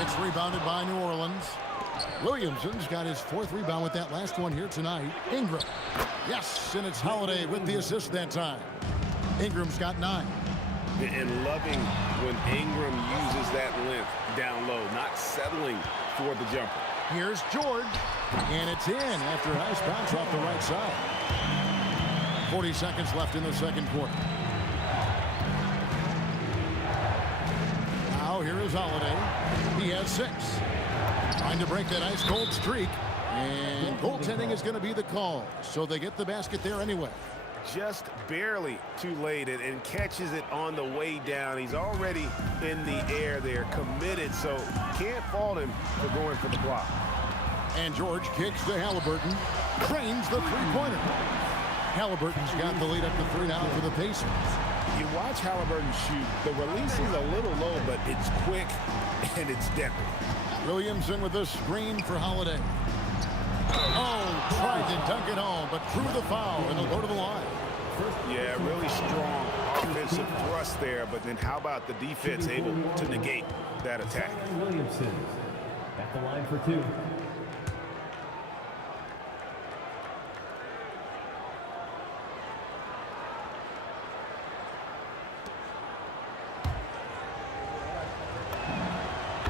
It's rebounded by New Orleans. Williamson's got his 4th rebound with that last one here tonight. Ingram. Yes, and it's Holiday with the assist that time. Ingram's got 9. And loving when Ingram uses that length down low, not settling for the jumper. Here's George, and it's in after a nice bounce off the right side. 40 seconds left in the second quarter. Now here is Holiday. He has 6. Trying to break that ice-cold streak. And goaltending is going to be the call. So they get the basket there anyway. Just barely too late and catches it on the way down. He's already in the air there, committed, so can't fault him for going for the block. And George kicks to Halliburton. Cranes the three-pointer. Halliburton's got the lead up to 3 now for the Pacers. You watch Halliburton shoot. The release is a little low, but it's quick and it's definite. Williamson with a screen for Holiday. Oh, tried to dunk it home, but drew the foul, and he'll go to the line. Yeah, really strong offensive thrust there, but then how about the defense able to negate that attack? Williamson at the line for 2.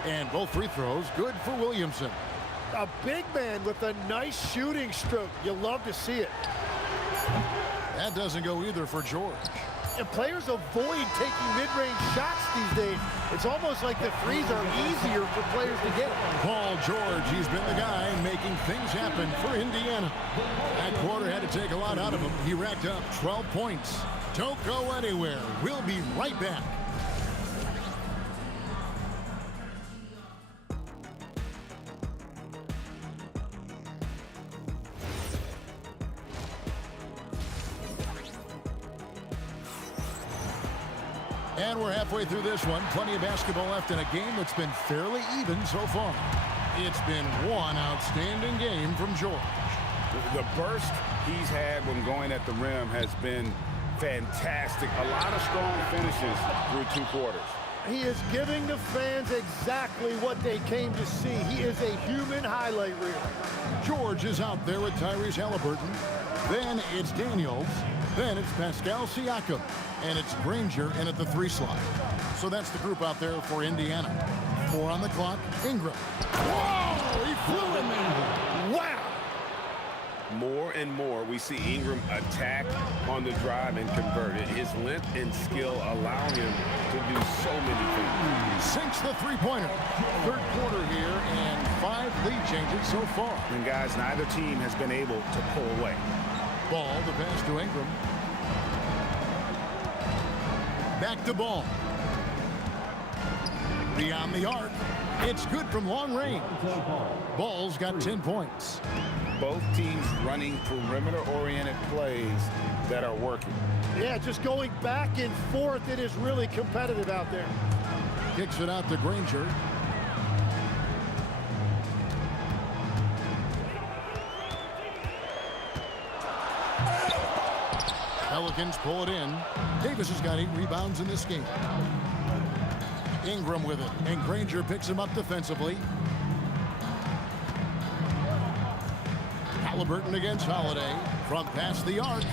And both free throws good for Williamson. A big man with a nice shooting stroke. You love to see it. That doesn't go either for George. And players avoid taking mid-range shots these days. It's almost like the threes are easier for players to get. Paul George, he's been the guy making things happen for Indiana. That quarter had to take a lot out of him. He racked up 12 points. Don't go anywhere. We'll be right back. And we're halfway through this one. Plenty of basketball left in a game that's been fairly even so far. It's been one outstanding game from George. The burst he's had when going at the rim has been fantastic. A lot of strong finishes through 2 quarters. He is giving the fans exactly what they came to see. He is a human highlight reel. George is out there with Tyrese Halliburton. Then it's Daniels. Then it's Pascal Siakam. And it's Granger in at the 3 slot. So that's the group out there for Indiana. 4 on the clock. Ingram. Whoa! He flew in there. Wow! More and more we see Ingram attack on the drive and convert it. His length and skill allow him to do so many things. Sinks the three-pointer. Third quarter here and 5 lead changes so far. And guys, neither team has been able to pull away. Ball to pass to Ingram. Back to Ball. Beyond the arc. It's good from long range. Ball's got 10 points. Both teams running perimeter-oriented plays that are working. Yeah, just going back and forth. It is really competitive out there. Kicks it out to Granger. Pelicans pull it in. Davis has got 8 rebounds in this game. Ingram with it, and Granger picks him up defensively. Halliburton against Holiday from past the arc.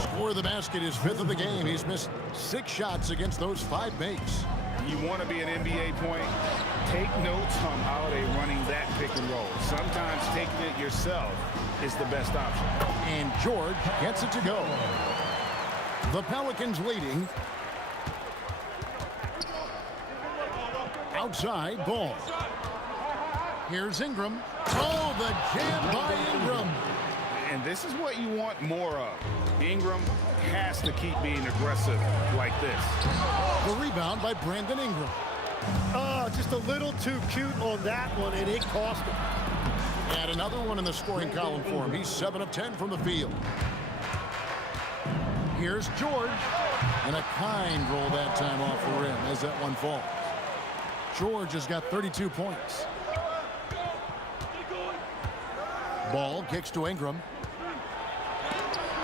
Score of the basket is 5th of the game. He's missed 6 shots against those 5 makes. You want to be an NBA point? Take notes on Holiday running that pick and roll. Sometimes taking it yourself is the best option. And George gets it to go. The Pelicans leading. Outside, Ball. Here's Ingram. Oh, the jam by Ingram. And this is what you want more of. Ingram has to keep being aggressive like this. The rebound by Brandon Ingram. Just a little too cute on that one, and it cost him. And another one in the scoring column for him. He's 7 of 10 from the field. Here's George. And a kind roll that time off the rim as that one falls. George has got 32 points. Ball kicks to Ingram.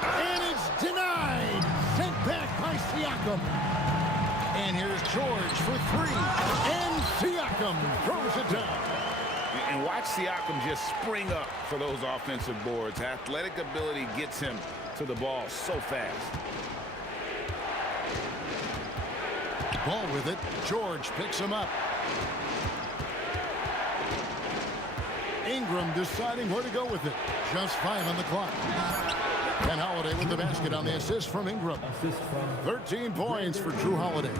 And it's denied. Sent back by Siakam. And here's George for 3. And Siakam throws it down. And watch Siakam just spring up for those offensive boards. Athletic ability gets him to the ball so fast. Ball with it. George picks him up. Ingram deciding where to go with it. Just 5 on the clock. And Holiday with the basket on the assist from Ingram. 13 points for Drew Holiday.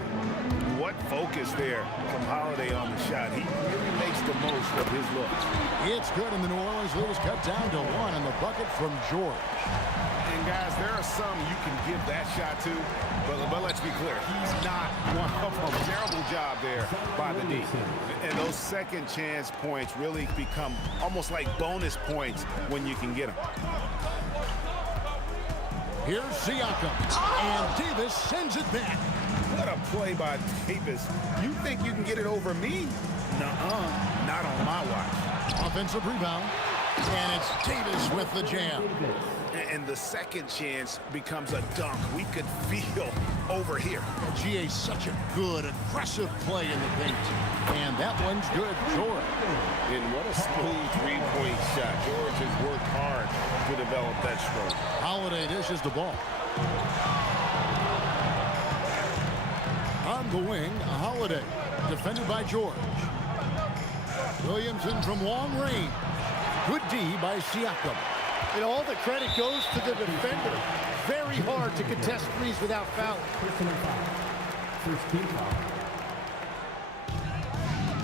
What focus focus there from Holiday on the shot. He really makes the most of his looks. It's good, and the New Orleans lead is cut down to 1 on the bucket from George. And guys, there are some you can give that shot to, but let's be clear, he's not one of them. Terrible job there by the D. And those second chance points really become almost like bonus points when you can get them. Here's Siakam, and Davis sends it back. What a play by Davis. You think you can get it over me? Nuh-uh, not on my watch. Offensive rebound, and it's Davis with the jam. And the second chance becomes a dunk. We could feel over here. GA, such a good, aggressive play in the paint. And that one's good, George. And what a smooth three-point shot. George has worked hard to develop that stroke. Holiday dishes the ball. On the wing, Holiday, defended by George. Williamson from long range. Good D by Siakam. And all the credit goes to the defender. Very hard to contest threes without fouling. First team foul.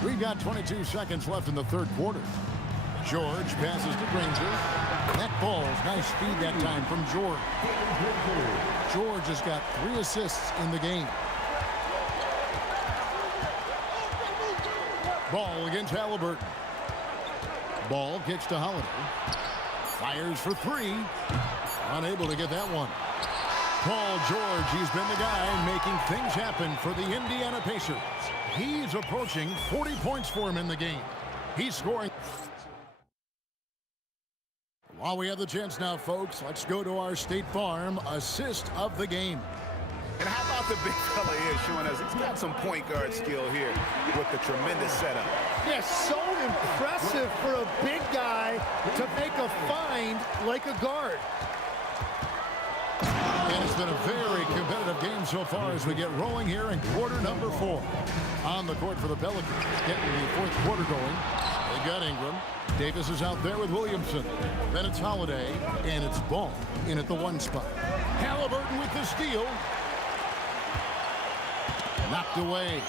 We've got 22 seconds left in the third quarter. George passes to Granger. That ball's nice speed that time from George. George has got 3 assists in the game. Ball against Halliburton. Ball kicks to Holiday. Fires for 3. Unable to get that one. Paul George, he's been the guy making things happen for the Indiana Pacers. He's approaching 40 points for him in the game. He's scoring. While we have the chance now, folks, let's go to our State Farm assist of the game. And how about the big fella here showing us he's got some point guard skill here with the tremendous setup. Yes, so impressive for a big guy to make a find like a guard. And it's been a very competitive game so far as we get rolling here in quarter number 4. On the court for the Pelicans, getting the fourth quarter going. They got Ingram. Davis is out there with Williamson. Then it's Holiday, and it's Ball in at the 1 spot. Halliburton with the steal. Knocked away.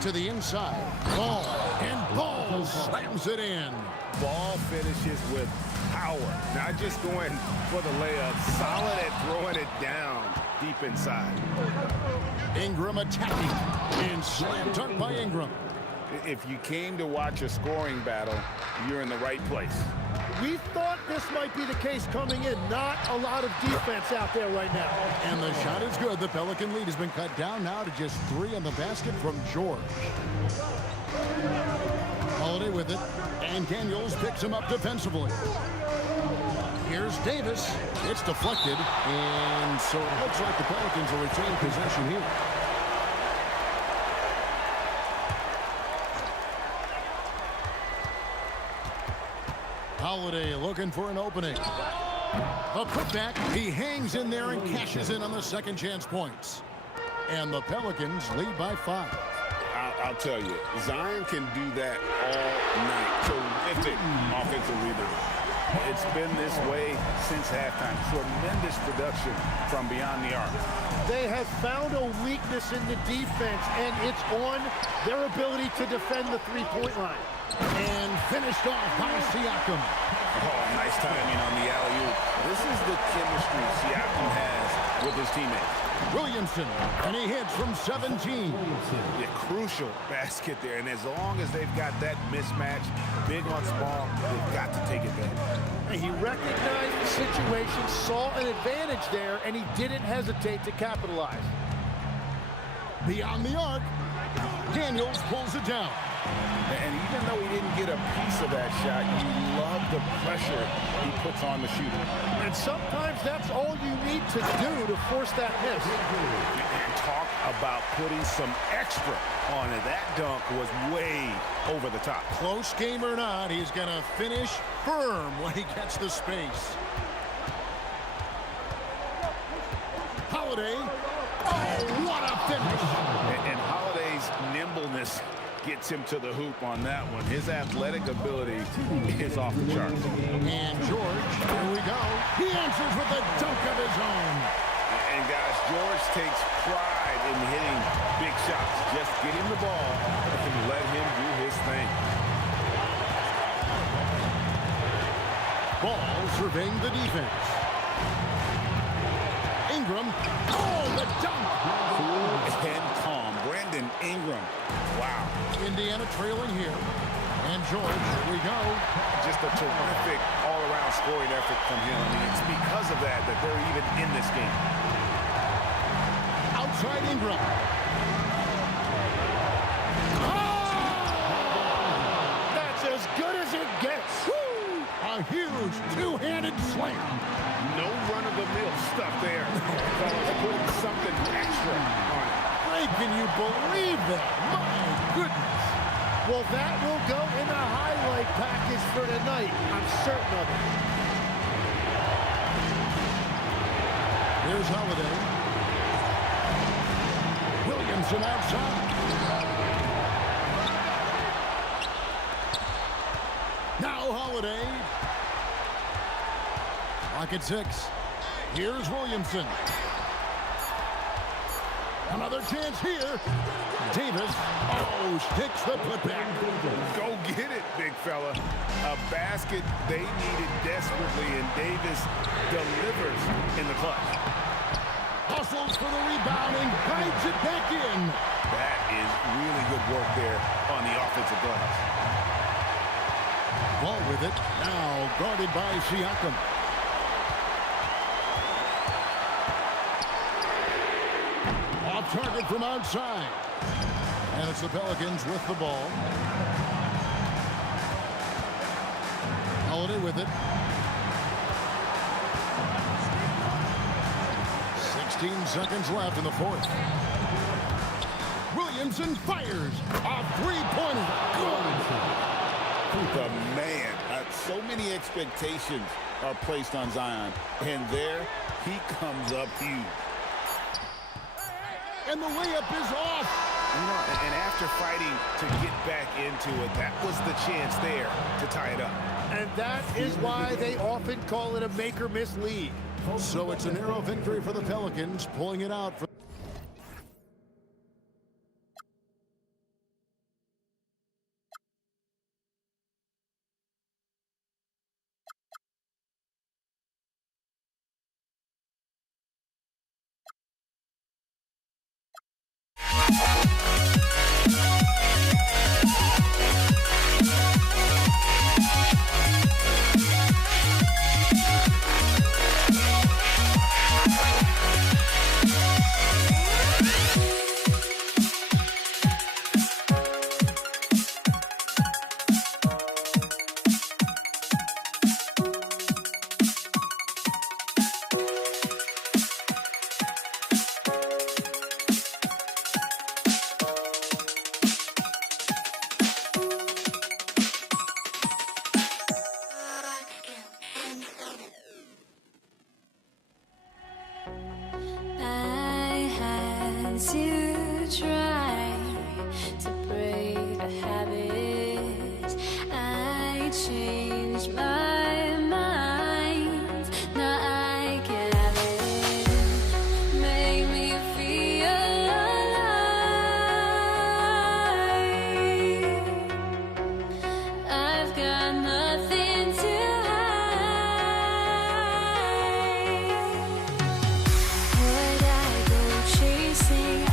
To the inside. Ball. And Ball slams it in. Ball finishes with power. Not just going for the layup. Solid at throwing it down deep inside. Ingram attacking. And slam dunk by Ingram. If you came to watch a scoring battle, you're in the right place. We thought this might be the case coming in. Not a lot of defense out there right now. And the shot is good. The Pelican lead has been cut down now to just 3 on the basket from George. Holiday with it. And Daniels picks him up defensively. Here's Davis. It's deflected. And so it looks like the Pelicans will retain possession here. Holiday looking for an opening. A putback. He hangs in there and cashes in on the second chance points. And the Pelicans lead by 5. I'll tell you, Zion can do that all night. Terrific offensive rebound. It's been this way since halftime. Tremendous production from beyond the arc. They have found a weakness in the defense, and it's on their ability to defend the three-point line. And finished off by Siakam. Oh, nice timing on the alley-oop. This is the chemistry Siakam has with his teammates. Williamson, and he hits from 17. A crucial basket there, and as long as they've got that mismatch, big on ball, they've got to take advantage. He recognized the situation, saw an advantage there, and he didn't hesitate to capitalize. Beyond the arc, Daniels pulls it down. And even though he didn't get a piece of that shot, you love the pressure he puts on the shooter. And sometimes that's all you need to do to force that miss. And talk about putting some extra on it. That dunk was way over the top. Close game or not, he's going to finish firm when he gets the space. Holiday. Oh, what a finish. And Holiday's nimbleness gets him to the hoop on that one. His athletic ability is off the charts. And George, here we go. He answers with a dunk of his own. And guys, George takes pride in hitting big shots. Just get him the ball and let him do his thing. Ball surveying the defense. Ingram. Oh, the dunk. Cool and calm. Brandon Ingram. Wow. Indiana trailing here. And George, here we go. Just a terrific all-around scoring effort from him. I mean, it's because of that they're even in this game. Outside Ingram. Oh! That's as good as it gets. Woo! A huge two-handed slam. No run-of-the-mill stuff there. Fellas putting something extra on it. Ray, can you believe that? My goodness. Well, that will go in the highlight package for tonight. I'm certain of it. Here's Holiday. Williamson outside. Now Holiday. Clock at 6. Here's Williamson. Another chance here. Davis. Oh, sticks the putback. Go get it, big fella. A basket they needed desperately, and Davis delivers in the clutch. Hustles for the rebound and hides it back in. That is really good work there on the offensive glass. Ball with it. Now guarded by Siakam. Off target from outside. And it's the Pelicans with the ball. Holiday with it. 16 seconds left in the fourth. Williamson fires. A three-pointer. The man. So many expectations are placed on Zion. And there he comes up huge. And the layup is off. You know, and after fighting to get back into it, that was the chance there to tie it up. And that is why they often call it a make-or-miss league. So it's a narrow victory for the Pelicans, pulling it out for Would I go chasing?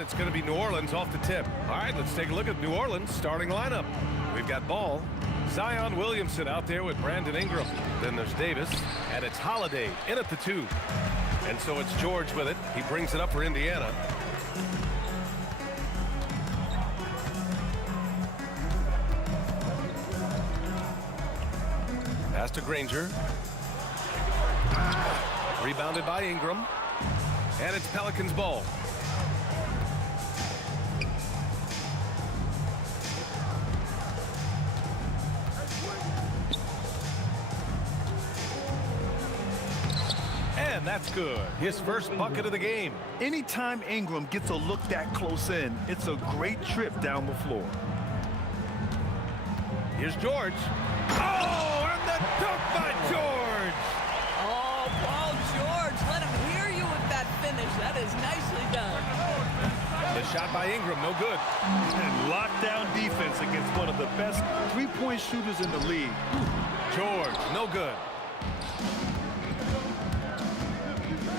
And it's going to be New Orleans off the tip. All right, let's take a look at New Orleans starting lineup. We've got Ball, Zion Williamson out there with Brandon Ingram. Then there's Davis, and it's Holiday in at the 2. And so it's George with it. He brings it up for Indiana. Pass to Granger. Rebounded by Ingram. And it's Pelicans ball. And that's good. His first bucket of the game. Anytime Ingram gets a look that close in, it's a great trip down the floor. Here's George. Oh, and the dunk by George. Oh, Paul George, let him hear you with that finish. That is nicely done. The shot by Ingram, no good. And lockdown defense against one of the best three-point shooters in the league. George, no good.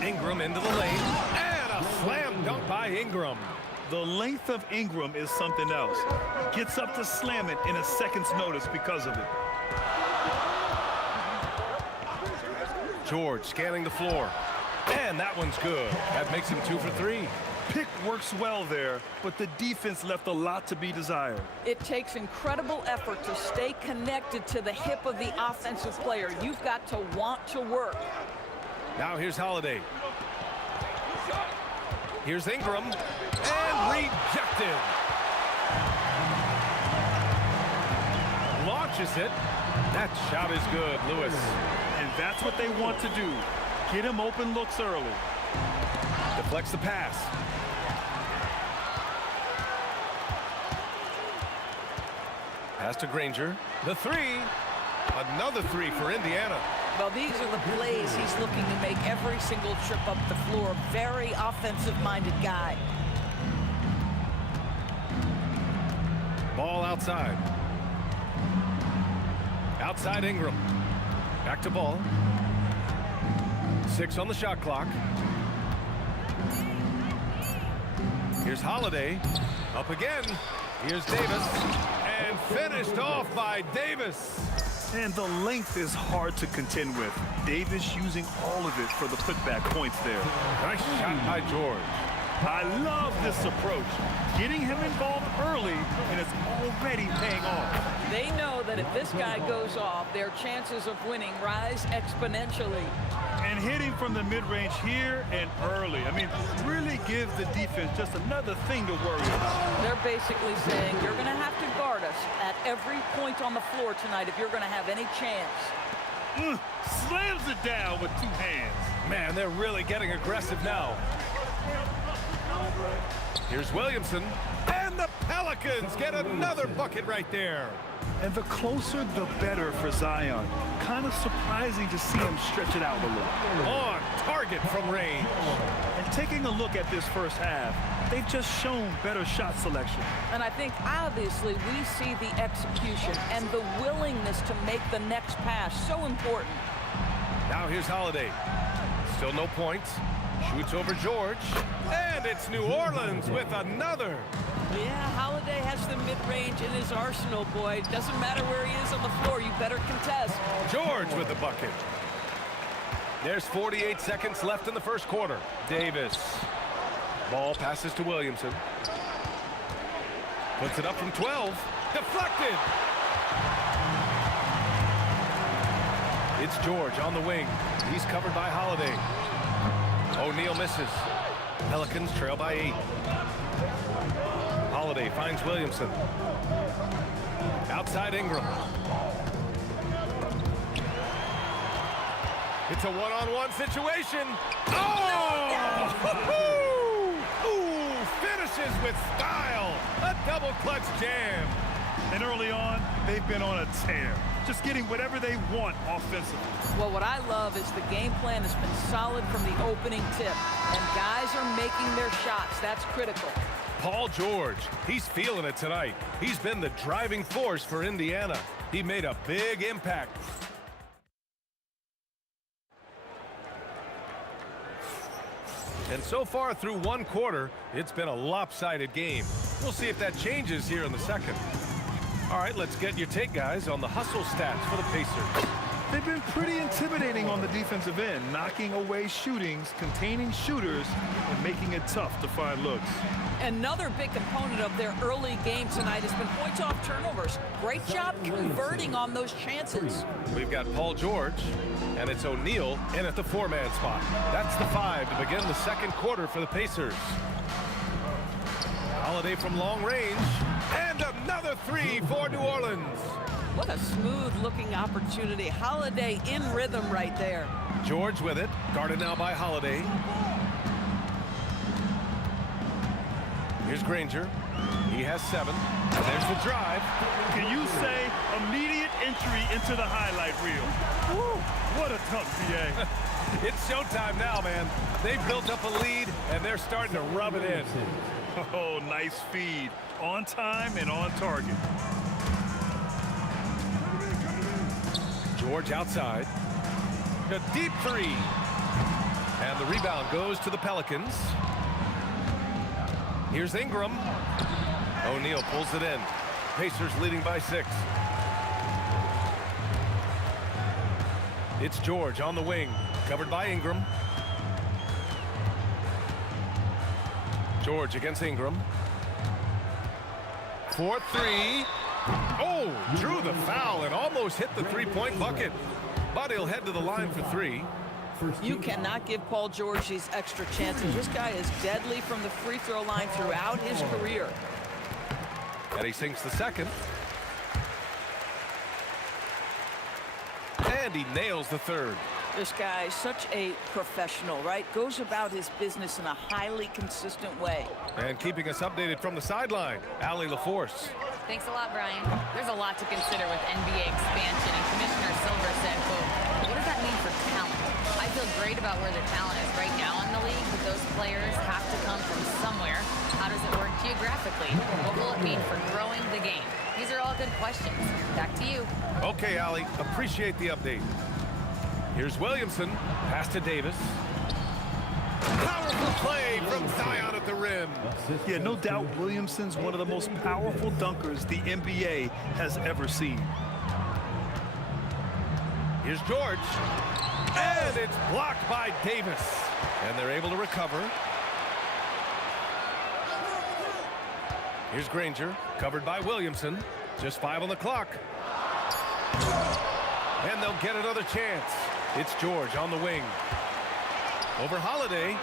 Ingram into the lane, and a slam dunk by Ingram. The length of Ingram is something else. Gets up to slam it in a second's notice because of it. George scanning the floor, and that one's good. That makes him 2 for 3. Pick works well there, but the defense left a lot to be desired. It takes incredible effort to stay connected to the hip of the offensive player. You've got to want to work. Now here's Holiday. Here's Ingram, and rejected. Launches it. That shot is good, Lewis. And that's what they want to do. Get him open looks early. Deflects the pass. Pass to Granger. The 3. Another 3 for Indiana. Well, these are the plays he's looking to make every single trip up the floor. Very offensive-minded guy. Ball outside. Outside Ingram. Back to Ball. 6 on the shot clock. Here's Holiday. Up again. Here's Davis. And finished off by Davis. And the length is hard to contend with. Davis using all of it for the putback points there. Nice shot by George. I love this approach. Getting him involved early, and it's already paying off. They know that if this guy goes off, their chances of winning rise exponentially. And hitting from the mid-range here and early. I mean, really give the defense just another thing to worry about. They're basically saying you're going to have to guard us at every point on the floor tonight if you're going to have any chance. Slams it down with 2 hands. Man, they're really getting aggressive now. Here's Williamson, and the Pelicans get another bucket right there. And the closer, the better for Zion. Kind of surprising to see him stretch it out a little. On target from range. And taking a look at this first half, they've just shown better shot selection. And I think obviously we see the execution and the willingness to make the next pass so important. Now here's Holiday. Still no points. Shoots over George. And it's New Orleans with another. Yeah, Holiday has the mid-range in his arsenal, boy. Doesn't matter where he is on the floor, you better contest. George with the bucket. There's 48 seconds left in the first quarter. Davis. Ball passes to Williamson. Puts it up from 12. Deflected. It's George on the wing. He's covered by Holiday. O'Neal misses. Pelicans trail by 8. Holiday finds Williamson. Outside Ingram. It's a one-on-one situation. Oh! Ooh, finishes with style. A double clutch jam. And early on, they've been on a tear. Just getting whatever they want offensively. Well, what I love is the game plan has been solid from the opening tip. And guys are making their shots. That's critical. Paul George, he's feeling it tonight. He's been the driving force for Indiana. He made a big impact. And so far through one quarter, it's been a lopsided game. We'll see if that changes here in the second. All right, let's get your take, guys, on the hustle stats for the Pacers. They've been pretty intimidating on the defensive end, knocking away shootings, containing shooters, and making it tough to find looks. Another big component of their early game tonight has been points off turnovers. Great job converting on those chances. We've got Paul George, and it's O'Neal in at the 4-man spot. That's the 5 to begin the second quarter for the Pacers. Holiday from long range, and another 3 for New Orleans. What a smooth-looking opportunity. Holiday in rhythm right there. George with it, guarded now by Holiday. Here's Granger. He has 7. And there's the drive. Can you say immediate entry into the highlight reel? Woo, what a tough PA. It's showtime now, man. They've built up a lead, and they're starting to rub it in. Oh, nice feed. On time and on target. George outside. A deep 3. And the rebound goes to the Pelicans. Here's Ingram. O'Neal pulls it in. Pacers leading by 6. It's George on the wing, covered by Ingram. George against Ingram. 4-3. Oh, drew the foul and almost hit the 3-point bucket. But he'll head to the line for 3. You cannot give Paul George these extra chances. This guy is deadly from the free throw line throughout his career. And he sinks the second. And he nails the third. This guy is such a professional, right? Goes about his business in a highly consistent way. And keeping us updated from the sideline, Allie LaForce. Thanks a lot, Brian. There's a lot to consider with NBA expansion, and Commissioner Silver said, quote, what does that mean for talent? I feel great about where the talent is right now in the league, but those players have to come from somewhere. How does it work geographically? What will it mean for growing the game? These are all good questions. Back to you. Okay, Allie, appreciate the update. Here's Williamson, pass to Davis. Powerful play from Zion at the rim. Yeah, no doubt Williamson's one of the most powerful dunkers the NBA has ever seen. Here's George. And it's blocked by Davis. And they're able to recover. Here's Granger, covered by Williamson. Just 5 on the clock. And they'll get another chance. It's George on the wing. Over Holiday.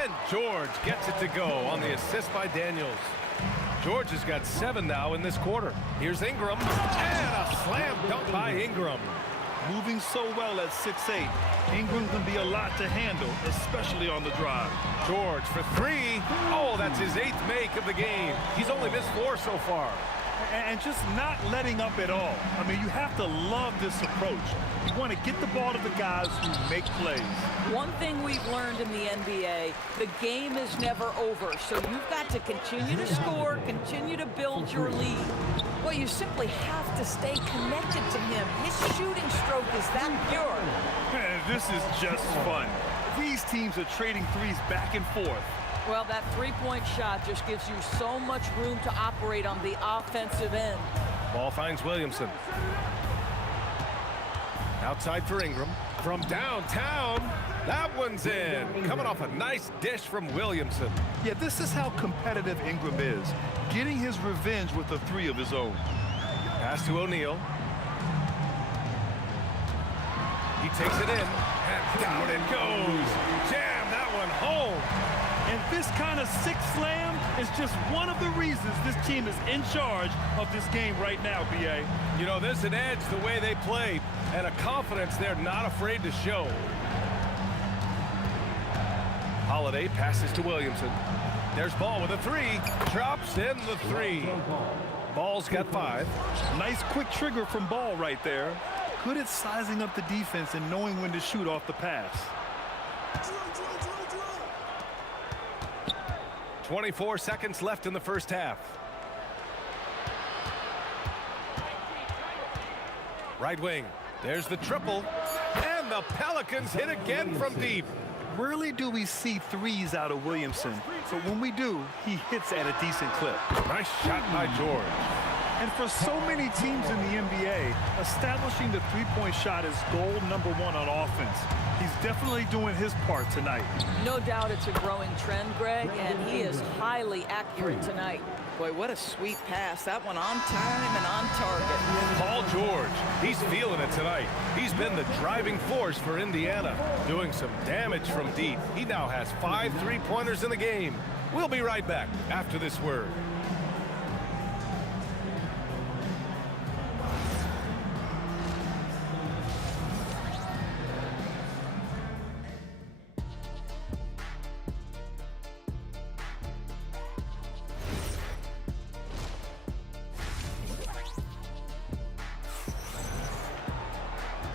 And George gets it to go on the assist by Daniels. George has got 7 now in this quarter. Here's Ingram. And a slam dunk by Ingram. Moving so well at 6'8", Ingram can be a lot to handle, especially on the drive. George for 3. Oh, that's his 8th make of the game. He's only missed 4 so far. And just not letting up at all. I mean, you have to love this approach. You want to get the ball to the guys who make plays. One thing we've learned in the NBA, the game is never over. So you've got to continue to score, continue to build your lead. Well, you simply have to stay connected to him. His shooting stroke is that pure. Man, this is just fun. These teams are trading threes back and forth. Well, that three-point shot just gives you so much room to operate on the offensive end. Ball finds Williamson. Outside for Ingram. From downtown, that one's in. Coming off a nice dish from Williamson. Yeah, this is how competitive Ingram is. Getting his revenge with a 3 of his own. Pass to O'Neal. He takes it in, and down it goes. Jam that one home. And this kind of sick slam is just one of the reasons this team is in charge of this game right now, B.A. You know, there's an edge the way they play, and a confidence they're not afraid to show. Holiday passes to Williamson. There's Ball with a 3. Drops in the 3. Ball's got 5. Nice quick trigger from Ball right there. Good at sizing up the defense and knowing when to shoot off the pass. 24 seconds left in the first half. Right wing. There's the triple. And the Pelicans hit again from deep. Rarely do we see threes out of Williamson, but when we do, he hits at a decent clip. Nice shot by George. And for so many teams in the NBA, establishing the three-point shot is goal number one on offense. He's definitely doing his part tonight. No doubt it's a growing trend, Greg, and he is highly accurate tonight. Boy, what a sweet pass. That one on time and on target. Paul George, he's feeling it tonight. He's been the driving force for Indiana, doing some damage from deep. He now has 5 3-pointers in the game. We'll be right back after this word.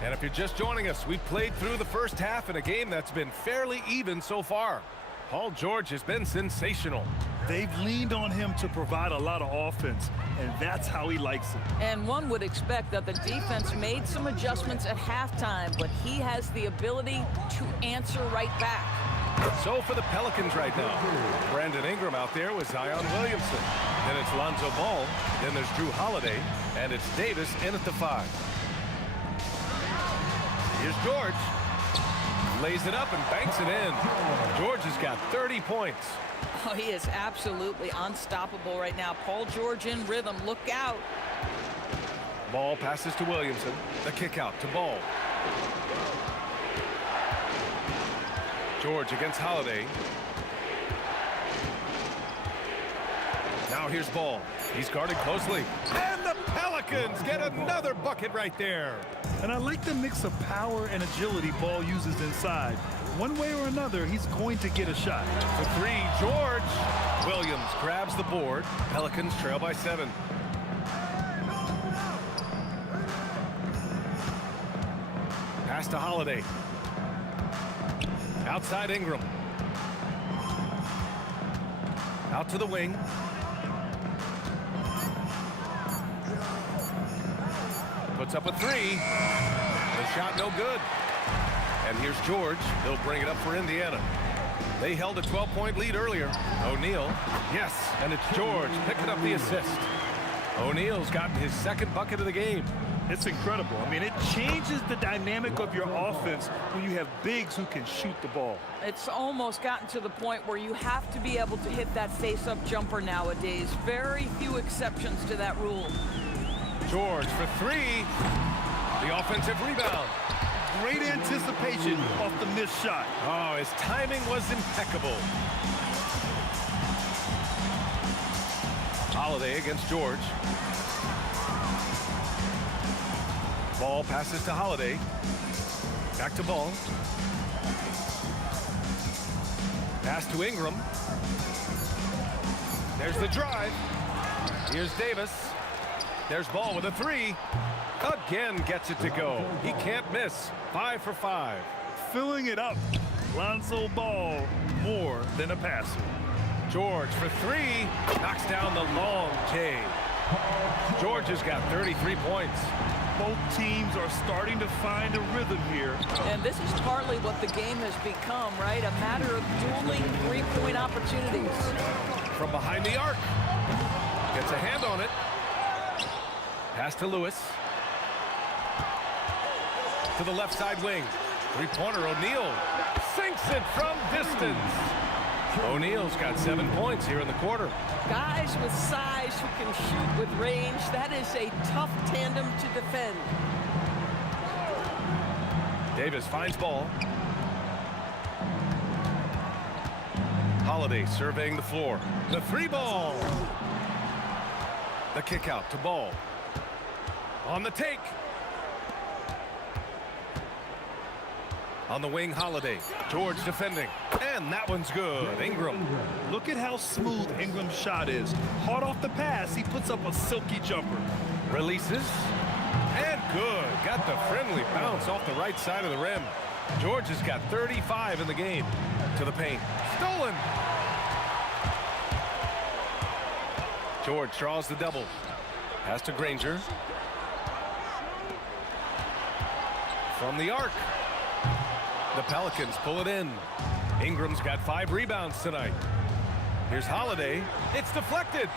And if you're just joining us, we've played through the first half in a game that's been fairly even so far. Paul George has been sensational. They've leaned on him to provide a lot of offense, and that's how he likes it. And one would expect that the defense made some adjustments at halftime, but he has the ability to answer right back. So for the Pelicans right now, Brandon Ingram out there with Zion Williamson. Then it's Lonzo Ball. Then there's Drew Holiday. And it's Davis in at the 5. Here's George. Lays it up and banks it in. George has got 30 points. Oh, he is absolutely unstoppable right now. Paul George in rhythm. Look out. Ball passes to Williamson. The kick out to Ball. George against Holiday. Now here's Ball. He's guarded closely. And the Pelicans get another bucket right there. And I like the mix of power and agility Ball uses inside. One way or another, he's going to get a shot. For 3, George. Williams grabs the board. Pelicans trail by 7. Pass to Holiday. Outside Ingram. Out to the wing. Puts up a 3. The shot no good. And here's George. He'll bring it up for Indiana. They held a 12-point lead earlier. O'Neal. Yes, and it's George picking up the assist. O'Neal's gotten his second bucket of the game. It's incredible. I mean, it changes the dynamic of your offense when you have bigs who can shoot the ball. It's almost gotten to the point where you have to be able to hit that face-up jumper nowadays. Very few exceptions to that rule. George for 3. The offensive rebound. Great anticipation off the missed shot. Oh, his timing was impeccable. Holiday against George. Ball passes to Holiday. Back to Ball. Pass to Ingram. There's the drive. Here's Davis. There's Ball with a 3. Again gets it to go. He can't miss. 5 for 5. Filling it up. Lonzo Ball, more than a passer. George for 3. Knocks down the long J. George has got 33 points. Both teams are starting to find a rhythm here. And this is partly what the game has become, right? A matter of dueling three-point opportunities. From behind the arc. Gets a hand on it. Pass to Lewis. To the left side wing. Three-pointer O'Neal. Sinks it from distance. O'Neal's got 7 points here in the quarter. Guys with size who can shoot with range, that is a tough tandem to defend. Davis finds Ball. Holiday surveying the floor. The 3-ball. The kick out to Ball. On the take. On the wing, Holiday. George defending. And that one's good. Ingram. Look at how smooth Ingram's shot is. Hard off the pass, he puts up a silky jumper. Releases. And good. Got the friendly bounce off the right side of the rim. George has got 35 in the game. To the paint. Stolen. George draws the double. Pass to Granger. From the arc. The Pelicans pull it in. Ingram's got 5 rebounds tonight. Here's Holiday. It's deflected.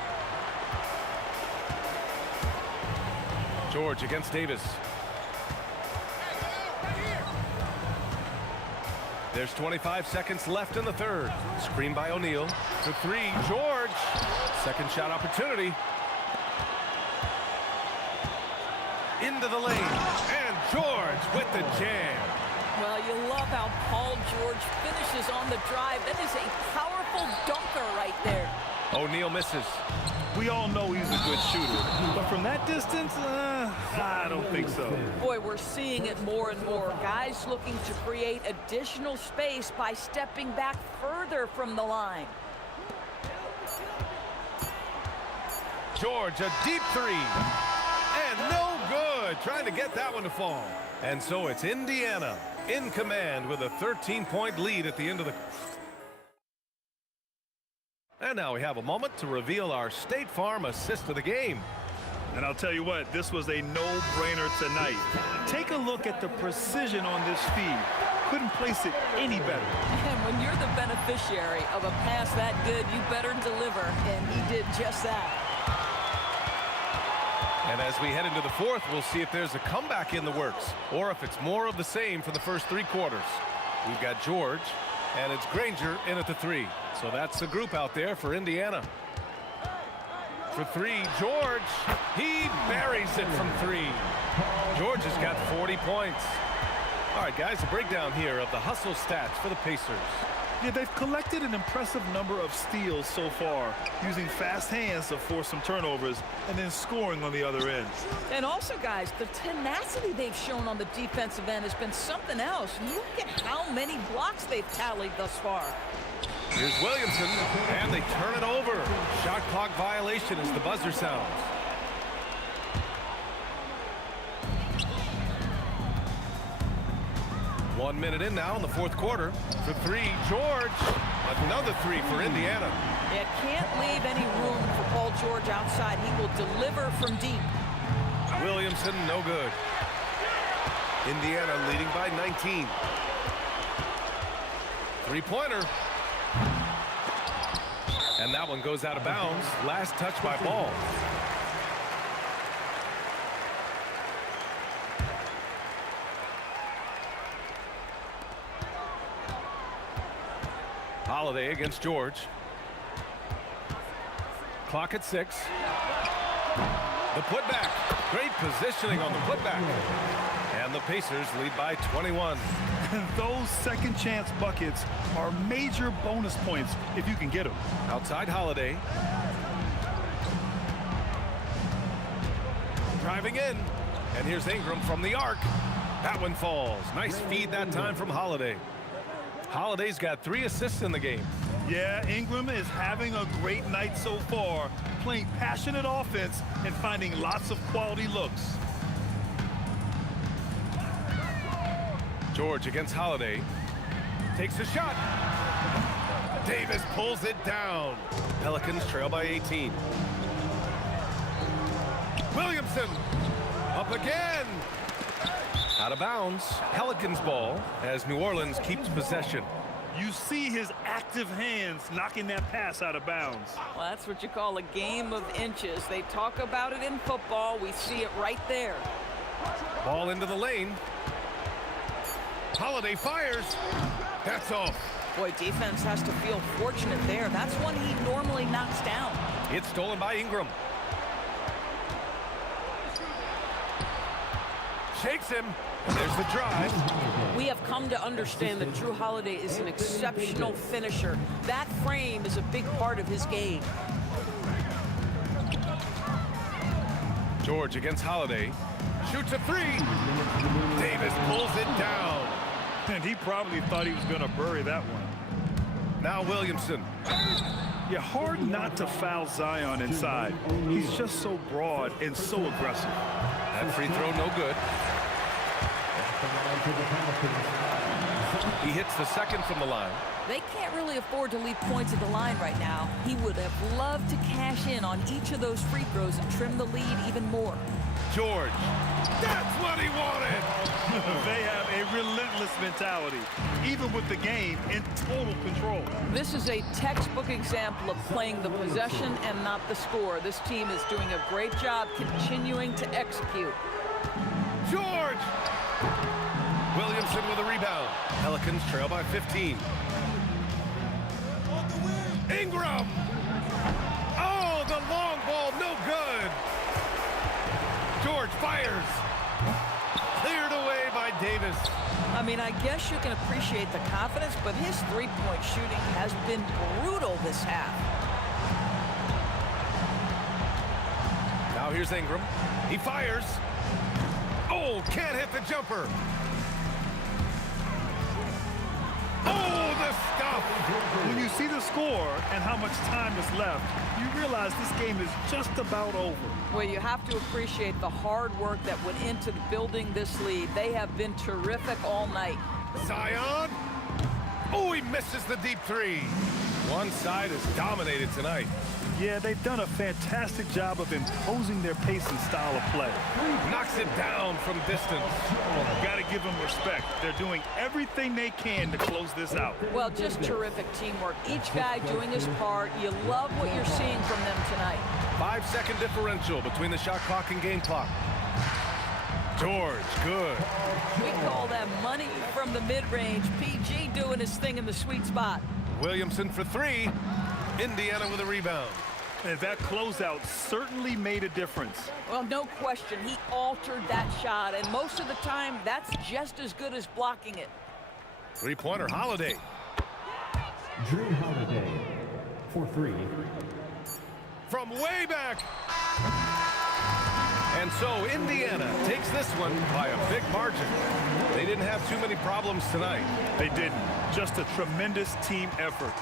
George against Davis. There's 25 seconds left in the third. Screen by O'Neal. For 3, George. Second shot opportunity. Into the lane. And George with the jam. Well, you love how Paul George finishes on the drive. That is a powerful dunker right there. O'Neal misses. We all know he's a good shooter, but from that distance, I don't think so. Boy, we're seeing it more and more. Guys looking to create additional space by stepping back further from the line. George, a deep 3. And no good. Trying to get that one to fall. And so it's Indiana in command with a 13-point lead at the end of the... And now we have a moment to reveal our State Farm assist of the game. And I'll tell you what, this was a no-brainer tonight. Take a look at the precision on this feed. Couldn't place it any better. And when you're the beneficiary of a pass that good, you better deliver, and he did just that. And as we head into the fourth, we'll see if there's a comeback in the works or if it's more of the same for the first 3 quarters. We've got George, and it's Granger in at the 3. So that's the group out there for Indiana. For 3, George. He buries it from 3. George has got 40 points. All right, guys, a breakdown here of the hustle stats for the Pacers. Yeah, they've collected an impressive number of steals so far, using fast hands to force some turnovers and then scoring on the other end. And also, guys, the tenacity they've shown on the defensive end has been something else. Look at how many blocks they've tallied thus far. Here's Williamson, and they turn it over. Shot clock violation as the buzzer sounds. One minute in now in the fourth quarter. For 3, George. Another 3 for Indiana. Yeah, can't leave any room for Paul George outside. He will deliver from deep. Williamson, no good. Indiana leading by 19. 3-pointer. And that one goes out of bounds. Last touch by Ball. Holiday against George. Clock at 6. The putback. Great positioning on the putback. And the Pacers lead by 21. And those second chance buckets are major bonus points if you can get them. Outside Holiday. Driving in. And here's Ingram from the arc. That one falls. Nice feed that time from Holiday. Holiday's got 3 assists in the game. Yeah, Ingram is having a great night so far, playing passionate offense and finding lots of quality looks. George against Holiday. Takes a shot. Davis pulls it down. Pelicans trail by 18. Williamson up again. Out of bounds. Pelicans ball as New Orleans keeps possession. You see his active hands knocking that pass out of bounds. Well, that's what you call a game of inches. They talk about it in football. We see it right there. Ball into the lane. Holiday fires. That's off. Boy, defense has to feel fortunate there. That's one he normally knocks down. It's stolen by Ingram. Shakes him. There's the drive. We have come to understand that Drew Holiday is an exceptional finisher. That frame is a big part of his game. George against Holiday. Shoots a 3. Davis pulls it down. And he probably thought he was going to bury that one. Now Williamson. Yeah, hard not to foul Zion inside. He's just so broad and so aggressive. That free throw no good. He hits the second from the line. They can't really afford to leave points at the line right now. He would have loved to cash in on each of those free throws and trim the lead even more. George. That's what he wanted. They have a relentless mentality, even with the game in total control. This is a textbook example of playing the possession and not the score. This team is doing a great job continuing to execute. George! Williamson with a rebound. Pelicans trail by 15. Ingram! Oh, the long ball, no good. George fires. Cleared away by Davis. I mean, I guess you can appreciate the confidence, but his three-point shooting has been brutal this half. Now here's Ingram. He fires. Oh, can't hit the jumper. Oh, the stuff. When you see the score and how much time is left, you realize this game is just about over. Well, you have to appreciate the hard work that went into building this lead. They have been terrific all night. Zion. Oh, he misses the deep three. One side is dominated tonight. Yeah, they've done a fantastic job of imposing their pace and style of play. Knocks it down from distance. Got to give them respect. They're doing everything they can to close this out. Well, just terrific teamwork. Each guy doing his part. You love what you're seeing from them tonight. 5-second differential between the shot clock and game clock. George, good. We call that money from the mid-range. PG doing his thing in the sweet spot. Williamson for three. Indiana with a rebound. And that closeout certainly made a difference. Well, no question. He altered that shot, and most of the time, that's just as good as blocking it. Three-pointer, Holiday. Drew Holiday for three. From way back. And so Indiana takes this one by a big margin. They didn't have too many problems tonight. They didn't. Just a tremendous team effort.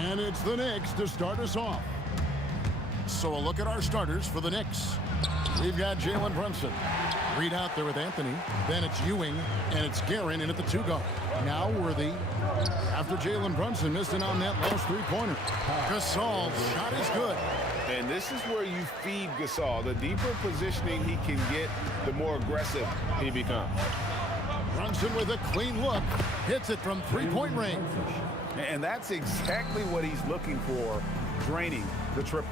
And it's the Knicks to start us off. So a look at our starters for the Knicks. We've got Jalen Brunson. Reed out there with Anthony. Then it's Ewing, and it's Guerin in at the 2 guard. Now Worthy. After Jalen Brunson missed it on that last 3-pointer. Gasol's shot is good. And this is where you feed Gasol. The deeper positioning he can get, the more aggressive he becomes. Brunson with a clean look. Hits it from 3-point range. And that's exactly what he's looking for, draining the triple.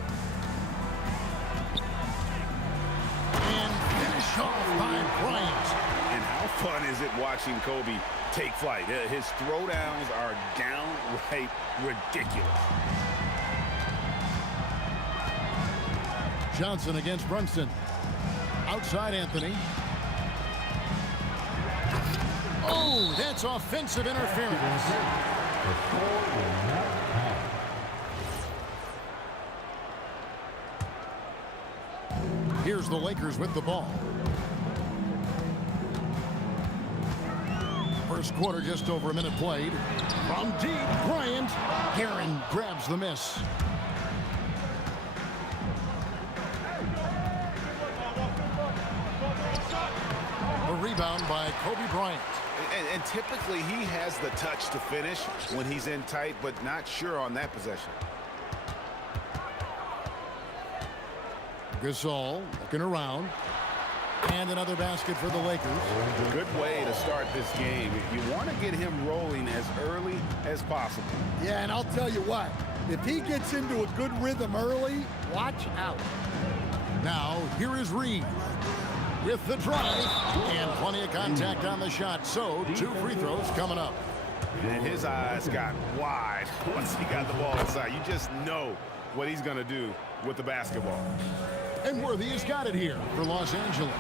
And finish off by Bryant. And how fun is it watching Kobe take flight? His throwdowns are downright ridiculous. Johnson against Brunson. Outside Anthony. Oh, that's offensive interference. Here's the Lakers with the ball. First quarter, just over a minute played. From deep, Bryant. Guerin grabs the miss. A rebound by Kobe Bryant. And typically he has the touch to finish when he's in tight, but not sure on that possession. Gasol looking around. And another basket for the Lakers. Good way to start this game. You want to get him rolling as early as possible. Yeah, and I'll tell you what, if he gets into a good rhythm early, watch out. Now, here is Reed with the drive. And plenty of contact on the shot. So, 2 free throws coming up. And his eyes got wide once he got the ball inside. You just know what he's going to do with the basketball. And Worthy has got it here for Los Angeles.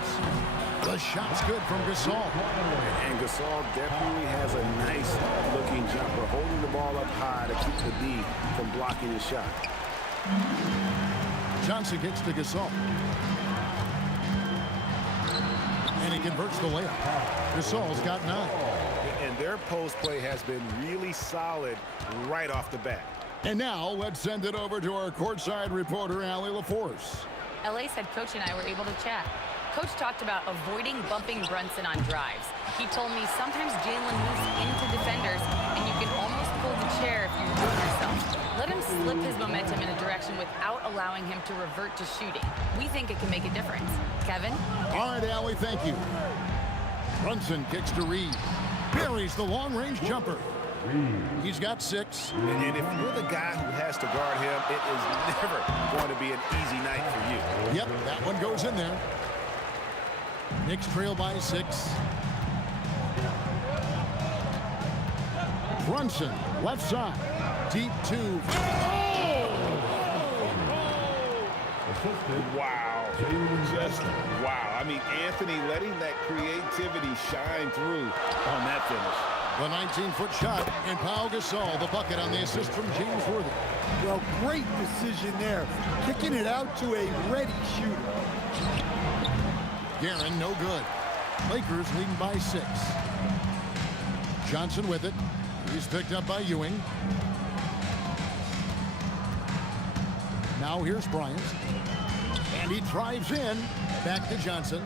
The shot's good from Gasol. And Gasol definitely has a nice-looking jumper, holding the ball up high to keep the D from blocking his shot. Johnson kicks to Gasol. And he converts the layup. Gasol's got 9. And their post play has been really solid right off the bat. And now let's send it over to our courtside reporter, Allie LaForce. LA's head coach and I were able to chat. Coach talked about avoiding bumping Brunson on drives. He told me sometimes Jalen moves into defenders and you can almost pull the chair if you remove yourself. Let him slip his momentum in a direction without allowing him to revert to shooting. We think it can make a difference. Kevin? All right, Allie, thank you. Brunson kicks to Reed. Buries the long-range jumper. He's got 6. And if you're the guy who has to guard him, it is never going to be an easy night for you. Yep, that one goes in there. Knicks trail by 6. Brunson, left side. Deep 2. Oh! Wow. Just wow. I mean, Anthony letting that creativity shine through on that finish. The 19-foot shot, and Pau Gasol, the bucket on the assist from James Worthy. Well, great decision there. Kicking it out to a ready shooter. Guerin, no good. Lakers leading by 6. Johnson with it. He's picked up by Ewing. Now here's Bryant. And he drives in. Back to Johnson.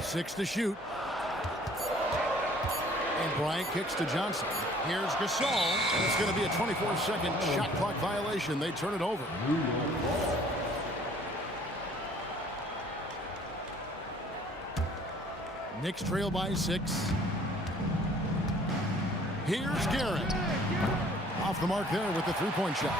6 to shoot. And Bryant kicks to Johnson. Here's Gasol. And it's going to be a 24-second shot clock violation. They turn it over. Knicks trail by 6. Here's Guerin. Off the mark there with the 3-point shot.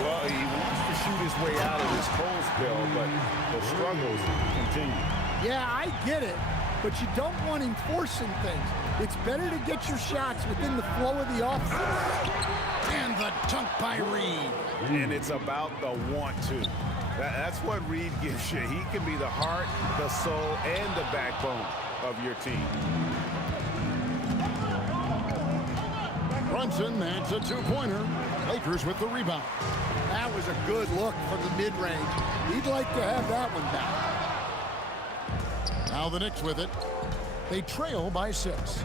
Well, he wants to shoot his way out of this cold spell, but the struggles continue. Yeah, I get it, but you don't want him forcing things. It's better to get your shots within the flow of the offense. And the dunk by Reed. And it's about the want to. That's what Reed gives you. He can be the heart, the soul, and the backbone of your team. Brunson, that's a 2-pointer. Lakers with the rebound. That was a good look from the mid-range. He'd like to have that one back. Now the Knicks with it. They trail by 6.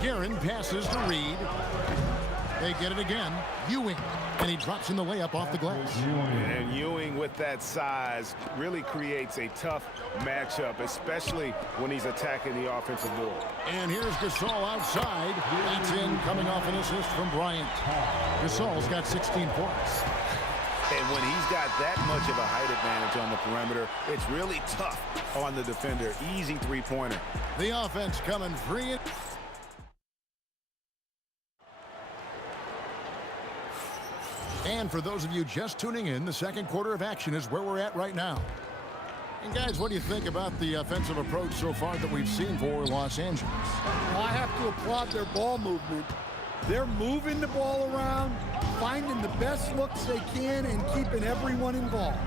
Guerin passes to Reed. They get it again. Ewing. And he drops in the layup off the glass. And Ewing with that size really creates a tough matchup, especially when he's attacking the offensive board. And here's Gasol outside. That's in, coming off an assist from Bryant. Gasol's got 16 points. And when he's got that much of a height advantage on the perimeter, it's really tough on the defender. Easy three-pointer. The offense coming free. And for those of you just tuning in, the second quarter of action is where we're at right now. And guys, what do you think about the offensive approach so far that we've seen for Los Angeles? Well, I have to applaud their ball movement. They're moving the ball around, finding the best looks they can, and keeping everyone involved.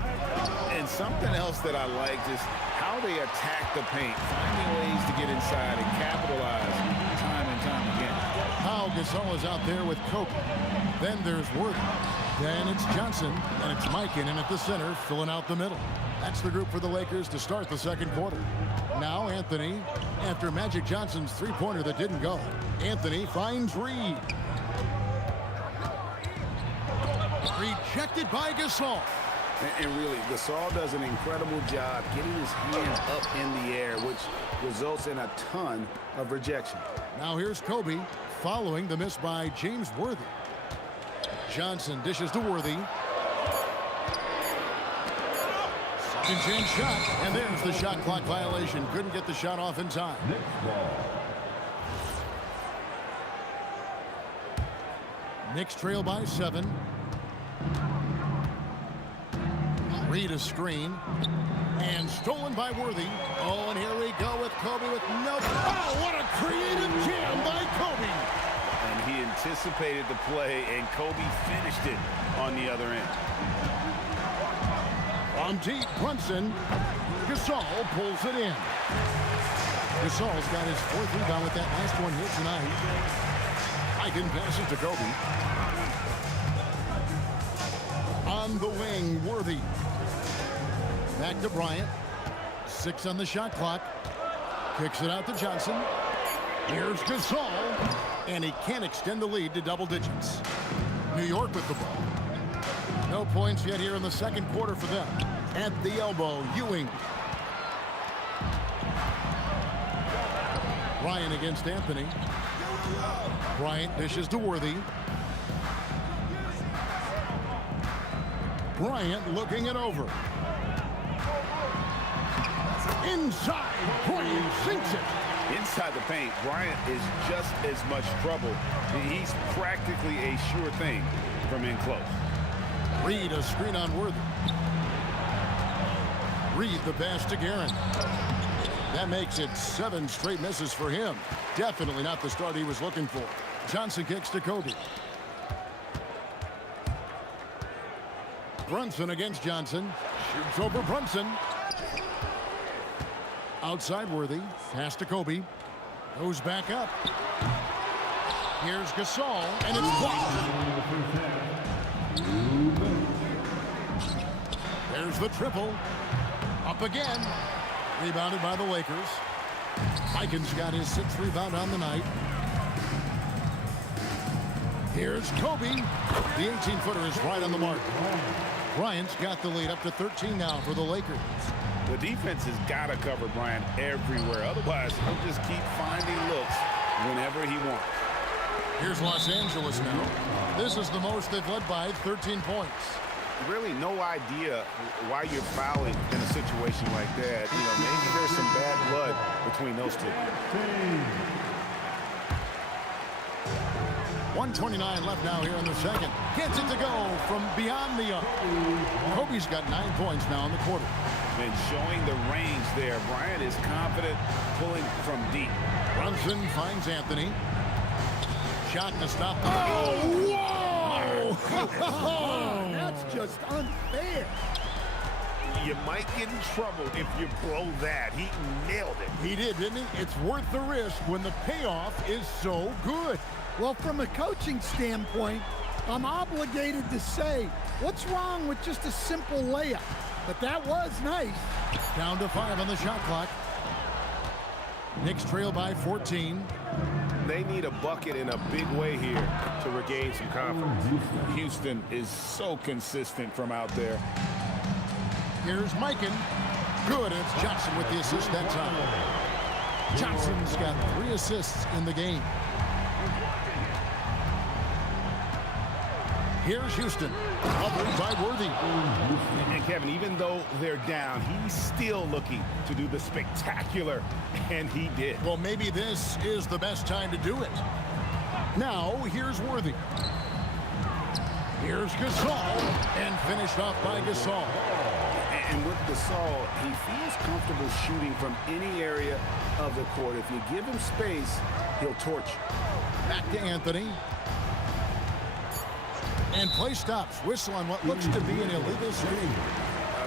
And something else that I liked is how they attack the paint, finding ways to get inside and capitalize time and time again. How Gasol is out there with Kobe. Then there's Worthy. Then it's Johnson, and it's Mikan in at the center, filling out the middle. That's the group for the Lakers to start the second quarter. Now Anthony, after Magic Johnson's three-pointer that didn't go. Anthony finds Reed. Rejected by Gasol. And really, Gasol does an incredible job getting his hands up in the air, which results in a ton of rejection. Now here's Kobe, following the miss by James Worthy. Johnson dishes to Worthy. Second chance shot, and there's the shot clock violation. Couldn't get the shot off in time. Knicks trail by 7. Reed a screen. And stolen by Worthy. Oh, and here we go with Kobe with no... Oh, what a creative jam by Kobe! And he anticipated the play, and Kobe finished it on the other end. On deep, Brunson. Gasol pulls it in. Gasol's got his 4th rebound with that last one here tonight. I can pass it to Kobe. On the wing, Worthy. Back to Bryant. 6 on the shot clock. Kicks it out to Johnson. Here's Gasol. And he can't extend the lead to double digits. New York with the ball. No points yet here in the second quarter for them. At the elbow, Ewing. Bryant against Anthony. Bryant dishes to Worthy. Bryant looking it over. Inside, Bryant sinks it. Inside the paint, Bryant is just as much trouble. He's practically a sure thing from in close. Reed a screen on Worthy. Reed the pass to Guerin. That makes it 7 straight misses for him. Definitely not the start he was looking for. Johnson kicks to Kobe. Brunson against Johnson. Shoots over Brunson. Outside Worthy. Pass to Kobe. Goes back up. Here's Gasol, and it's blocked. There's the triple. Up again. Rebounded by the Lakers. Mikan's got his 6th rebound on the night. Here's Kobe. The 18-footer is right on the mark. Bryant's got the lead up to 13 now for the Lakers. The defense has got to cover Bryant everywhere. Otherwise, he'll just keep finding looks whenever he wants. Here's Los Angeles now. This is the most they've led by, 13 points. Really no idea why you're fouling in a situation like that. You know, maybe there's some bad blood between those two. 1:29 left now here in the second. Gets it to go from beyond the arc. Kobe's got 9 points now in the quarter. And showing the range there. Bryant is confident pulling from deep. Brunson finds Anthony. Shot to stop. Oh, whoa! That's just unfair. You might get in trouble if you blow that. He nailed it. He did, didn't he? It's worth the risk when the payoff is so good. Well, from a coaching standpoint, I'm obligated to say, what's wrong with just a simple layup? But that was nice. Down to 5 on the shot clock. Knicks trail by 14. They need a bucket in a big way here to regain some confidence. Houston is so consistent from out there. Here's Mikan. Good, and it's Johnson with the assist that time. Johnson's got 3 assists in the game. Here's Houston, covered by Worthy. And Kevin, even though they're down, he's still looking to do the spectacular, and he did. Well, maybe this is the best time to do it. Now, here's Worthy. Here's Gasol, and finished off by Gasol. And with Gasol, he feels comfortable shooting from any area of the court. If you give him space, he'll torch you. Back to Anthony. And play stops. Whistle on what looks to be an illegal screen.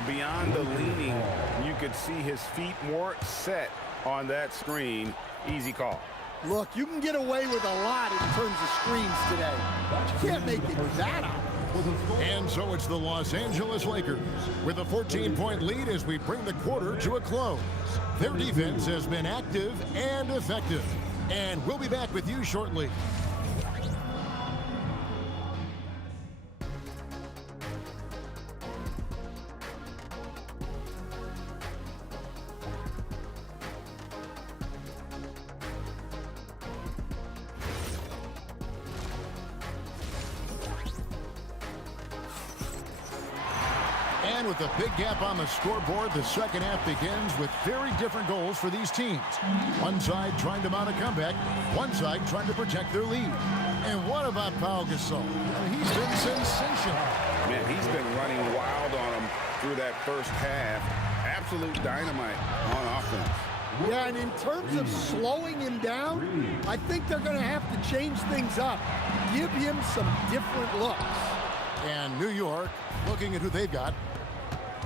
Beyond the leaning, you could see his feet more set on that screen. Easy call. Look, you can get away with a lot in terms of screens today. But you can't make it that obvious. And so it's the Los Angeles Lakers with a 14-point lead as we bring the quarter to a close. Their defense has been active and effective. And we'll be back with you shortly. And with a big gap on the scoreboard, the second half begins with very different goals for these teams. One side trying to mount a comeback, one side trying to protect their lead. And what about Pau Gasol? He's been sensational. Man, he's been running wild on him through that first half. Absolute dynamite on offense. Yeah, and in terms of slowing him down, I think they're going to have to change things up. Give him some different looks. And New York, looking at who they've got.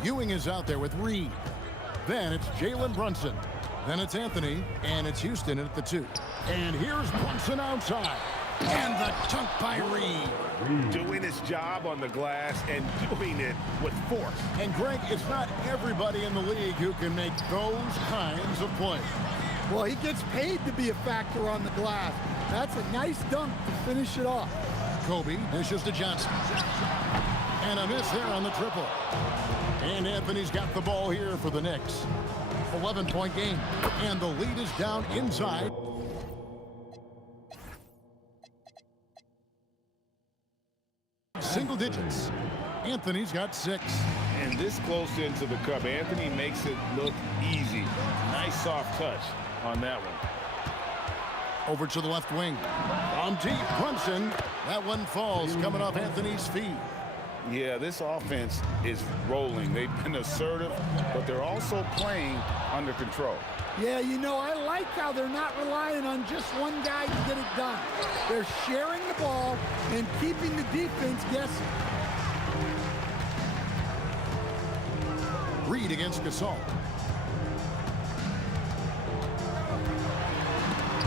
Ewing is out there with Reed. Then it's Jalen Brunson. Then it's Anthony, and it's Houston at the 2. And here's Brunson outside. And the dunk by Reed. Doing his job on the glass and doing it with force. And Greg, it's not everybody in the league who can make those kinds of plays. Well, he gets paid to be a factor on the glass. That's a nice dunk to finish it off. Kobe dishes to Johnson. And a miss there on the triple. And Anthony's got the ball here for the Knicks. 11-point game. And the lead is down inside. Single digits. Anthony's got 6. And this close into the cup, Anthony makes it look easy. Nice soft touch on that one. Over to the left wing. On deep, Brunson. That one falls coming off Anthony's feet. Yeah, this offense is rolling. They've been assertive, but they're also playing under control. Yeah, you know, I like how they're not relying on just one guy to get it done. They're sharing the ball and keeping the defense guessing. Reed against Gasol.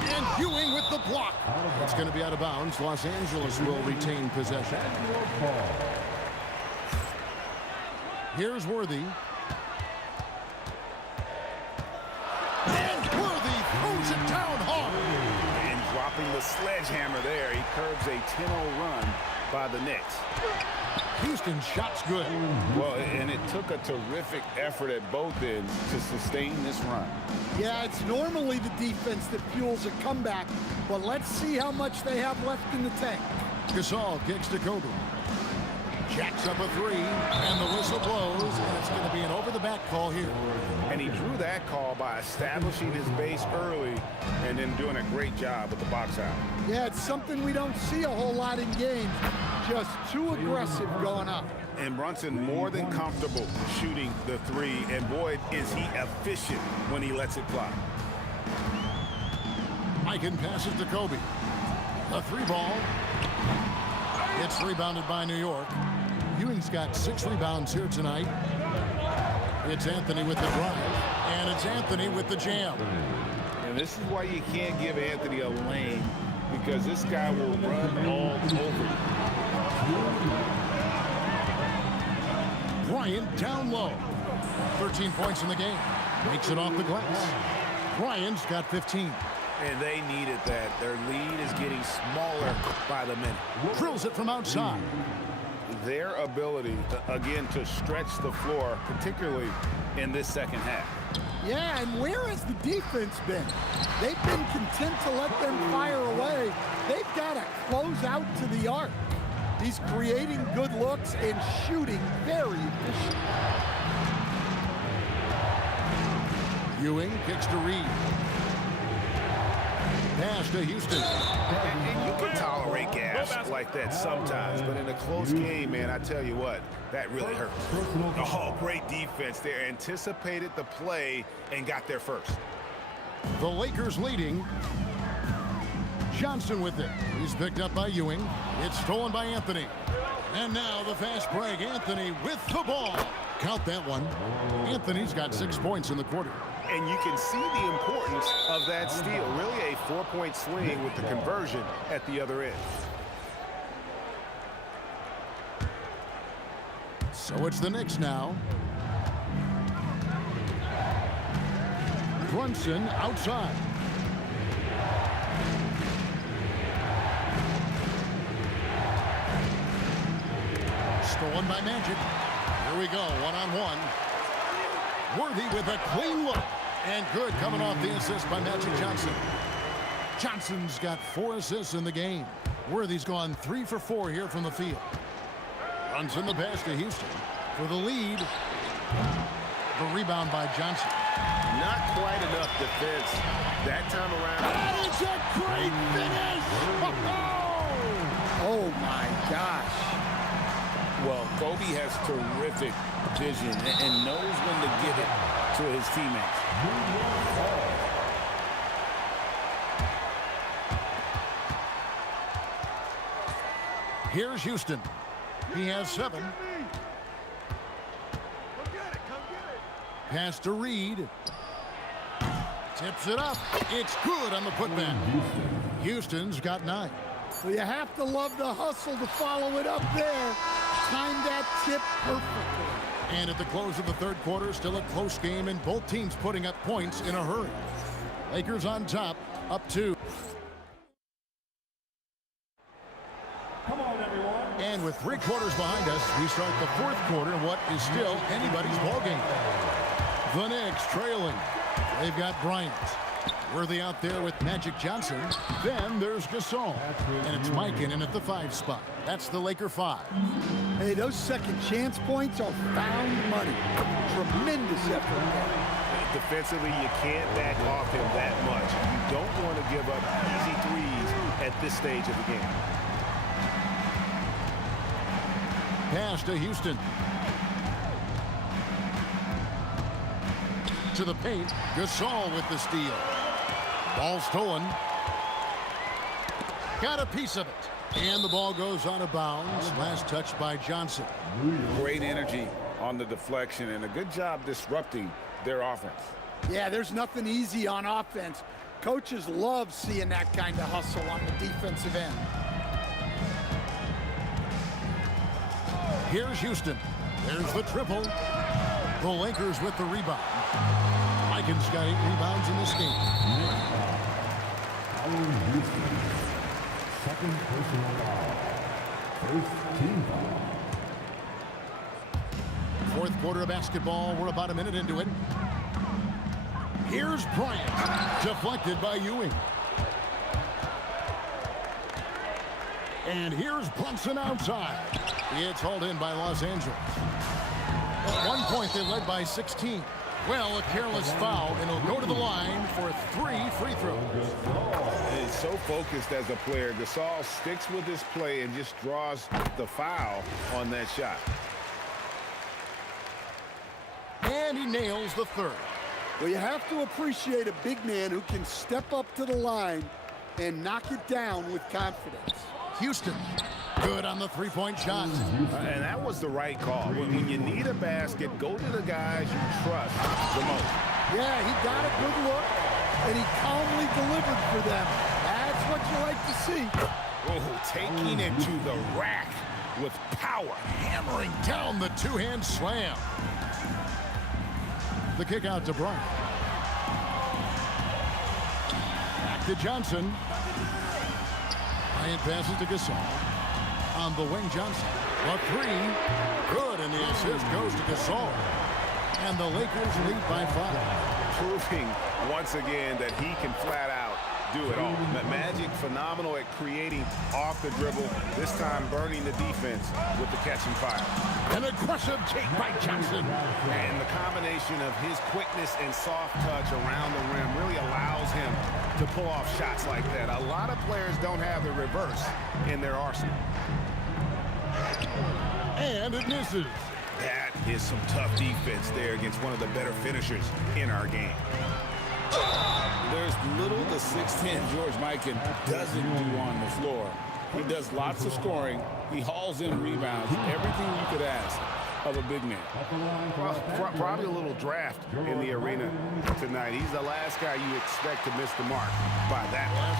And Ewing with the block. It's going to be out of bounds. Los Angeles will retain possession. Here's Worthy. And Worthy throws it down hard. And dropping the sledgehammer there, he curbs a 10-0 run by the Knicks. Houston's shot's good. Well, and it took a terrific effort at both ends to sustain this run. Yeah, it's normally the defense that fuels a comeback, but let's see how much they have left in the tank. Gasol kicks to Kobe. Jacks up a 3, and the whistle blows, and it's going to be an over-the-back call here. And he drew that call by establishing his base early and then doing a great job with the box out. Yeah, it's something we don't see a whole lot in games. Just too aggressive going up. And Brunson more than comfortable shooting the 3, and boy, is he efficient when he lets it fly. Mikan passes to Kobe. A 3 ball. It's rebounded by New York. Ewing's got 6 rebounds here tonight. It's Anthony with the drive, and it's Anthony with the jam. And this is why you can't give Anthony a lane, because this guy will run all over you. Bryant down low. 13 points in the game. Makes it off the glass. Bryant's got 15. And they needed that. Their lead is getting smaller by the minute. Drills it from outside. Their ability, again, to stretch the floor, particularly in this second half. Yeah, and where has the defense been? They've been content to let them fire away. They've got to close out to the arc. He's creating good looks and shooting very efficient. Ewing kicks to Reed. Pass to Houston. And you can tolerate gas like that sometimes, but in a close game, man, I tell you what, that really hurts. Oh, great defense there. Anticipated the play and got there first. The Lakers leading. Johnson with it. He's picked up by Ewing. It's stolen by Anthony. And now the fast break. Anthony with the ball. Count that one. Anthony's got 6 points in the quarter. And you can see the importance of that steal. Really a 4-point swing with the conversion at the other end. So it's the Knicks now. Brunson outside. Stolen by Magic. Here we go, one-on-one. Worthy with a clean look. And good coming off the assist by Magic Johnson. Johnson's got 4 assists in the game. Worthy's gone 3 for 4 here from the field. Runs in the pass to Houston for the lead. The rebound by Johnson. Not quite enough defense that time around. That is a great finish! Oh my gosh. Well, Kobe has terrific vision and knows when to give it to his teammates. Here's Houston. He has 7. Pass to Reed. Tips it up. It's good on the putback. Houston's got 9. Well, you have to love the hustle to follow it up there. Timed that tip perfectly. And at the close of the third quarter, still a close game, and both teams putting up points in a hurry. Lakers on top, up 2. Come on, everyone. And with 3 quarters behind us, we start the fourth quarter in what is still anybody's ballgame. The Knicks trailing. They've got Bryant. Worthy out there with Magic Johnson. Then there's Gasol. And it's Mikan in at the 5 spot. That's the Laker 5. Hey, those second chance points are found money. Tremendous effort. Defensively, you can't back off him that much. You don't want to give up easy threes at this stage of the game. Pass to Houston. To the paint. Gasol with the steal. Ball stolen. Got a piece of it. And the ball goes out of bounds. Last touch by Johnson. Great energy on the deflection and a good job disrupting their offense. Yeah, there's nothing easy on offense. Coaches love seeing that kind of hustle on the defensive end. Here's Houston. There's the triple. The Lakers with the rebound. Mikan's got 8 rebounds in this game. Houston. Second personal foul. First team foul. Fourth quarter of basketball. We're about a minute into it. Here's Bryant. Deflected by Ewing. And here's Brunson outside. It's hauled in by Los Angeles. At one point, they led by 16. Well, a careless foul, and he'll go to the line for 3 free throws. He's so focused as a player. Gasol sticks with his play and just draws the foul on that shot. And he nails the 3rd. Well, you have to appreciate a big man who can step up to the line and knock it down with confidence. Houston, good on the 3-point shot. And that was the right call. When you need a basket, go to the guys you trust the most. Yeah, he got a good look, and he calmly delivered for them. That's what you like to see. Oh, taking it to the rack with power. Hammering down the 2-hand slam. The kick out to Bryant. Back to Johnson. Bryant passes to Gasol. On the wing, Johnson. A three. Good, and the assist goes to Gasol. And the Lakers lead by 5. Proving once again that he can flat out do it all. Magic phenomenal at creating off the dribble, this time burning the defense with the catch and fire. An aggressive take by Johnson. And the combination of his quickness and soft touch around the rim really allows him to pull off shots like that. A lot of players don't have the reverse in their arsenal. And it misses. That is some tough defense there against one of the better finishers in our game. There's little the 6'10" George Mikan doesn't do on the floor. He does lots of scoring. He hauls in rebounds. Everything you could ask of a big man. Probably a little draft in the arena tonight. He's the last guy you expect to miss the mark by that much.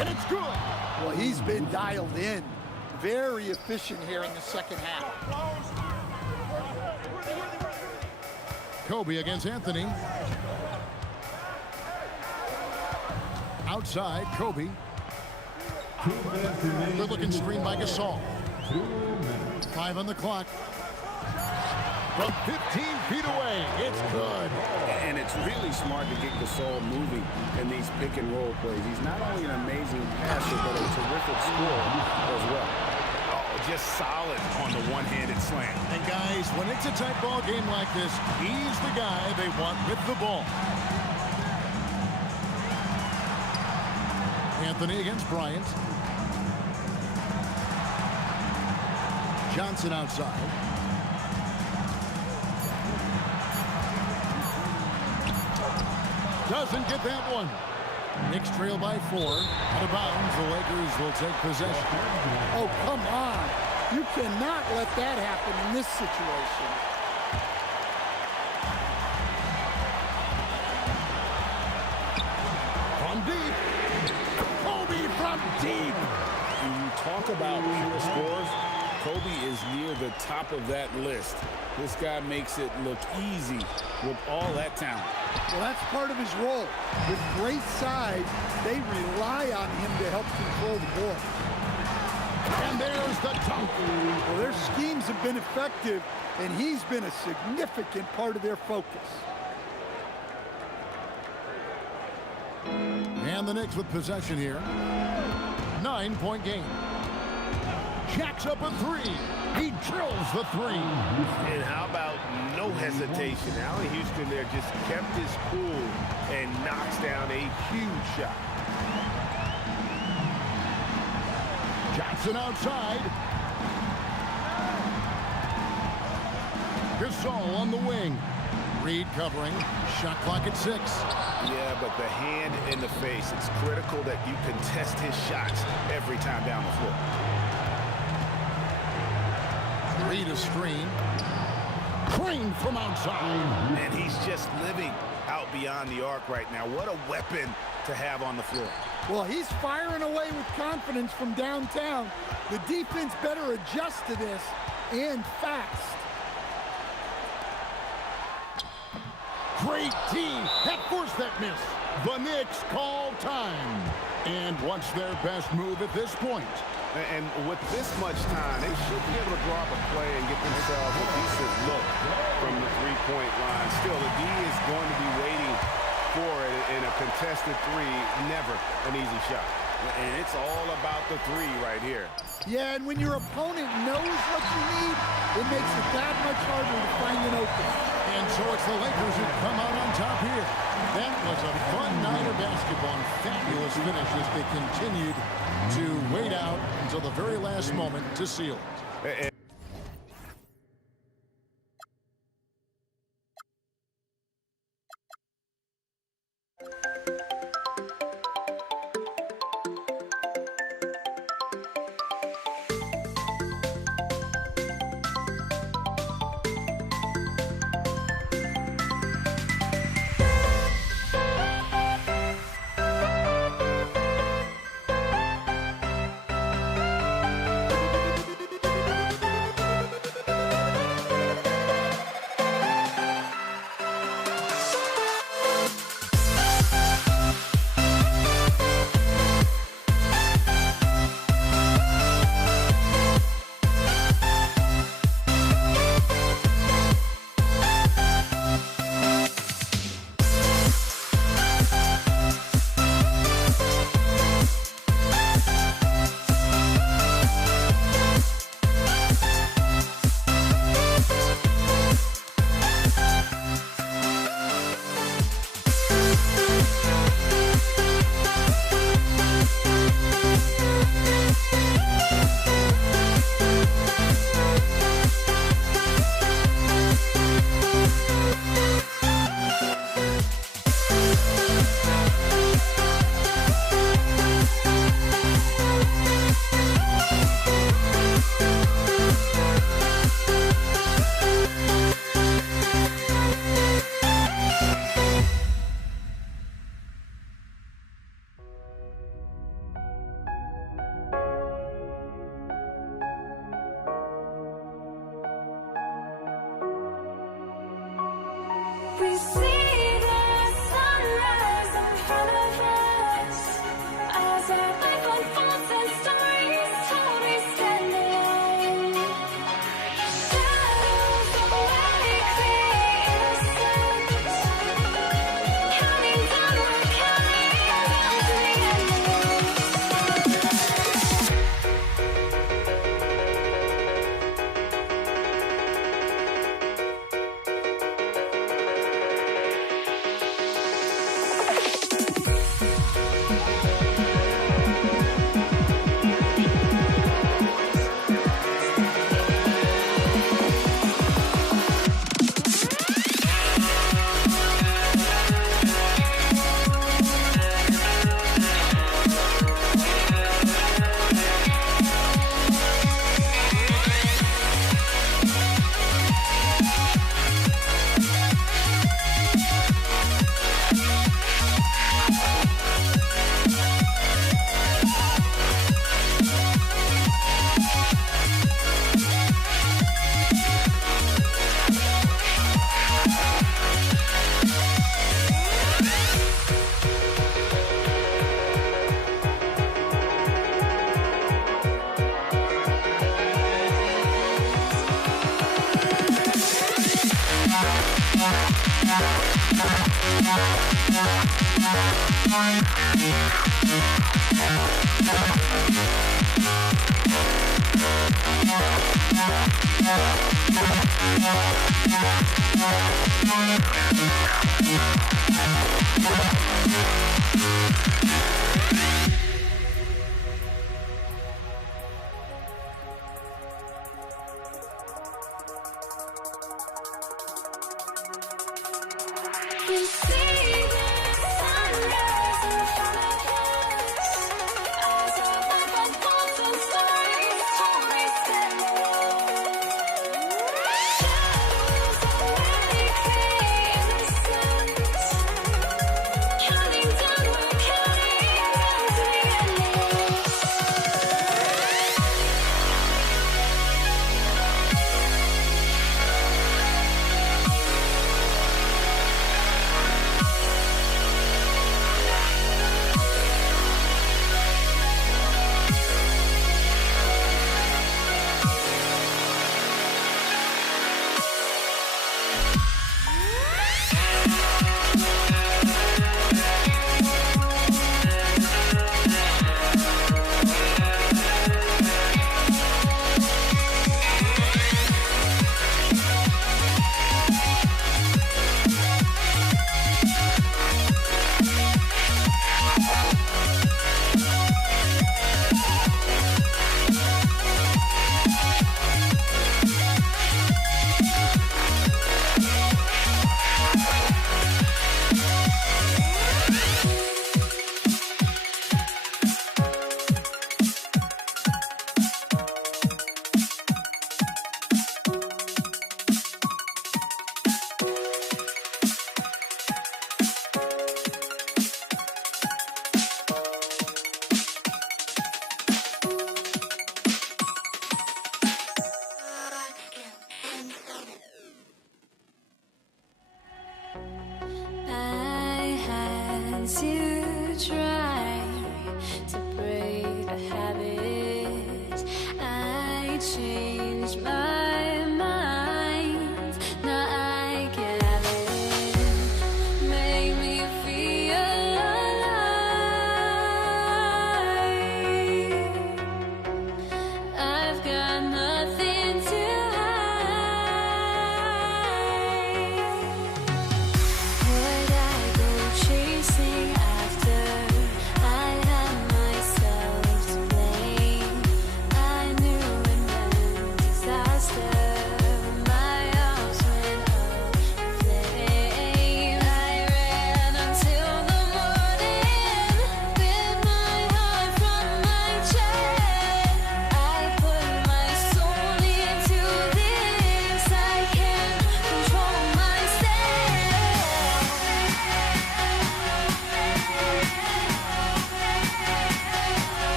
And it's good. Well, he's been dialed in. Very efficient here in the second half. Kobe against Anthony. Outside, Kobe. Good looking screen by Gasol. 5 on the clock. From 15 feet away, it's good. And it's really smart to get Gasol moving in these pick and roll plays. He's not only an amazing passer, but a terrific scorer as well. Just solid on the one-handed slam. And guys, when it's a tight ball game like this, he's the guy they want with the ball. Anthony against Bryant. Johnson outside. Doesn't get that one. Knicks trail by 4. Out of bounds, the Lakers will take possession. Oh, come on. You cannot let that happen in this situation. From deep. Kobe from deep. When you talk about pure scores, Kobe is near the top of that list. This guy makes it look easy with all that talent. Well, that's part of his role. With great size, they rely on him to help control the ball. And there's the dunk. Well, their schemes have been effective, and he's been a significant part of their focus. And the Knicks with possession here. 9-point game. Jacks up a 3. He drills the 3. And how about no hesitation? Allen Houston there just kept his cool and knocks down a huge shot. Johnson outside. Gasol on the wing. Reed covering. Shot clock at 6. Yeah, but the hand in the face. It's critical that you contest his shots every time down the floor. Reed a screen. Crane from outside. And he's just living out beyond the arc right now. What a weapon to have on the floor. Well, he's firing away with confidence from downtown. The defense better adjust to this, and fast. Great team that forced that miss. The Knicks call time. And what's their best move at this point? And with this much time, they should be able to draw up a play and get themselves a decent look from the three-point line. Still, the D is going to be waiting for it in a contested 3. Never an easy shot. And it's all about the 3 right here. Yeah, and when your opponent knows what you need, it makes it that much harder to find an opening. And so it's the Lakers who come out on top here. That was a fun night of basketball and fabulous finish as they continued to wait out until the very last moment to seal it.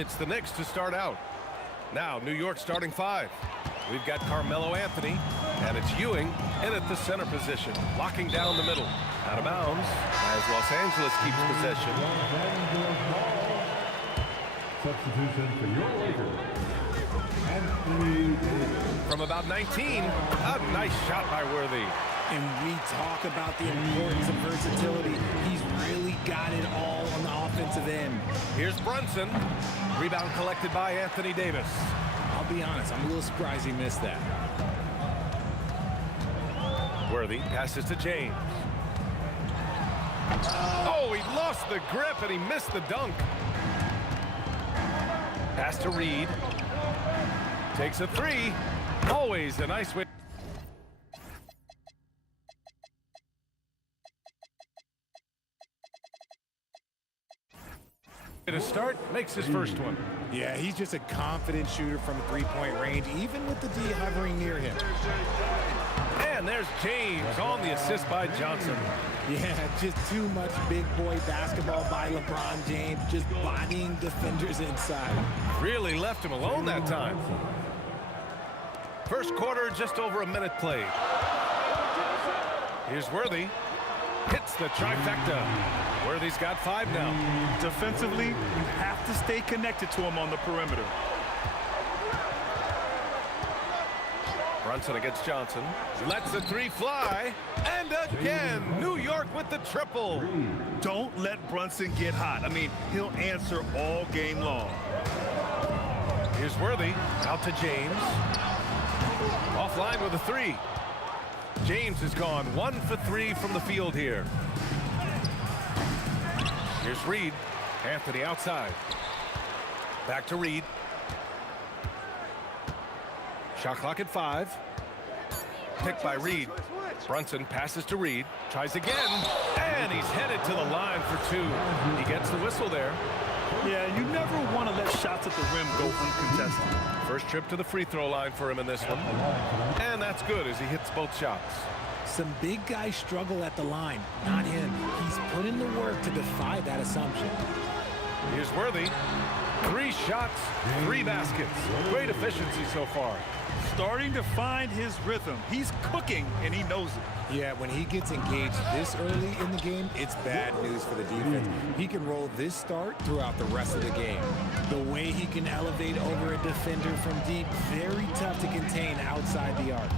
It's the Knicks to start out. Now, New York starting five. We've got Carmelo Anthony, and it's Ewing in at the center position, locking down the middle. Out of bounds as Los Angeles keeps possession. Substitution for your Lakers. Anthony Davis. From about 19, a nice shot by Worthy. And we talk about the importance of versatility. He's really got it all on the offensive end. Here's Brunson. Rebound collected by Anthony Davis. I'll be honest, I'm a little surprised he missed that. Worthy passes to James. Oh, he lost the grip and he missed the dunk. Pass to Reed. Takes a three. Always a nice way. To start, makes his first one. Yeah, he's just a confident shooter from three-point range, even with the D hovering near him. And there's James on the assist by Johnson. Yeah, just too much big boy basketball by LeBron James, just bodying defenders inside. Really left him alone that time. First quarter, just over a minute played. Here's Worthy. Hits the trifecta. Worthy's got 5 now. Defensively, you have to stay connected to him on the perimeter. Brunson against Johnson. Lets the three fly. And again, New York with the triple. Don't let Brunson get hot. I mean, he'll answer all game long. Here's Worthy. Out to James. Offline with a three. James has gone 1 for 3 from the field here. Here's Reed. Anthony outside. Back to Reed. Shot clock at 5. Picked by Reed. Brunson passes to Reed. Tries again. And he's headed to the line for 2. He gets the whistle there. Yeah, you never want to let shots at the rim go uncontested. First trip to the free throw line for him in this one. And that's good as he hits both shots. Some big guys struggle at the line, not him. He's put in the work to defy that assumption. Here's Worthy. 3 shots, 3 baskets. Great efficiency so far. Starting to find his rhythm. He's cooking, and he knows it. Yeah, when he gets engaged this early in the game, it's bad news for the defense. He can roll this start throughout the rest of the game. The way he can elevate over a defender from deep, very tough to contain outside the arc.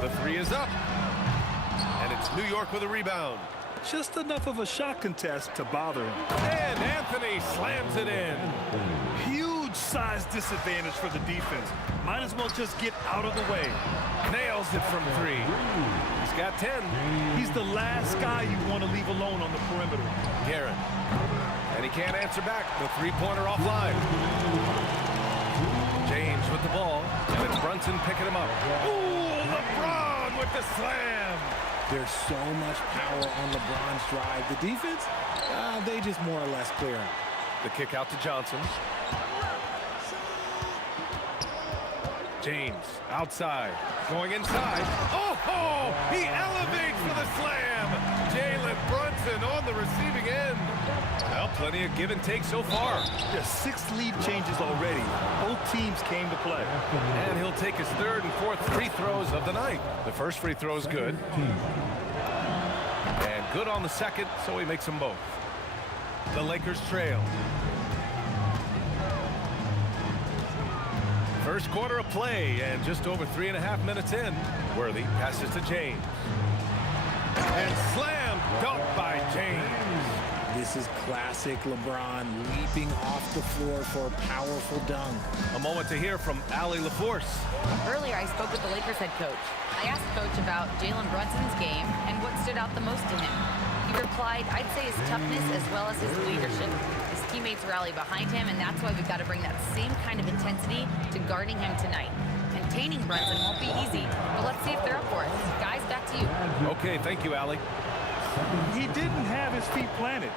The 3 is up. And it's New York with a rebound. Just enough of a shot contest to bother him. And Anthony slams it in. Huge size disadvantage for the defense. Might as well just get out of the way. Nails it from 3. He's got 10. He's the last guy you want to leave alone on the perimeter. Garrett. And he can't answer back. The 3-pointer offline. James with the ball. And it's Brunson picking him up. Ooh, LeBron with the slam. There's so much power on LeBron's drive. The defense, they just more or less clear him. The kick out to Johnson. James outside, going inside. Oh, he elevates for the slam. Jalen Brunson on the receiving end. Well, plenty of give and take so far. There's 6 lead changes already. Both teams came to play. And he'll take his 3rd and 4th free throws of the night. The first free throw is good. And good on the second, so he makes them both. The Lakers trail. First quarter of play, and just over 3.5 minutes in. Worthy passes to James. And slam dunk by James. This is classic LeBron, leaping off the floor for a powerful dunk. A moment to hear from Allie LaForce. Earlier, I spoke with the Lakers head coach. I asked Coach about Jalen Brunson's game and what stood out the most to him. He replied, I'd say his toughness as well as his leadership. His teammates rally behind him, and that's why we've got to bring that same kind of intensity to guarding him tonight. Containing Brunson won't be easy, but let's see if they're up for it. Guys, back to you. Okay, thank you, Allie. He didn't have his feet planted.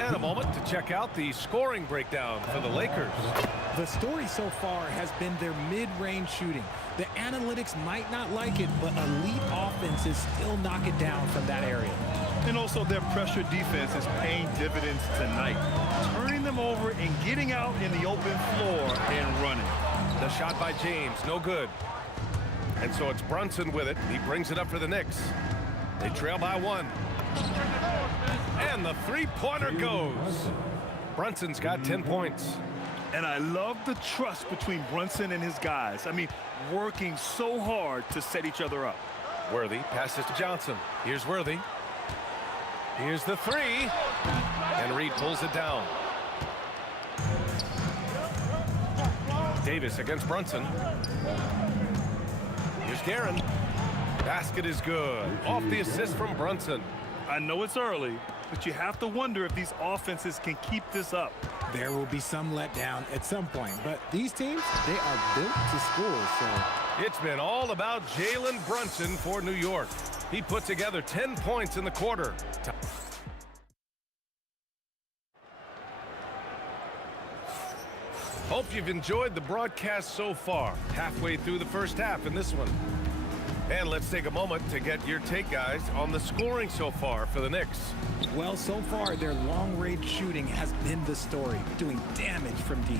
And a moment to check out the scoring breakdown for the Lakers. The story so far has been their mid-range shooting. The analytics might not like it, but elite offenses still knock it down from that area. And also their pressure defense is paying dividends tonight. Turning them over and getting out in the open floor and running. The shot by James, no good. And so it's Brunson with it. He brings it up for the Knicks. They trail by 1. And the 3-pointer goes. Brunson's got 10 points. And I love the trust between Brunson and his guys. I mean, working so hard to set each other up. Worthy passes to Johnson. Here's Worthy. Here's the three. And Reed pulls it down. Davis against Brunson. Here's Guerin. Basket is good. Off the assist from Brunson. I know it's early, but you have to wonder if these offenses can keep this up. There will be some letdown at some point, but these teams, they are built to score, so. It's been all about Jalen Brunson for New York. He put together 10 points in the quarter. Hope you've enjoyed the broadcast so far. Halfway through the first half in this one. And let's take a moment to get your take, guys, on the scoring so far for the Knicks. Well, so far, their long-range shooting has been the story, doing damage from deep.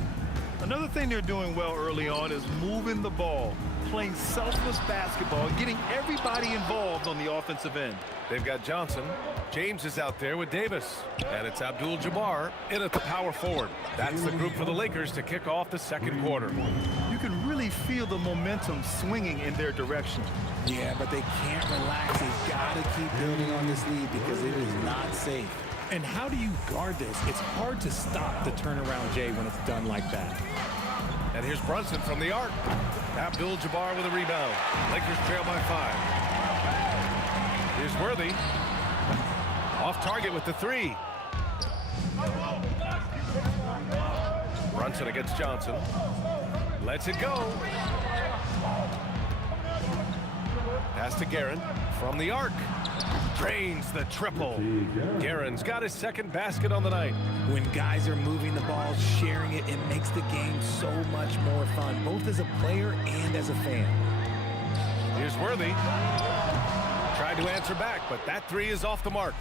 Another thing they're doing well early on is moving the ball, playing selfless basketball, getting everybody involved on the offensive end. They've got Johnson. James is out there with Davis. And it's Abdul-Jabbar in at the power forward. That's the group for the Lakers to kick off the second quarter. You can really feel the momentum swinging in their direction. Yeah, but they can't relax. They've got to keep building on this lead because it is not safe. And how do you guard this? It's hard to stop the turnaround, Jay, when it's done like that. And here's Brunson from the arc. Abdul-Jabbar with a rebound. Lakers trail by 5. Here's Worthy. Off target with the three. Brunson against Johnson. Lets it go. Pass to Guerin from the arc. Drains the triple. Guerin's got his second basket on the night. When guys are moving the ball, sharing it, it makes the game so much more fun, both as a player and as a fan. Here's Worthy. Tried to answer back, but that three is off the mark.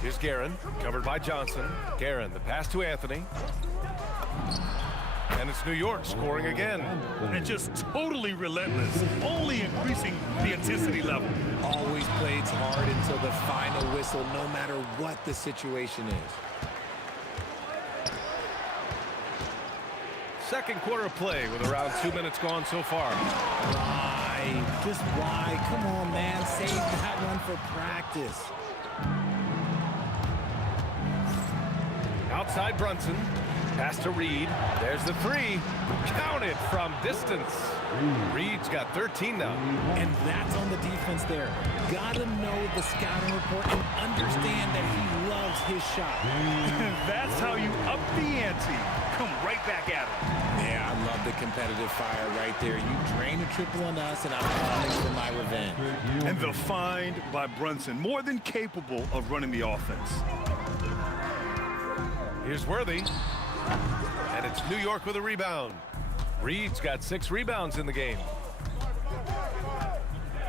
Here's Guerin, covered by Johnson. Guerin, the pass to Anthony. And it's New York scoring again. And just totally relentless, only increasing the intensity level. Always plays hard until the final whistle, no matter what the situation is. Second quarter of play with around 2 minutes gone so far. Why? Just why? Come on, man. Save that one for practice. Outside Brunson. Pass to Reed. There's the three. Counted from distance. Reed's got 13 now. And that's on the defense there. Gotta know the scouting report and understand that he loves his shot. That's how you up the ante. Come right back at him. Yeah, I love the competitive fire right there. You drain a triple on us, and I'm coming for my revenge. And the find by Brunson, more than capable of running the offense. Here's Worthy. And it's New York with a rebound. Reed's got 6 rebounds in the game.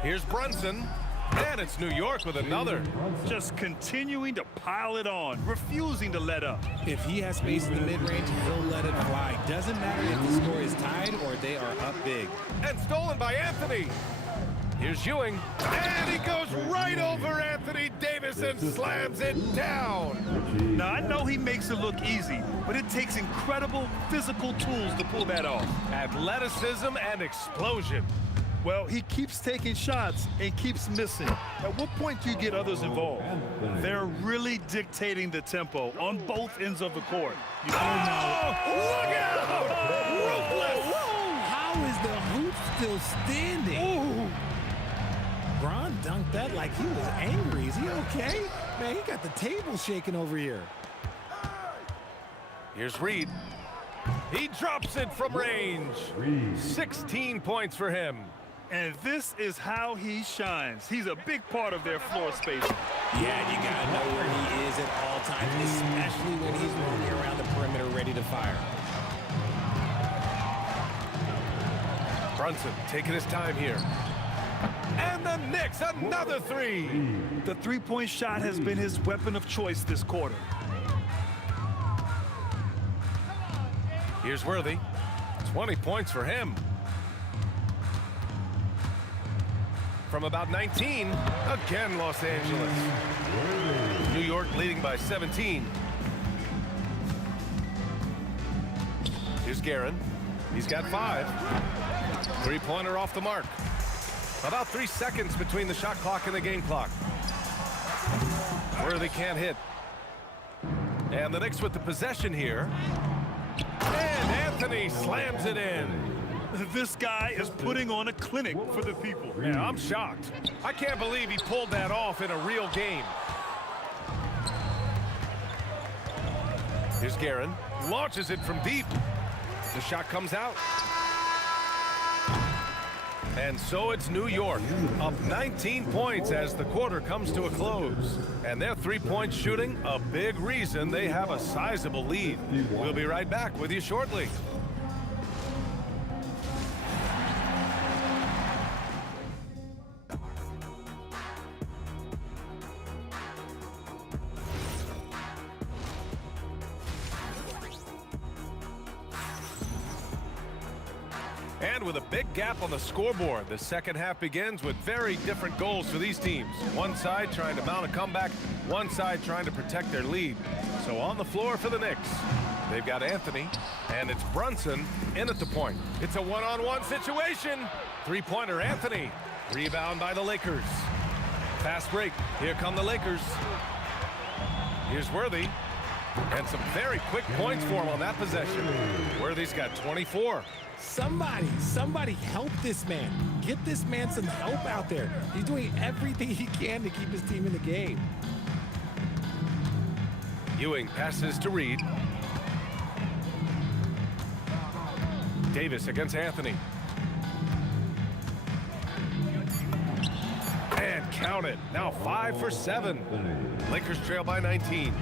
Here's Brunson. And it's New York with another. Just continuing to pile it on, refusing to let up. If he has space in the mid-range, he'll let it fly. Doesn't matter if the score is tied or they are up big. And stolen by Anthony. Here's Ewing. And he goes right over Anthony Davis and slams it down. Now, I know he makes it look easy, but it takes incredible physical tools to pull that off. Athleticism and explosion. Well, he keeps taking shots and keeps missing. At what point do you get others involved? They're really dictating the tempo on both ends of the court. Look out! Ruthless! How is the hoop still standing? Ooh. Bron dunked that like he was angry. Is he okay? Man, he got the table shaking over here. Here's Reed. He drops it from range. 16 points for him. And this is how he shines. He's a big part of their floor spacing. Yeah, you gotta know where he is at all times, especially when he's roaming around the perimeter ready to fire. Brunson taking his time here. And the Knicks, another three. The three-point shot has been his weapon of choice this quarter. Here's Worthy. 20 points for him. From about 19, again Los Angeles. New York leading by 17. Here's Guerin. He's got 5. Three-pointer off the mark. About 3 seconds between the shot clock and the game clock. Worthy can't hit. And the Knicks with the possession here. And Anthony slams it in. This guy is putting on a clinic for the people. Yeah, I'm shocked. I can't believe he pulled that off in a real game. Here's Guerin. Launches it from deep. The shot comes out. And so it's New York, up 19 points as the quarter comes to a close. And their three-point shooting, a big reason they have a sizable lead. We'll be right back with you shortly. And with a big gap on the scoreboard, the second half begins with very different goals for these teams. One side trying to mount a comeback, one side trying to protect their lead. So on the floor for the Knicks, they've got Anthony, and it's Brunson in at the point. It's a one-on-one situation. Three-pointer Anthony. Rebound by the Lakers. Fast break. Here come the Lakers. Here's Worthy. And some very quick points for him on that possession. Worthy's got 24. Somebody help this man. Get this man some help out there. He's doing everything he can to keep his team in the game. Ewing passes to Reed. Davis against Anthony. And count it. Now 5 for 7. Lakers trail by 19.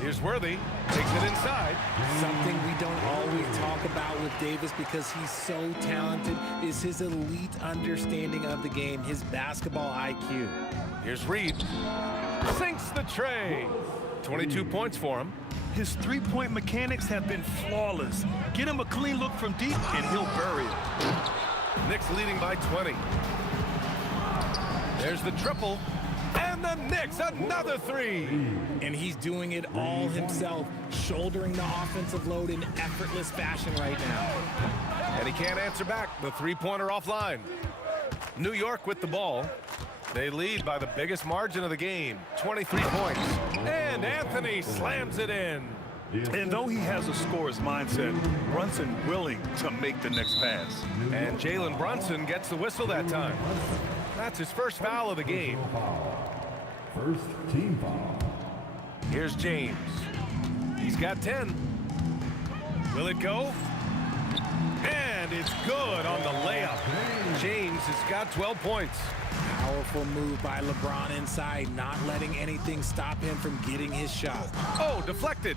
Here's Worthy, takes it inside. Something we don't always talk about with Davis because he's so talented is his elite understanding of the game, his basketball IQ. Here's Reed, sinks the tray. 22 points for him. His three-point mechanics have been flawless. Get him a clean look from deep and he'll bury it. Knicks leading by 20. There's the triple. And the Knicks, another three. And he's doing it all himself, shouldering the offensive load in effortless fashion right now. And he can't answer back. The three-pointer offline. New York with the ball. They lead by the biggest margin of the game, 23 points. And Anthony slams it in. And though he has a scorer's mindset, Brunson willing to make the next pass. And Jalen Brunson gets the whistle that time. That's his first foul of the game. First team foul. Here's James. He's got 10. Will it go? And it's good on the layup. James has got 12 points. Powerful move by LeBron inside, not letting anything stop him from getting his shot. Oh, deflected.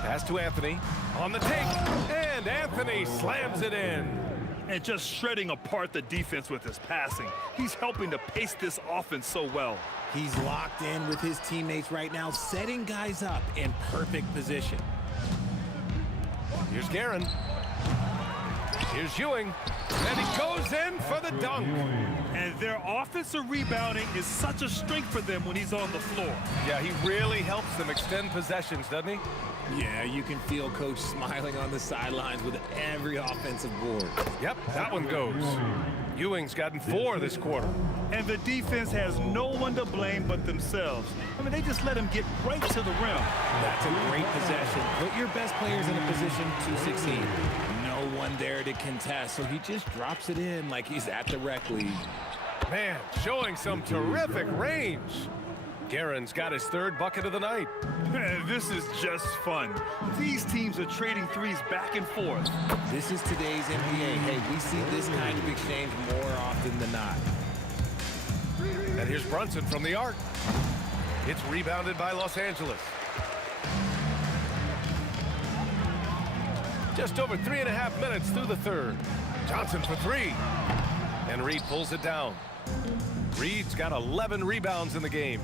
Pass to Anthony. On the take. And Anthony slams it in. And just shredding apart the defense with his passing. He's helping to pace this offense so well. He's locked in with his teammates right now, setting guys up in perfect position. Here's Guerin. Here's Ewing. And he goes in for the dunk. And their offensive rebounding is such a strength for them when he's on the floor. Yeah, he really helps them extend possessions, doesn't he? Yeah, you can feel Coach smiling on the sidelines with every offensive board. Yep, that one goes. Ewing's gotten 4 this quarter. And the defense has no one to blame but themselves. I mean, they just let him get right to the rim. That's a great possession. Put your best players in a position to succeed. No one there to contest, so he just drops it in like he's at the rec league. Man, showing some terrific range. Guerin's got his 3rd bucket of the night. This is just fun. These teams are trading threes back and forth. This is today's NBA. Hey, we see this kind of exchange more often than not. And here's Brunson from the arc. It's rebounded by Los Angeles. Just over 3.5 minutes through the 3rd. Johnson for 3. And Reed pulls it down. Reed's got 11 rebounds in the game.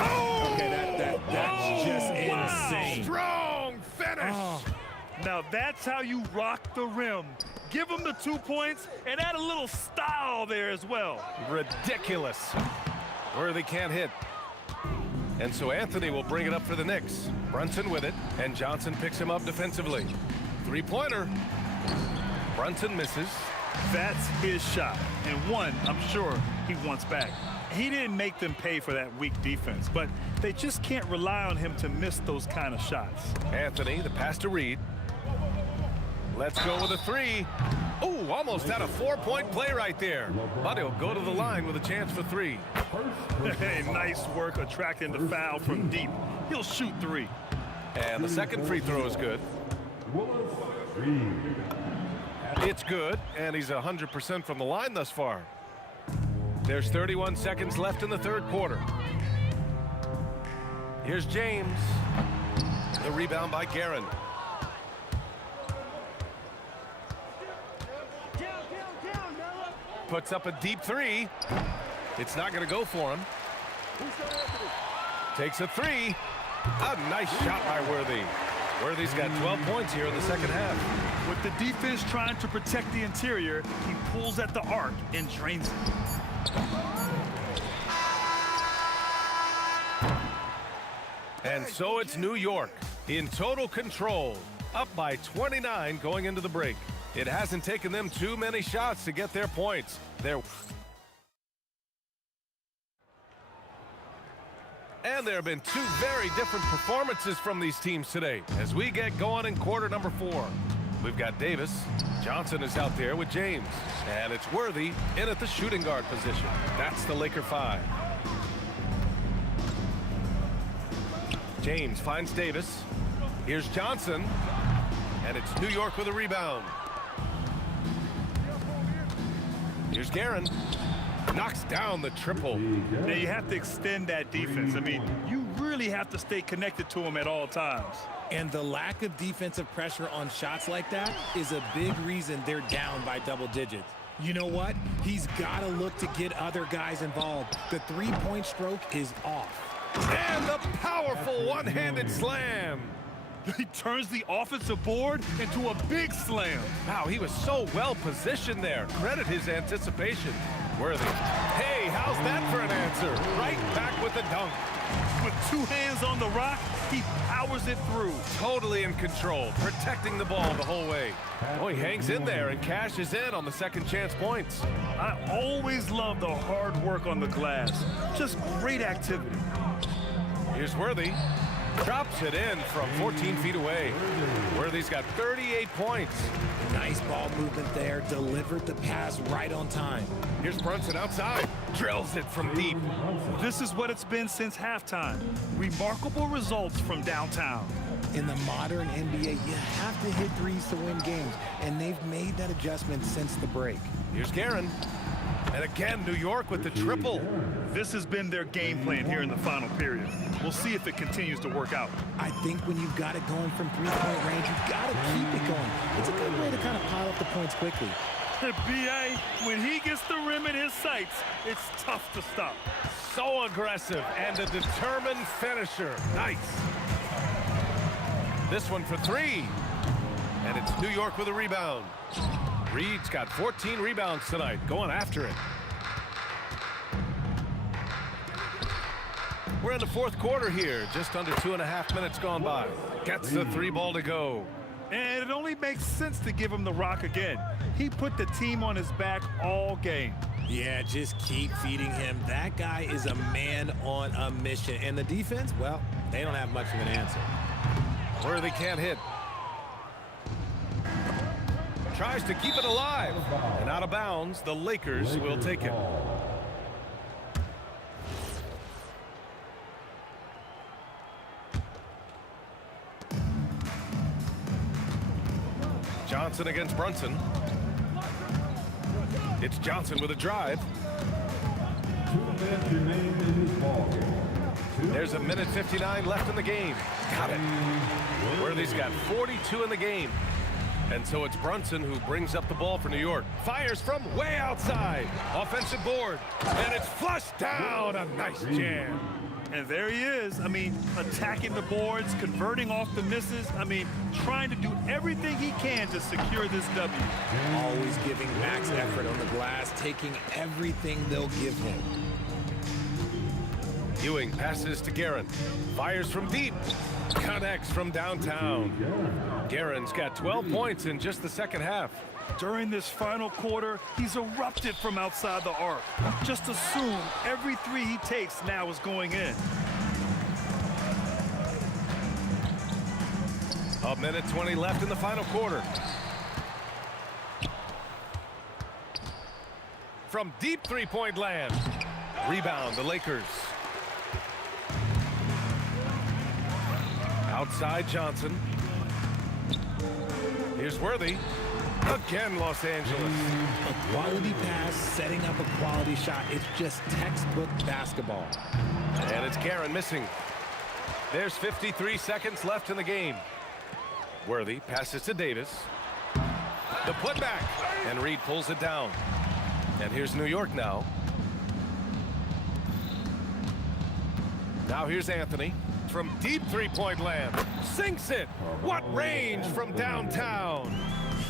Oh! Okay, that's just insane. Strong finish. Oh. Now that's how you rock the rim. Give him the 2 points and add a little style there as well. Ridiculous. Worthy can't hit. And so Anthony will bring it up for the Knicks. Brunson with it, and Johnson picks him up defensively. Three-pointer. Brunson misses. That's his shot, and one I'm sure he wants back. He didn't make them pay for that weak defense, but they just can't rely on him to miss those kind of shots. Anthony, the pass to Reed. Let's go with a three. Ooh, almost had a 4-point play right there. But he'll go to the line with a chance for three. Hey, nice work attracting the foul from deep. He'll shoot three. And the second free throw is good. It's good, and he's 100% from the line thus far. There's 31 seconds left in the third quarter. Here's James. The rebound by Guerin. Puts up a deep three. It's not going to go for him. Takes a three. A nice shot by Worthy. Worthy's got 12 points here in the second half. With the defense trying to protect the interior, he pulls at the arc and drains it. And so it's New York in total control, up by 29 going into the break. It hasn't taken them too many shots to get their points. And there have been two very different performances from these teams today as we get going in quarter number 4. We've got Davis. Johnson is out there with James. And it's Worthy in at the shooting guard position. That's the Laker 5. James finds Davis. Here's Johnson. And it's New York with a rebound. Here's Guerin. Knocks down the triple. Now you have to extend that defense. I mean, you really have to stay connected to him at all times. And the lack of defensive pressure on shots like that is a big reason they're down by double digits. You know what? He's got to look to get other guys involved. The three-point stroke is off. And the powerful one-handed slam. He turns the offensive board into a big slam. Wow, he was so well positioned there. Credit his anticipation. Worthy. Hey, how's that for an answer? Right back with the dunk. With two hands on the rock, he powers it through. Totally in control, protecting the ball the whole way. Oh, he hangs in there and cashes in on the second chance points. I always love the hard work on the glass. Just great activity. Here's Worthy. Drops it in from 14 feet away. Worthy's got 38 points. Nice ball movement there. Delivered the pass right on time. Here's Brunson outside. Drills it from deep. This is what it's been since halftime. Remarkable results from downtown. In the modern NBA, you have to hit threes to win games, and they've made that adjustment since the break. Here's Guerin. And again, New York with the triple. This has been their game plan here in the final period. We'll see if it continues to work out. I think when you've got it going from three-point range, you've got to keep it going. It's a good way to kind of pile up the points quickly. B.A., when he gets the rim in his sights, it's tough to stop. So aggressive and a determined finisher. Nice. This one for three. And it's New York with a rebound. Reed's got 14 rebounds tonight, going after it. We're in the fourth quarter here, just under 2.5 minutes gone by. Gets the three ball to go. And it only makes sense to give him the rock again. He put the team on his back all game. Yeah, just keep feeding him. That guy is a man on a mission. And the defense, well, they don't have much of an answer. Worthy can't hit. Tries to keep it alive. And out of bounds, the Lakers will take it. Johnson against Brunson. It's Johnson with a drive. There's a minute 59 left in the game. Got it. Worthy's got 42 in the game. And so it's Brunson who brings up the ball for New York. Fires from way outside. Offensive board. And it's flushed down. A nice jam. And there he is. I mean, attacking the boards, converting off the misses. I mean, trying to do everything he can to secure this W. Always giving max effort on the glass, taking everything they'll give him. Ewing passes to Guerin. Fires from deep. Connects from downtown. Guerin's got 12 points in just the second half. During this final quarter, he's erupted from outside the arc. Just assume every three he takes now is going in. A minute 20 left in the final quarter. From deep three-point land. Rebound, the Lakers. Outside Johnson. Here's Worthy. Again, Los Angeles. A quality pass, setting up a quality shot. It's just textbook basketball. And it's Guerin missing. There's 53 seconds left in the game. Worthy passes to Davis. The putback. And Reed pulls it down. And here's New York now. Now here's Anthony. From deep three-point land. Sinks it. What range from downtown.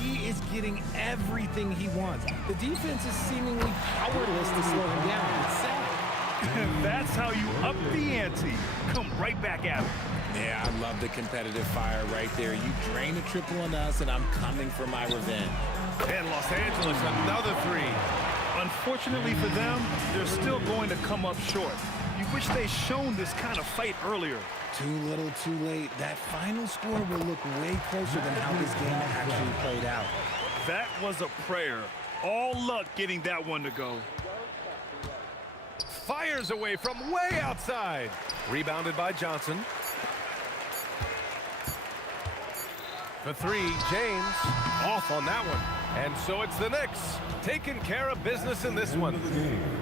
He is getting everything he wants. The defense is seemingly powerless to slow him down. It's sad. That's how you up the ante. Come right back at him. Yeah, I love the competitive fire right there. You drain a triple on us, and I'm coming for my revenge. And Los Angeles, another three. Unfortunately for them, they're still going to come up short. You wish they'd shown this kind of fight earlier. Too little, too late. That final score will look way closer than how this game actually played out. That was a prayer. All luck getting that one to go. Fires away from way outside. Rebounded by Johnson. For three, James off on that one. And so it's the Knicks taking care of business in this one.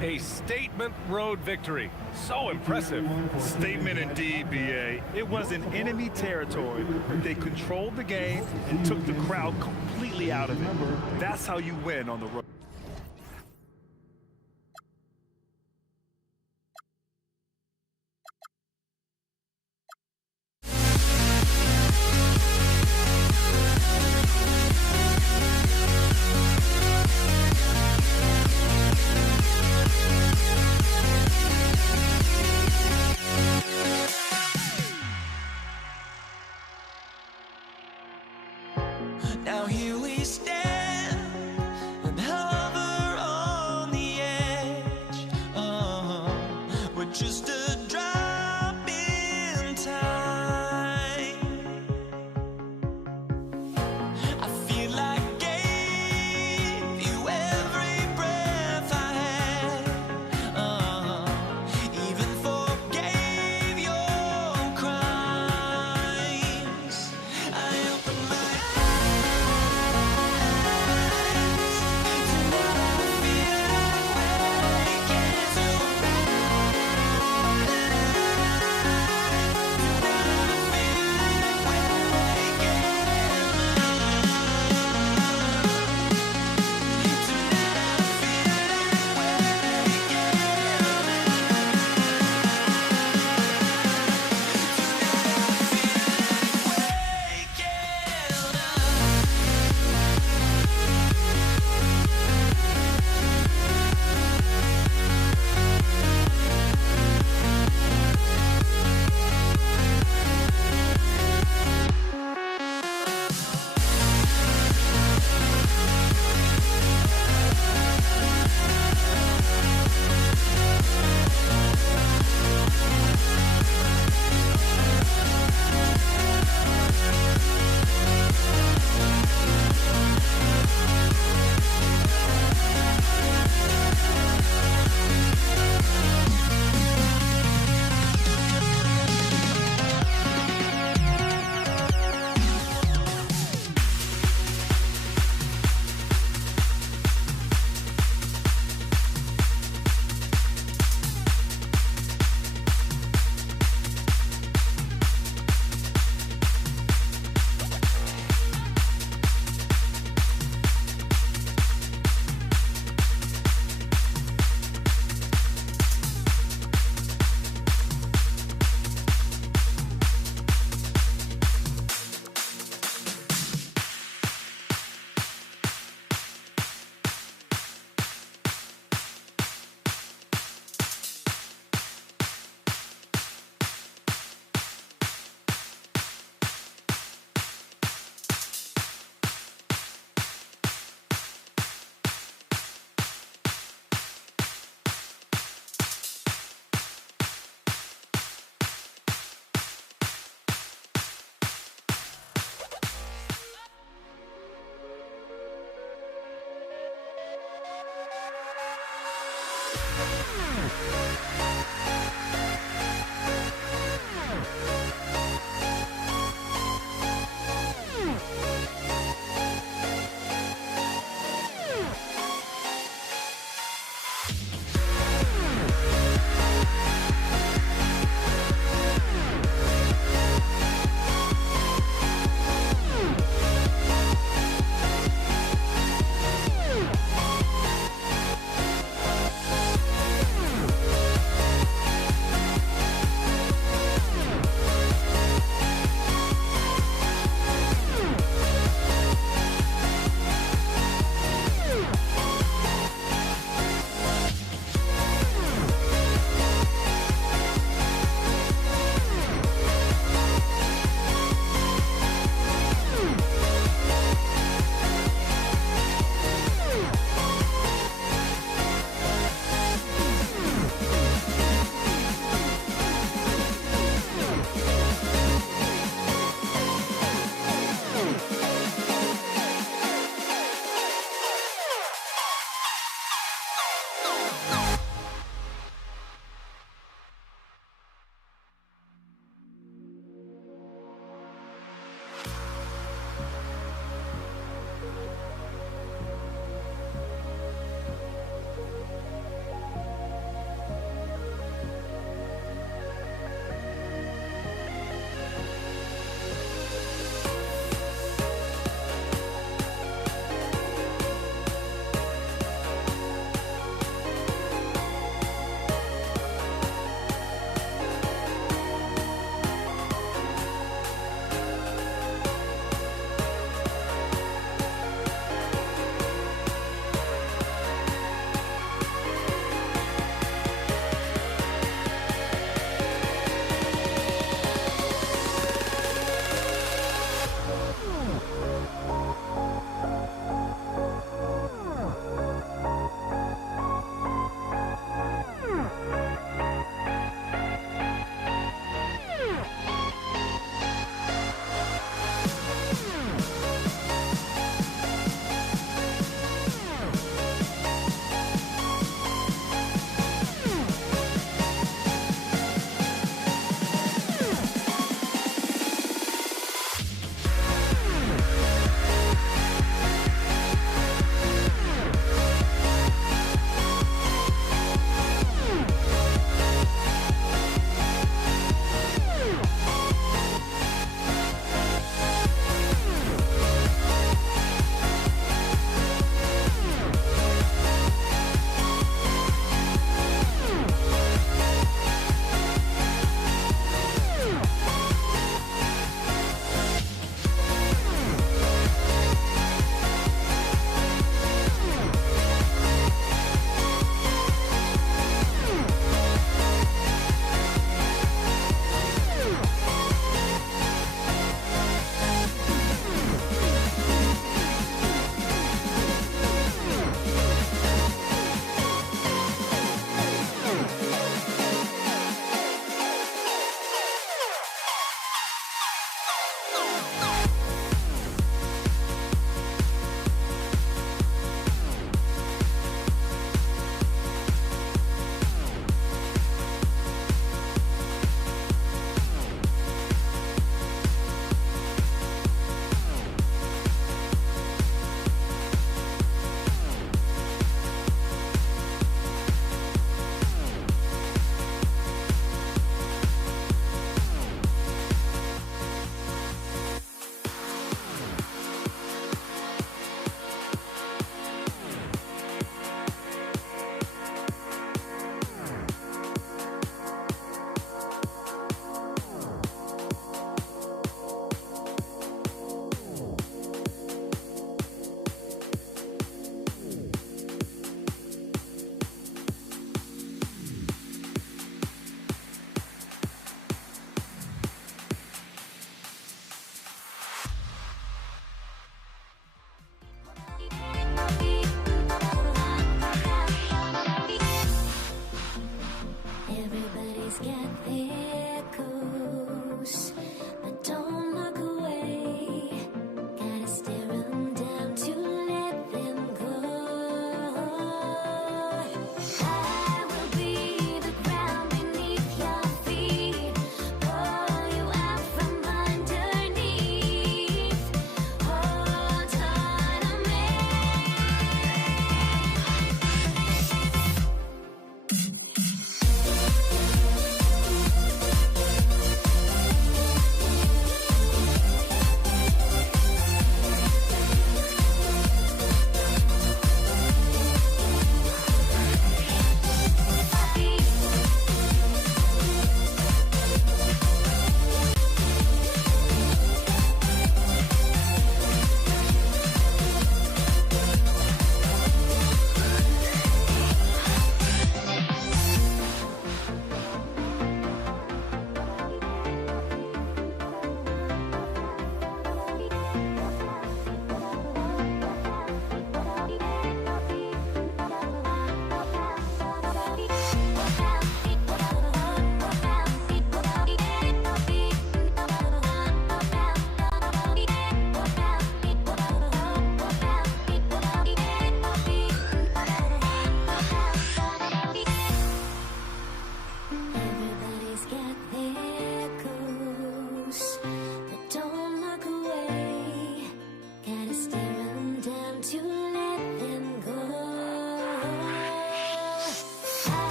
A statement road victory. So impressive. Statement indeed, BA. It was in enemy territory, but they controlled the game and took the crowd completely out of it. That's how you win on the road. Now here we stand, and how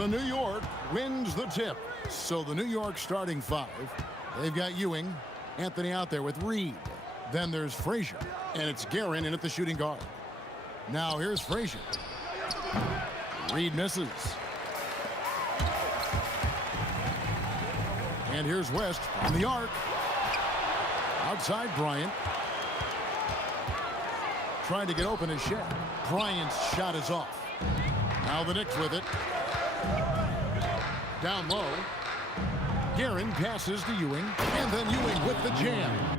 So New York wins the tip. So the New York starting five, they've got Ewing, Anthony out there with Reed. Then there's Frazier, and it's Guerin in at the shooting guard. Now here's Frazier. Reed misses. And here's West on the arc. Outside Bryant. Trying to get open is Shaq. Bryant's shot is off. Now the Knicks with it. Down low. Guerin passes to Ewing. And then Ewing with the jam.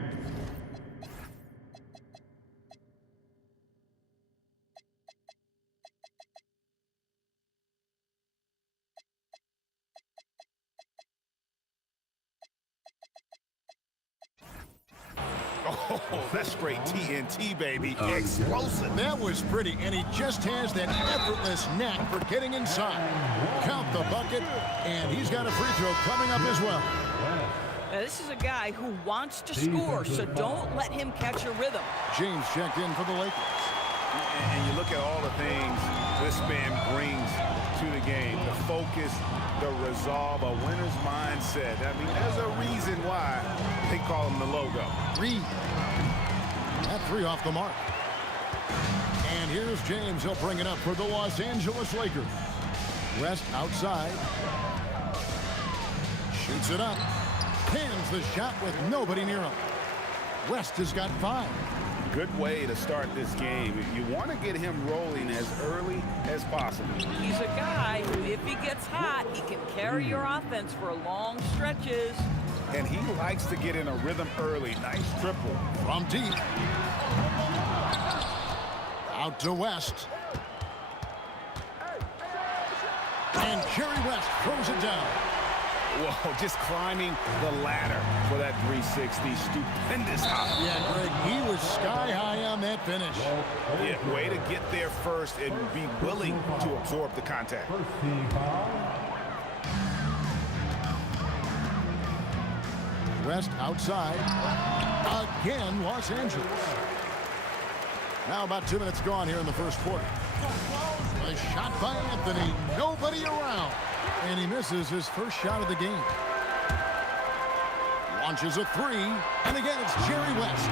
Oh, that's straight TNT, baby. Explosive. That was pretty, and he just has that effortless knack for getting inside. Count the bucket, and he's got a free throw coming up as well. Now, this is a guy who wants to score, so don't let him catch a rhythm. James checked in for the Lakers. And you look at all the things this man brings to the game. The focus, the resolve, a winner's mindset. I mean, there's a reason why they call him the logo. Reed. That three off the mark. And here's James. He'll bring it up for the Los Angeles Lakers. West outside. Shoots it up. Hands the shot with nobody near him. West has got 5. Good way to start this game. You want to get him rolling as early as possible. He's a guy who, if he gets hot, he can carry your offense for long stretches. And he likes to get in a rhythm early. Nice triple. From deep. Out to West. And Jerry West throws it down. Whoa, just climbing the ladder for that 360. Stupendous hop. Yeah, Greg, he was sky high on that finish. Yeah, way to get there first and be willing to absorb the contact. West outside. Again, Los Angeles. Now about 2 minutes gone here in the first quarter. A shot by Anthony. Nobody around. And he misses his first shot of the game. Launches a 3. And again, it's Jerry West.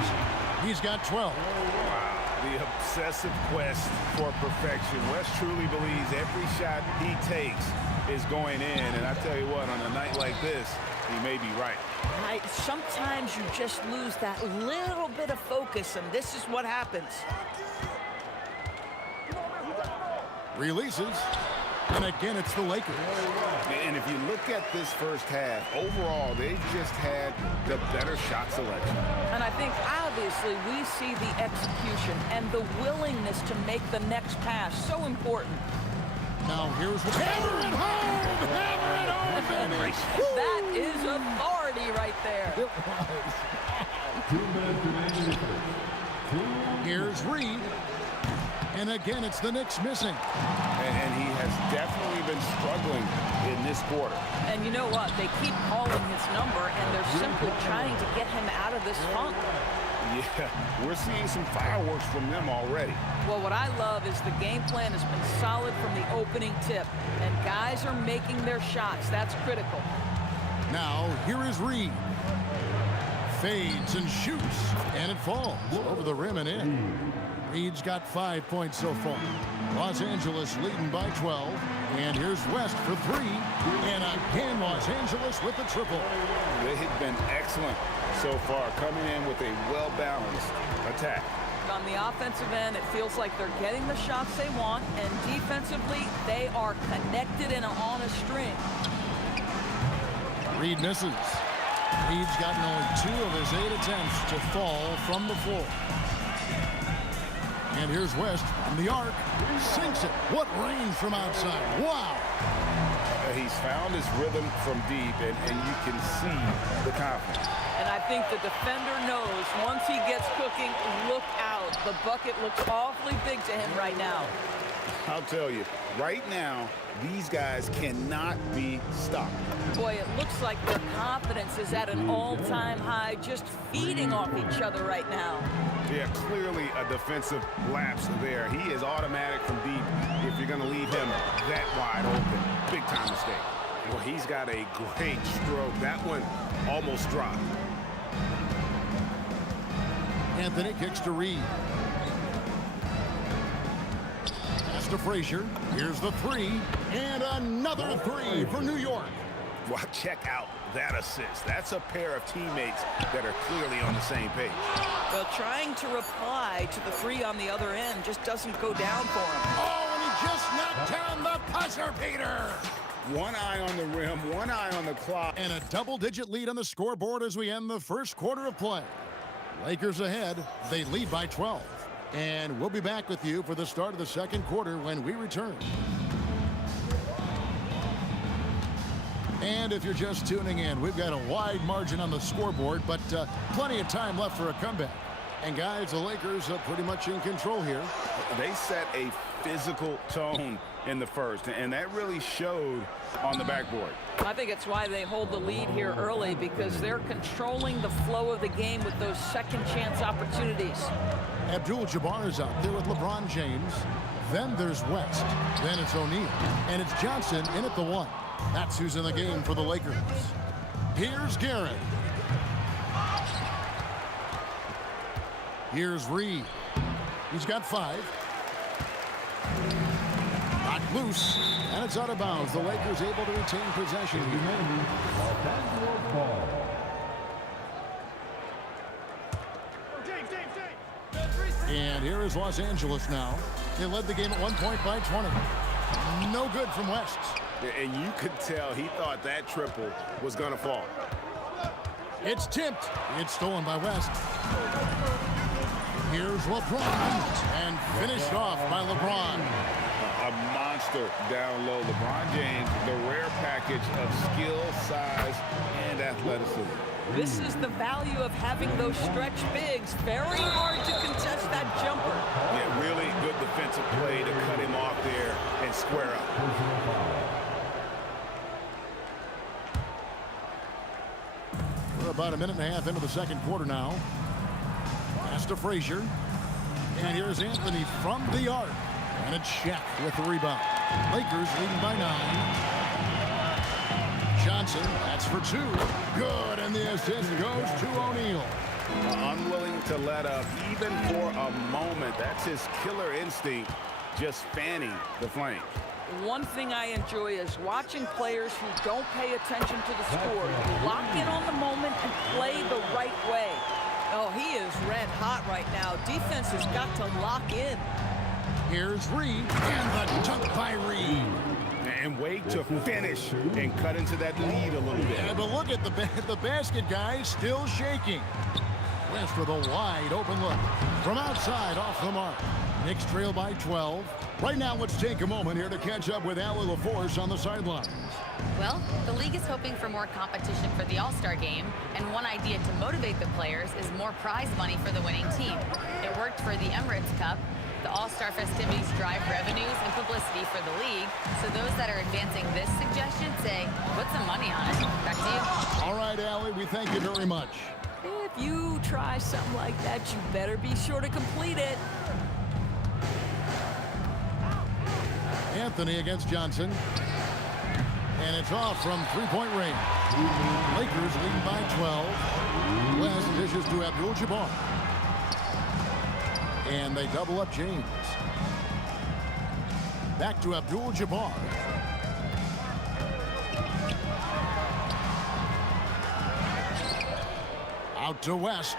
He's got 12. Wow, the obsessive quest for perfection. West truly believes every shot he takes is going in. And I tell you what, on a night like this, he may be right. Sometimes you just lose that little bit of focus, and this is what happens. Releases. And again, it's the Lakers. And if you look at this first half, overall, they've just had the better shot selection. And I think, obviously, we see the execution and the willingness to make the next pass so important. Now here's the hammer it home! Hammer it home, baby! That is authority right there. It was. Here's Reed. And again, it's the Knicks missing. And he has definitely been struggling in this quarter. And you know what? They keep calling his number, and they're simply trying to get him out of this funk. Yeah, we're seeing some fireworks from them already. Well, what I love is the game plan has been solid from the opening tip, and guys are making their shots. That's critical. Now, here is Reed. Fades and shoots, and it falls over the rim and in. Reed's got 5 points so far. Los Angeles leading by 12. And here's West for 3. And again, Los Angeles with the triple. They have been excellent so far, coming in with a well-balanced attack. On the offensive end, it feels like they're getting the shots they want, and defensively, they are connected and on a string. Reed misses. Reed's gotten only 2 of his 8 attempts to fall from the floor. And here's West from the arc. Sinks it. What range from outside. Wow. He's found his rhythm from deep, and you can see the confidence. And I think the defender knows once he gets cooking, look out. The bucket looks awfully big to him right now. I'll tell you, right now, these guys cannot be stopped. Boy, it looks like their confidence is at an all-time high, just feeding off each other right now. Yeah, clearly a defensive lapse there. He is automatic from deep if you're going to leave him that wide open. Big-time mistake. Well, he's got a great stroke. That one almost dropped. Anthony kicks to Reed. Pass to Frazier. Here's the three. And another three for New York. Well, check out that assist. That's a pair of teammates that are clearly on the same page. Well, trying to reply to the three on the other end just doesn't go down for him. Oh, and he just knocked down the buzzer beater. One eye on the rim, one eye on the clock. And a double-digit lead on the scoreboard as we end the first quarter of play. Lakers ahead. They lead by 12. And we'll be back with you for the start of the second quarter when we return. And if you're just tuning in, we've got a wide margin on the scoreboard, but plenty of time left for a comeback. And guys, the Lakers are pretty much in control here. They set a physical tone in the first, and that really showed on the backboard. I think it's why they hold the lead here early, because they're controlling the flow of the game with those second chance opportunities. Abdul-Jabbar is out there with LeBron James. Then there's West. Then it's O'Neal. And it's Johnson in at the one. That's who's in the game for the Lakers. Here's Garrett. Here's Reed. He's got 5. Knocked loose, and it's out of bounds. The Lakers able to retain possession here. And here is Los Angeles now. They led the game at 1 point by 20. No good from West. And you could tell he thought that triple was going to fall. It's tipped. It's stolen by West. Here's LeBron, and finished off by LeBron. A monster down low. LeBron James, the rare package of skill, size, and athleticism. This is the value of having those stretch bigs. Very hard to contest that jumper. Yeah, really good defensive play to cut him off there and square up. We're about a minute and a half into the second quarter now. Pass to Frazier. And here's Anthony from the arc. And it's Shaq with the rebound. Lakers leading by 9. Johnson, that's for 2. Good, and the assist goes to O'Neal. Unwilling to let up even for a moment. That's his killer instinct, just fanning the flame. One thing I enjoy is watching players who don't pay attention to the score. Lock in on the moment and play the right way. Oh, he is red hot right now. Defense has got to lock in. Here's Reed, and the dunk by Reed. And wait to finish and cut into that lead a little bit. Yeah, but look at the basket, guys, still shaking. West with a wide open look. From outside, off the mark. Knicks trail by 12. Right now, let's take a moment here to catch up with Allie LaForce on the sidelines. Well, the league is hoping for more competition for the All-Star game, and one idea to motivate the players is more prize money for the winning team. It worked for the Emirates Cup. The All-Star festivities drive revenues and publicity for the league, so those that are advancing this suggestion say, put some money on it. Back to you. All right, Allie, we thank you very much. If you try something like that, you better be sure to complete it. Anthony against Johnson. And it's off from three-point range. Lakers leading by 12. West dishes to Abdul-Jabbar. And they double up James. Back to Abdul-Jabbar. Out to West.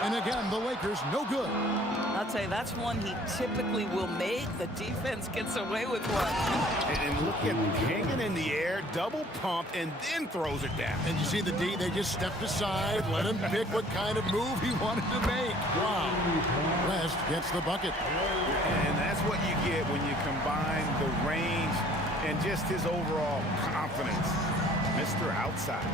And again, the Lakers no good. I'll tell you, that's one he typically will make. The defense gets away with one. And look at him hanging in the air, double pump, and then throws it down. And you see the D, they just stepped aside, let him pick what kind of move he wanted to make. Wow. West gets the bucket. And that's what you get when you combine the range and just his overall confidence. Mr. Outside.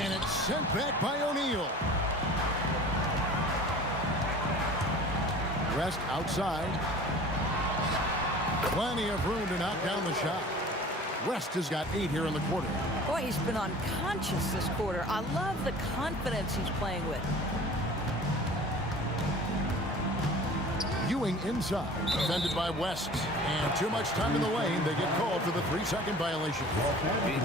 And it's sent back by O'Neal. West outside. Plenty of room to knock down the shot. West has got 8 here in the quarter. Boy, he's been unconscious this quarter. I love the confidence he's playing with. Ewing inside, defended by West. And too much time in the lane. They get called for the 3-second violation.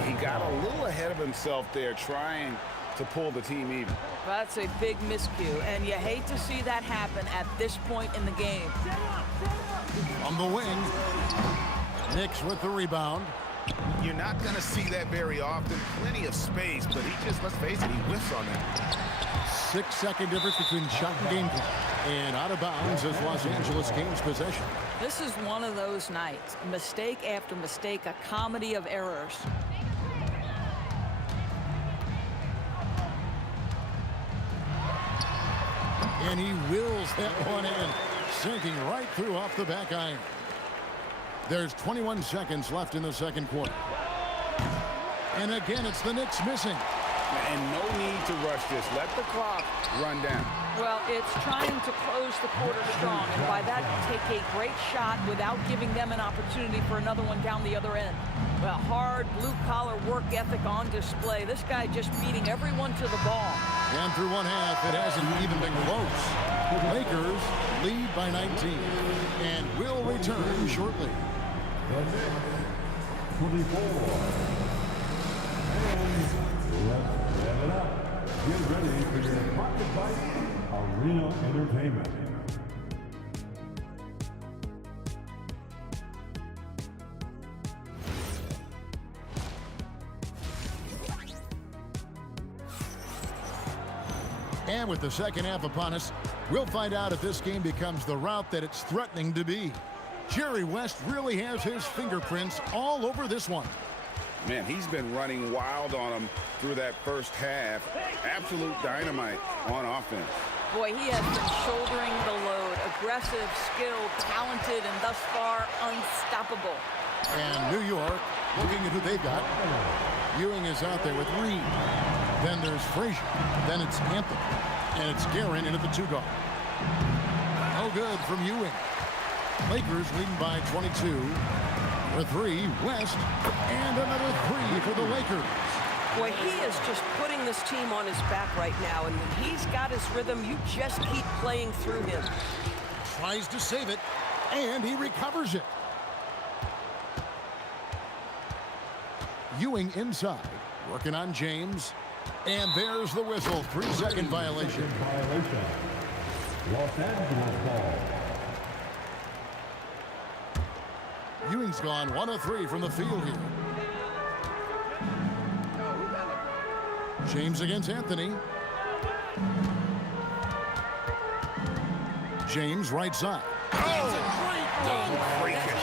He got a little ahead of himself there trying to pull the team even. That's a big miscue, and you hate to see that happen at this point in the game. On the wing, Knicks with the rebound. You're not going to see that very often. Plenty of space, but he just, let's face it, he whiffs on that. 6-second difference between shot and game clock. And out of bounds as Los Angeles gains possession. This is one of those nights. Mistake after mistake, a comedy of errors. And he wills that one in, sinking right through off the back iron. There's 21 seconds left in the second quarter. And again, it's the Knicks missing. And no need to rush this. Let the clock run down. Well, it's trying to close the quarter strong, and by that, take a great shot without giving them an opportunity for another one down the other end. Well, hard blue-collar work ethic on display. This guy just beating everyone to the ball. And through one half, it hasn't even been close. Lakers lead by 19 and will return shortly. 24. And let's rev it up. Get ready for your Pocket Bite Arena Entertainment. And with the second half upon us, we'll find out if this game becomes the route that it's threatening to be. Jerry West really has his fingerprints all over this one. Man, he's been running wild on him through that first half. Absolute dynamite on offense. Boy, he has been shouldering the load. Aggressive, skilled, talented, and thus far unstoppable. And New York, looking at who they've got. Ewing is out there with Reed. Then there's Frazier. Then it's Anthony. And it's Guerin in at the 2-guard. No good from Ewing. Lakers leading by 22. For 3, West. And another 3 for the Lakers. Boy, he is just putting this team on his back right now, and when he's got his rhythm, you just keep playing through him. Tries to save it, and he recovers it. Ewing inside, working on James. And there's the whistle, 3-second violation. Los Angeles ball. Ewing's gone 1 of 3 from the field here. James against Anthony. James right side. Freakish.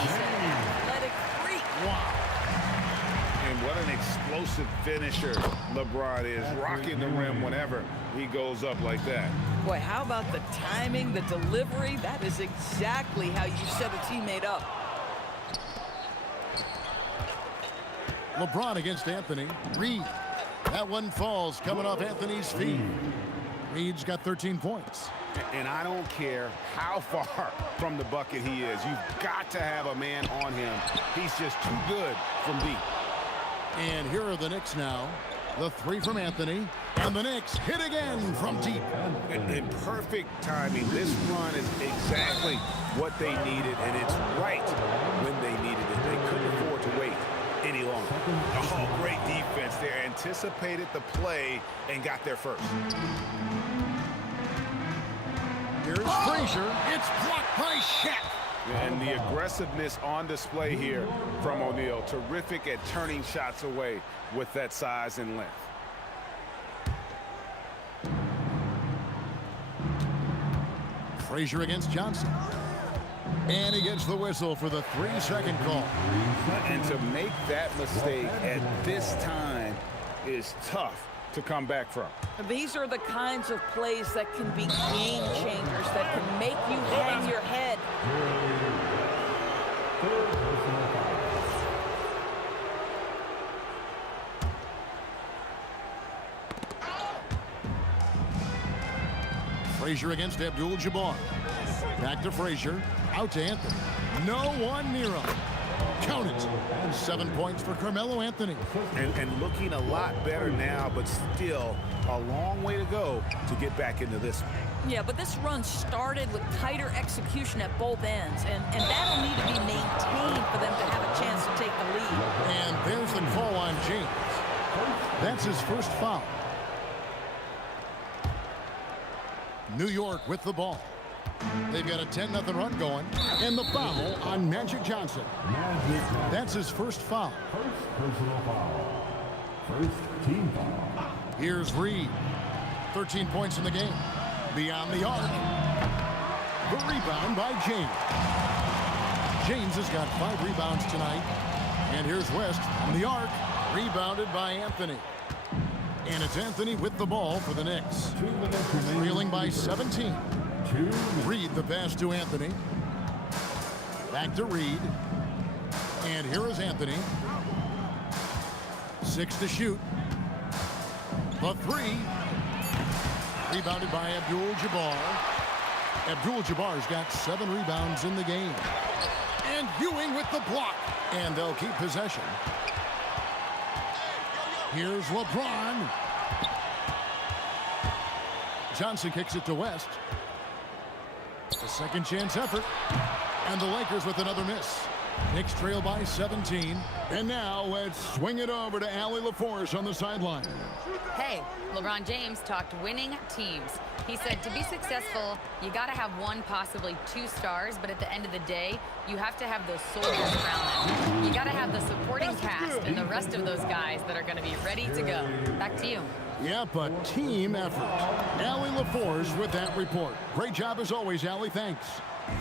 Let it freak. Wow. And what an explosive finisher LeBron is, rocking the rim whenever he goes up like that. Boy, how about the timing, the delivery? That is exactly how you set a teammate up. LeBron against Anthony. Reed. That one falls coming off Anthony's feet. Reed's got 13 points. And I don't care how far from the bucket he is. You've got to have a man on him. He's just too good from deep. And here are the Knicks now. The 3 from Anthony. And the Knicks hit again from deep. In perfect timing. This run is exactly what they needed, and it's right when they needed it. They couldn't afford to wait any longer. Oh, great defense there. Anticipated the play and got there first. Here's Frazier. It's blocked by Shaq. And the aggressiveness on display here from O'Neal. Terrific at turning shots away with that size and length. Frazier against Johnson. And he gets the whistle for the 3-second call. And to make that mistake at this time is tough to come back from. These are the kinds of plays that can be game changers, that can make you hang your head. Frazier against Abdul-Jabbar. Back to Frazier. Out to Anthony. No one near him. Count it. 7 points for Carmelo Anthony. And looking a lot better now, but still a long way to go to get back into this one. Yeah, but this run started with tighter execution at both ends, and that'll need to be maintained for them to have a chance to take the lead. And there's the call on James. That's his first foul. New York with the ball. They've got a 10-0 run going, and the foul on Magic Johnson. That's his first foul. First personal foul. First team foul. Here's Reed. 13 points in the game. Beyond the arc. The rebound by James. James has got 5 rebounds tonight. And here's West on the arc. Rebounded by Anthony. And it's Anthony with the ball for the Knicks. Trailing by 17. Reed the pass to Anthony. Back to Reed. And here is Anthony. 6 to shoot. The 3. Rebounded by Abdul-Jabbar. Abdul-Jabbar's got 7 rebounds in the game. And Ewing with the block. And they'll keep possession. Here's LeBron. Johnson kicks it to West. A second chance effort. And the Lakers with another miss. Knicks trail by 17. And now let's swing it over to Allie LaForce on the sideline. Hey, LeBron James talked winning teams. He said to be successful, you got to have 1, possibly 2 stars, but at the end of the day, you have to have those soldiers around them. You got to have the supporting cast and the rest of those guys that are going to be ready to go. Back to you. Yep, a team effort. Allie LaForce with that report. Great job as always, Allie. Thanks.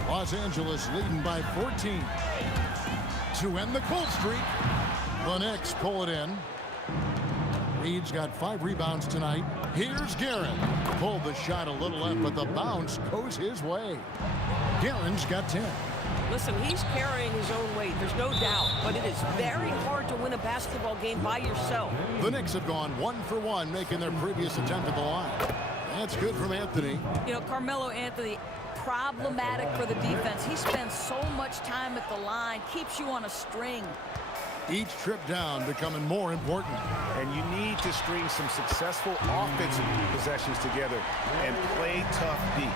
Los Angeles leading by 14. To end the cold streak, the Knicks pull it in. Reed's got 5 rebounds tonight. Here's Guerin. Pulled the shot a little left, but the bounce goes his way. Guerin's got 10. Listen, he's carrying his own weight, there's no doubt, but it is very hard to win a basketball game by yourself. The Knicks have gone 1 for 1, making their previous attempt at the line. That's good from Anthony. You know, Carmelo Anthony, problematic for the defense. He spends so much time at the line, keeps you on a string. Each trip down becoming more important. And you need to string some successful offensive possessions together and play tough deep.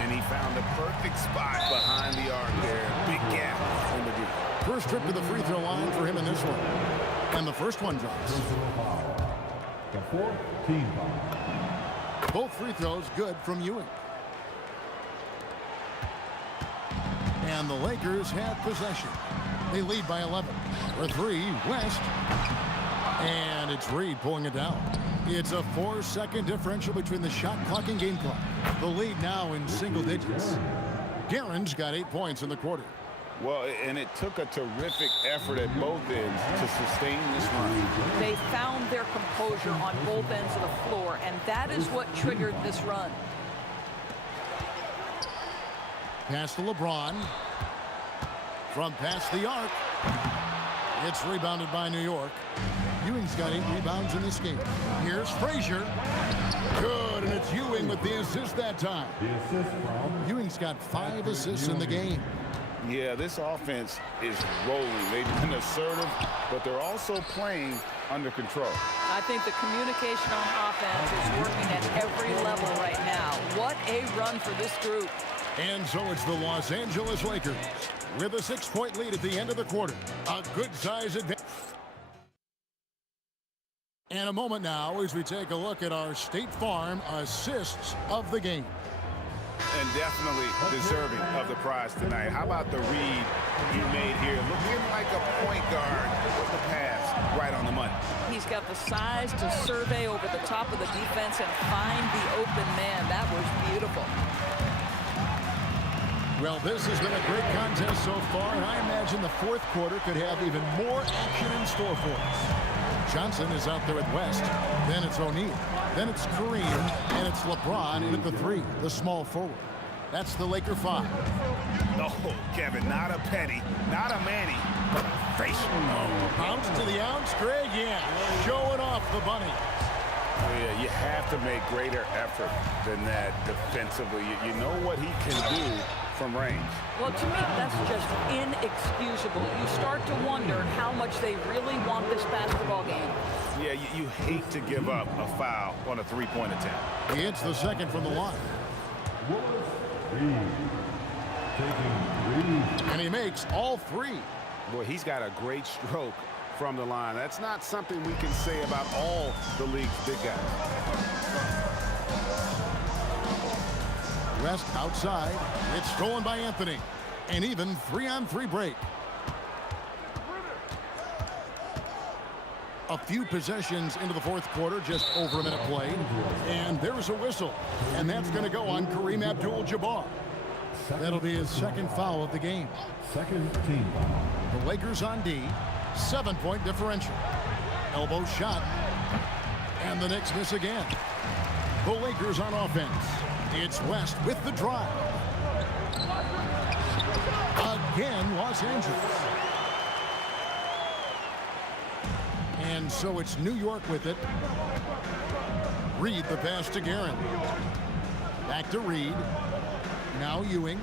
And he found the perfect spot behind the arc there. Big gap in the deep. First trip to the free throw line for him in this one. And the first one drops. The 4th team foul. Both free throws good from Ewing. And the Lakers have possession. They lead by 11. For 3, West. And it's Reed pulling it down. It's a 4-second differential between the shot clock and game clock. The lead now in single digits. Guerin's got 8 points in the quarter. Well, and it took a terrific effort at both ends to sustain this run. They found their composure on both ends of the floor, and that is what triggered this run. Pass to LeBron. From past the arc. It's rebounded by New York. Ewing's got 8 rebounds in this game. Here's Frazier. Good, and it's Ewing with the assist that time. The assist from Ewing's got 5 assists in the game. Yeah, this offense is rolling. They've been assertive, but they're also playing under control. I think the communication on offense is working at every level right now. What a run for this group. And so it's the Los Angeles Lakers with a 6-point lead at the end of the quarter. A good size advantage. And a moment now as we take a look at our State Farm assists of the game. And definitely deserving of the prize tonight. How about the read you made here? Looking like a point guard with the pass right on the money. He's got the size to survey over the top of the defense and find the open man. That was beautiful. Well, this has been a great contest so far, and I imagine the fourth quarter could have even more action in store for us. Johnson is out there at West. Then it's O'Neal. Then it's Kareem, and it's LeBron in at the 3, the small forward. That's the Laker 5. No, Kevin, not a Petty, not a Manny, but a facial. Bounce to the ounce, Greg, yeah. Showing off the bunny. Yeah, you have to make greater effort than that defensively. You know what he can do from range. Well, to me, that's just inexcusable. You start to wonder how much they really want this basketball game. Yeah, you hate to give up a foul on a three-point attempt. He hits the second from the line. And he makes all three. Boy, he's got a great stroke from the line. That's not something we can say about all the league's big guys. West outside. It's stolen by Anthony. An even 3-on-3 break. A few possessions into the fourth quarter, just over a minute played. And there's a whistle. And that's going to go on Kareem Abdul-Jabbar. That'll be his second foul of the game. Second team foul. The Lakers on D. 7-point differential. Elbow shot. And the Knicks miss again. The Lakers on offense. It's West with the drive. Again, Los Angeles. And so it's New York with it. Reed the pass to Guerin. Back to Reed. Now Ewing.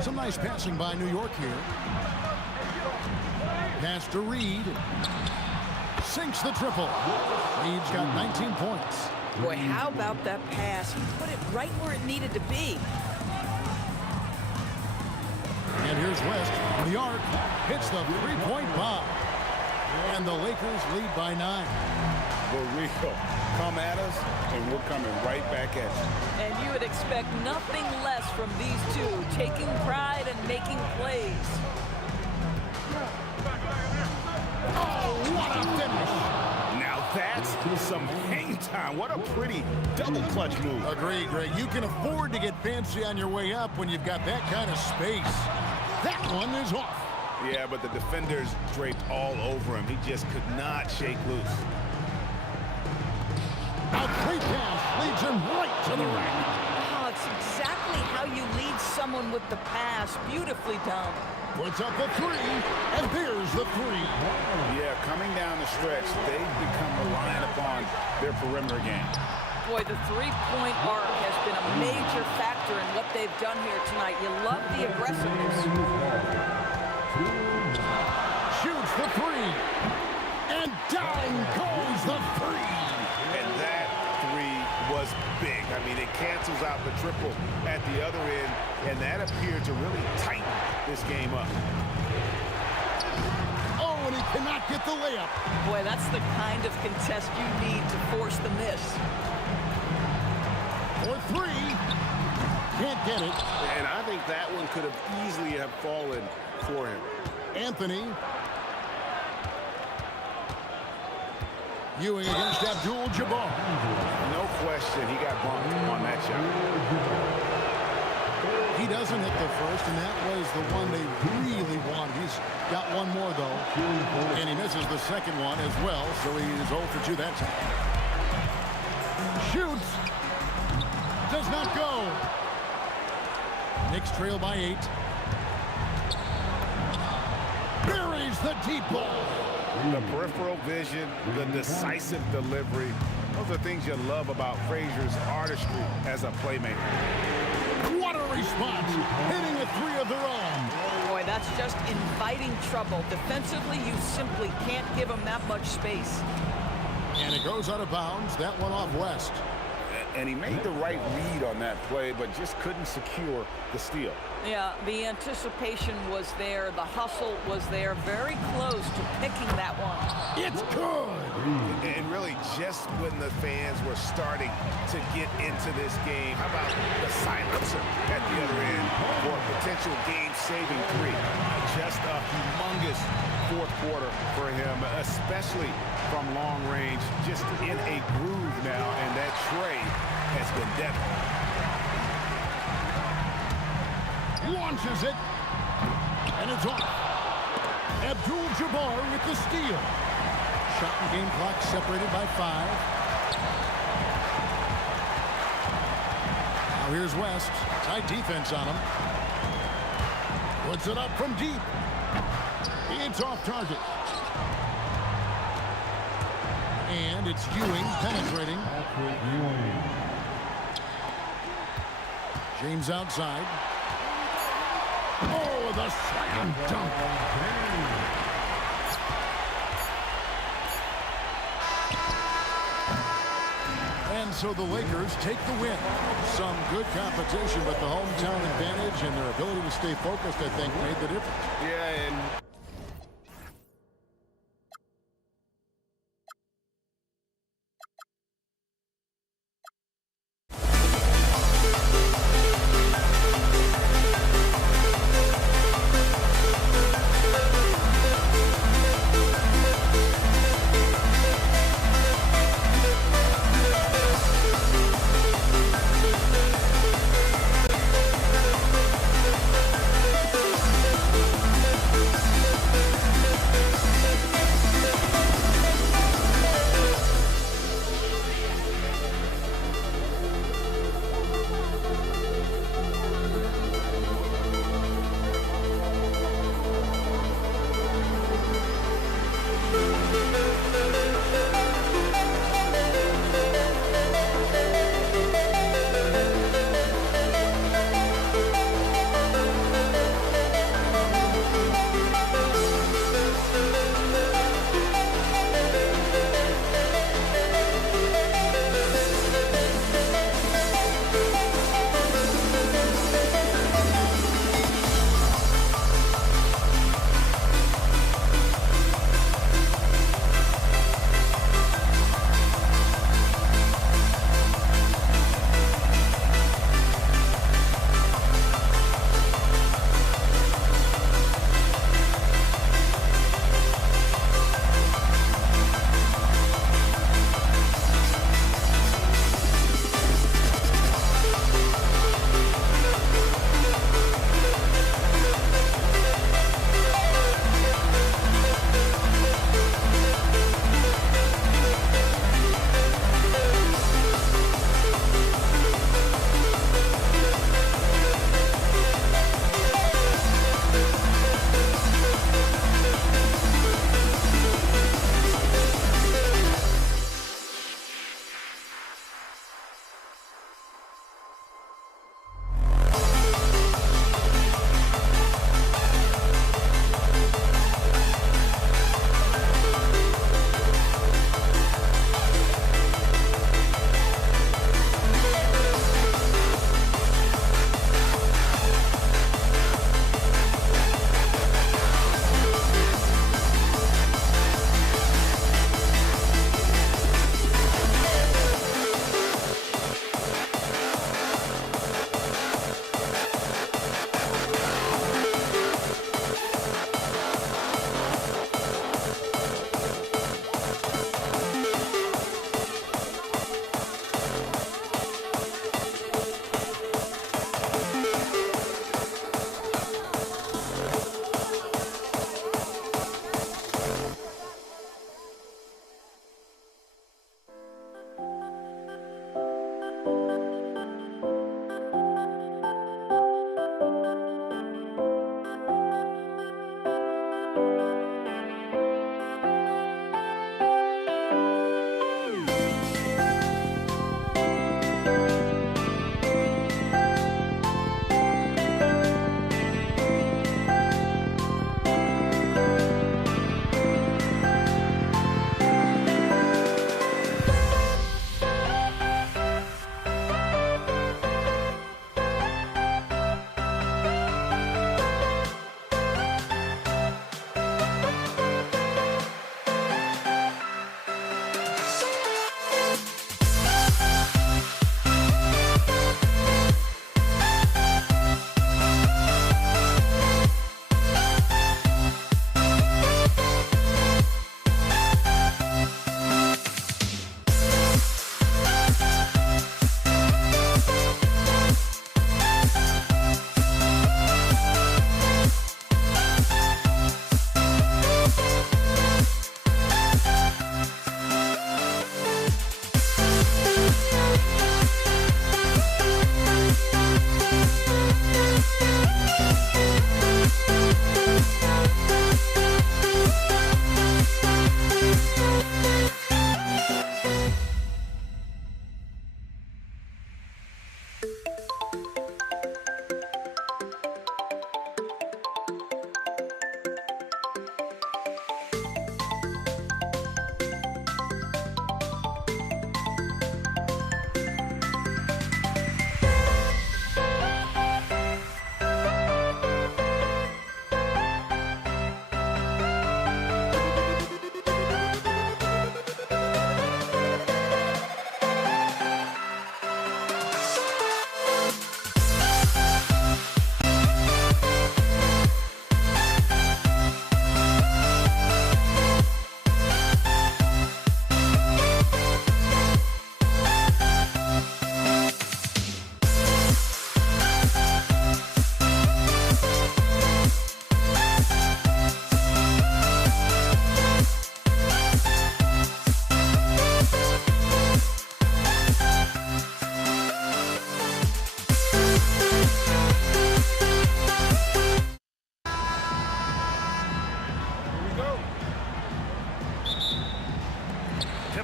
Some nice passing by New York here. Pass to Reed. Sinks the triple. Reed's got 19 points. Boy, how about that pass? He put it right where it needed to be. And here's West. The arc hits the three-point bomb. And the Lakers lead by 9. For real. Come at us, and we're coming right back at you. And you would expect nothing less from these two, taking pride and making plays. Oh, what a finish! Now that's some hang time. What a pretty double clutch move. Agree, Greg. You can afford to get fancy on your way up when you've got that kind of space. That one is off. Yeah, but the defenders draped all over him. He just could not shake loose. A great pass leads him right to the rack. Oh, it's exactly how you lead someone with the pass. Beautifully done. Puts up the three, and there's the three. Yeah, coming down the stretch, they've become reliant upon their perimeter game. Boy, the three-point arc has been a major factor in what they've done here tonight. You love the aggressiveness. Shoots the three, and down goes the three. And that three was big. I mean, it cancels out the triple at the other end, and that appeared to really tighten this game up. Oh, and he cannot get the layup. Boy, that's the kind of contest you need to force the miss. For three, can't get it. And I think that one could have easily have fallen for him. Anthony. Ewing against Abdul-Jabbar. No question, he got bumped on that shot. He doesn't hit the first, and that was the one they really want. He's got one more, though. And he misses the second one as well, so he is 0 for 2 that time. Shoots. Does not go. Knicks trail by 8. Buries the deep ball. The peripheral vision, the decisive delivery, those are things you love about Frazier's artistry as a playmaker. What a response, hitting a three of their own. Boy, that's just inviting trouble. Defensively, you simply can't give them that much space. And it goes out of bounds, that one off West. And he made the right read on that play, but just couldn't secure the steal. Yeah, the anticipation was there. The hustle was there. Very close to picking that one. It's good. And really, just when the fans were starting to get into this game, how about the silencer at the other end for a potential game-saving three? Just a humongous fourth quarter for him, especially from long range, just in a groove now, and that tray has been deadly. Launches it, and it's off. Abdul-Jabbar with the steal. Shot and game clock separated by 5. Now here's West. Tight defense on him. Puts it up from deep. It's off target. And it's Ewing penetrating. James outside. Oh, the slam dunk. And so the Lakers take the win. Some good competition, but the hometown advantage and their ability to stay focused, I think, made the difference. Yeah, and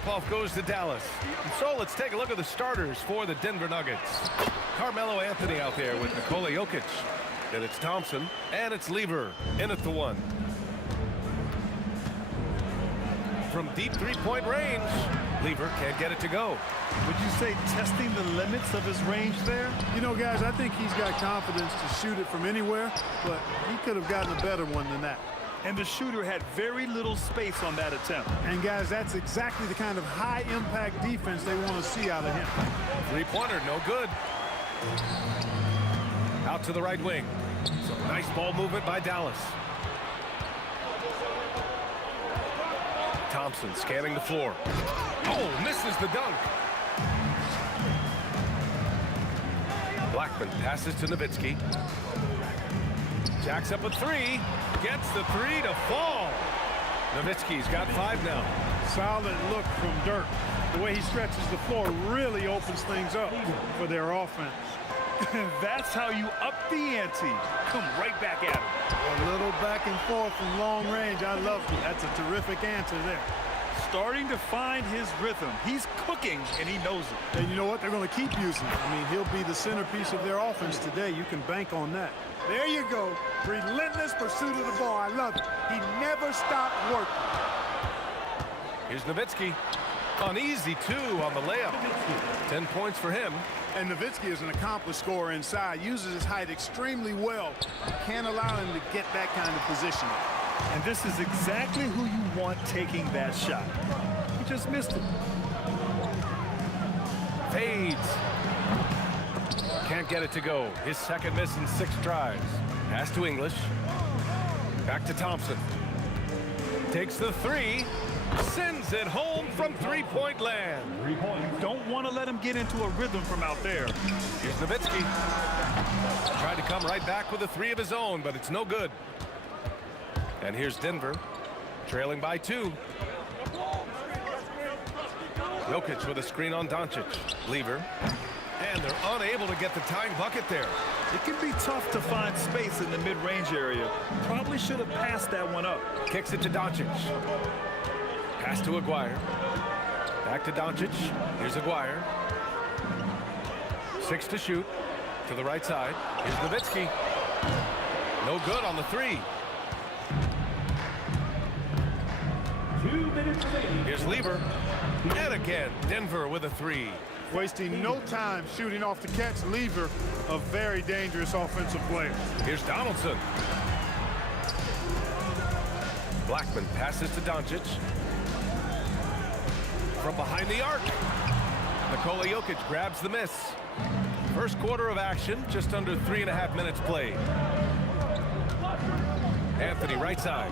tip-off goes to Dallas. And so let's take a look at the starters for the Denver Nuggets. Carmelo Anthony out there with Nikola Jokic. Then it's Thompson, and it's Lever in at the one. From deep three-point range, Lever can't get it to go. Would you say testing the limits of his range there? You know, guys, I think he's got confidence to shoot it from anywhere, but he could have gotten a better one than that. And the shooter had very little space on that attempt. And, guys, that's exactly the kind of high-impact defense they want to see out of him. Three-pointer, no good. Out to the right wing. Some nice ball movement by Dallas. Thompson scanning the floor. Oh, misses the dunk. Blackman passes to Nowitzki. Jacks up a three. Gets the three to fall. Nowitzki's got 5 now. Solid look from Dirk. The way he stretches the floor really opens things up for their offense. That's how you up the ante. Come right back at him. A little back and forth from long range. I love it. That's a terrific answer there. Starting to find his rhythm. He's cooking, and he knows it. And you know what? They're going to keep using it. I mean, he'll be the centerpiece of their offense today. You can bank on that. There you go. Relentless pursuit of the ball. I love it. He never stopped working. Here's Nowitzki. An easy 2 on the layup. 10 points for him. And Nowitzki is an accomplished scorer inside. Uses his height extremely well. Can't allow him to get that kind of position. And this is exactly who you want taking that shot. He just missed it. Fades. Can't get it to go. His second miss in 6 tries. Pass to English. Back to Thompson. Takes the 3. Sends it home from three-point land. You don't want to let him get into a rhythm from out there. Here's Nowitzki. Tried to come right back with a 3 of his own, but it's no good. And here's Denver, trailing by 2. Jokic with a screen on Doncic. Lever. And they're unable to get the tying bucket there. It can be tough to find space in the mid-range area. Probably should have passed that one up. Kicks it to Doncic. Pass to Aguirre. Back to Doncic. Here's Aguirre. 6 to shoot. To the right side. Here's Nowitzki. No good on the 3. 2 minutes remaining. Here's Lever. And again, Denver with a 3. Wasting no time shooting off the catch. Lever, a very dangerous offensive player. Here's Donaldson. Blackman passes to Doncic. From behind the arc. Nikola Jokic grabs the miss. First quarter of action, just under 3.5 minutes played. Anthony right side.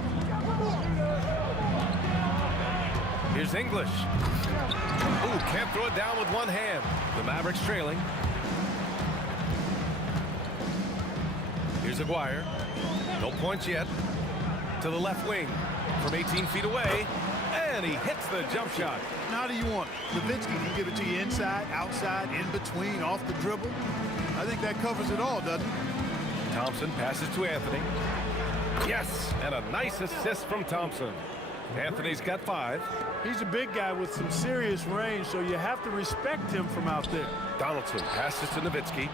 Here's English. Ooh, can't throw it down with one hand. The Mavericks trailing. Here's Aguirre. No points yet. To the left wing. From 18 feet away. And he hits the jump shot. Now do you want it? Nowitzki can give it to you inside, outside, in between, off the dribble. I think that covers it all, doesn't it? Thompson passes to Anthony. Yes, and a nice assist from Thompson. Anthony's got 5. He's a big guy with some serious range, so you have to respect him from out there. Donaldson passes to Nowitzki.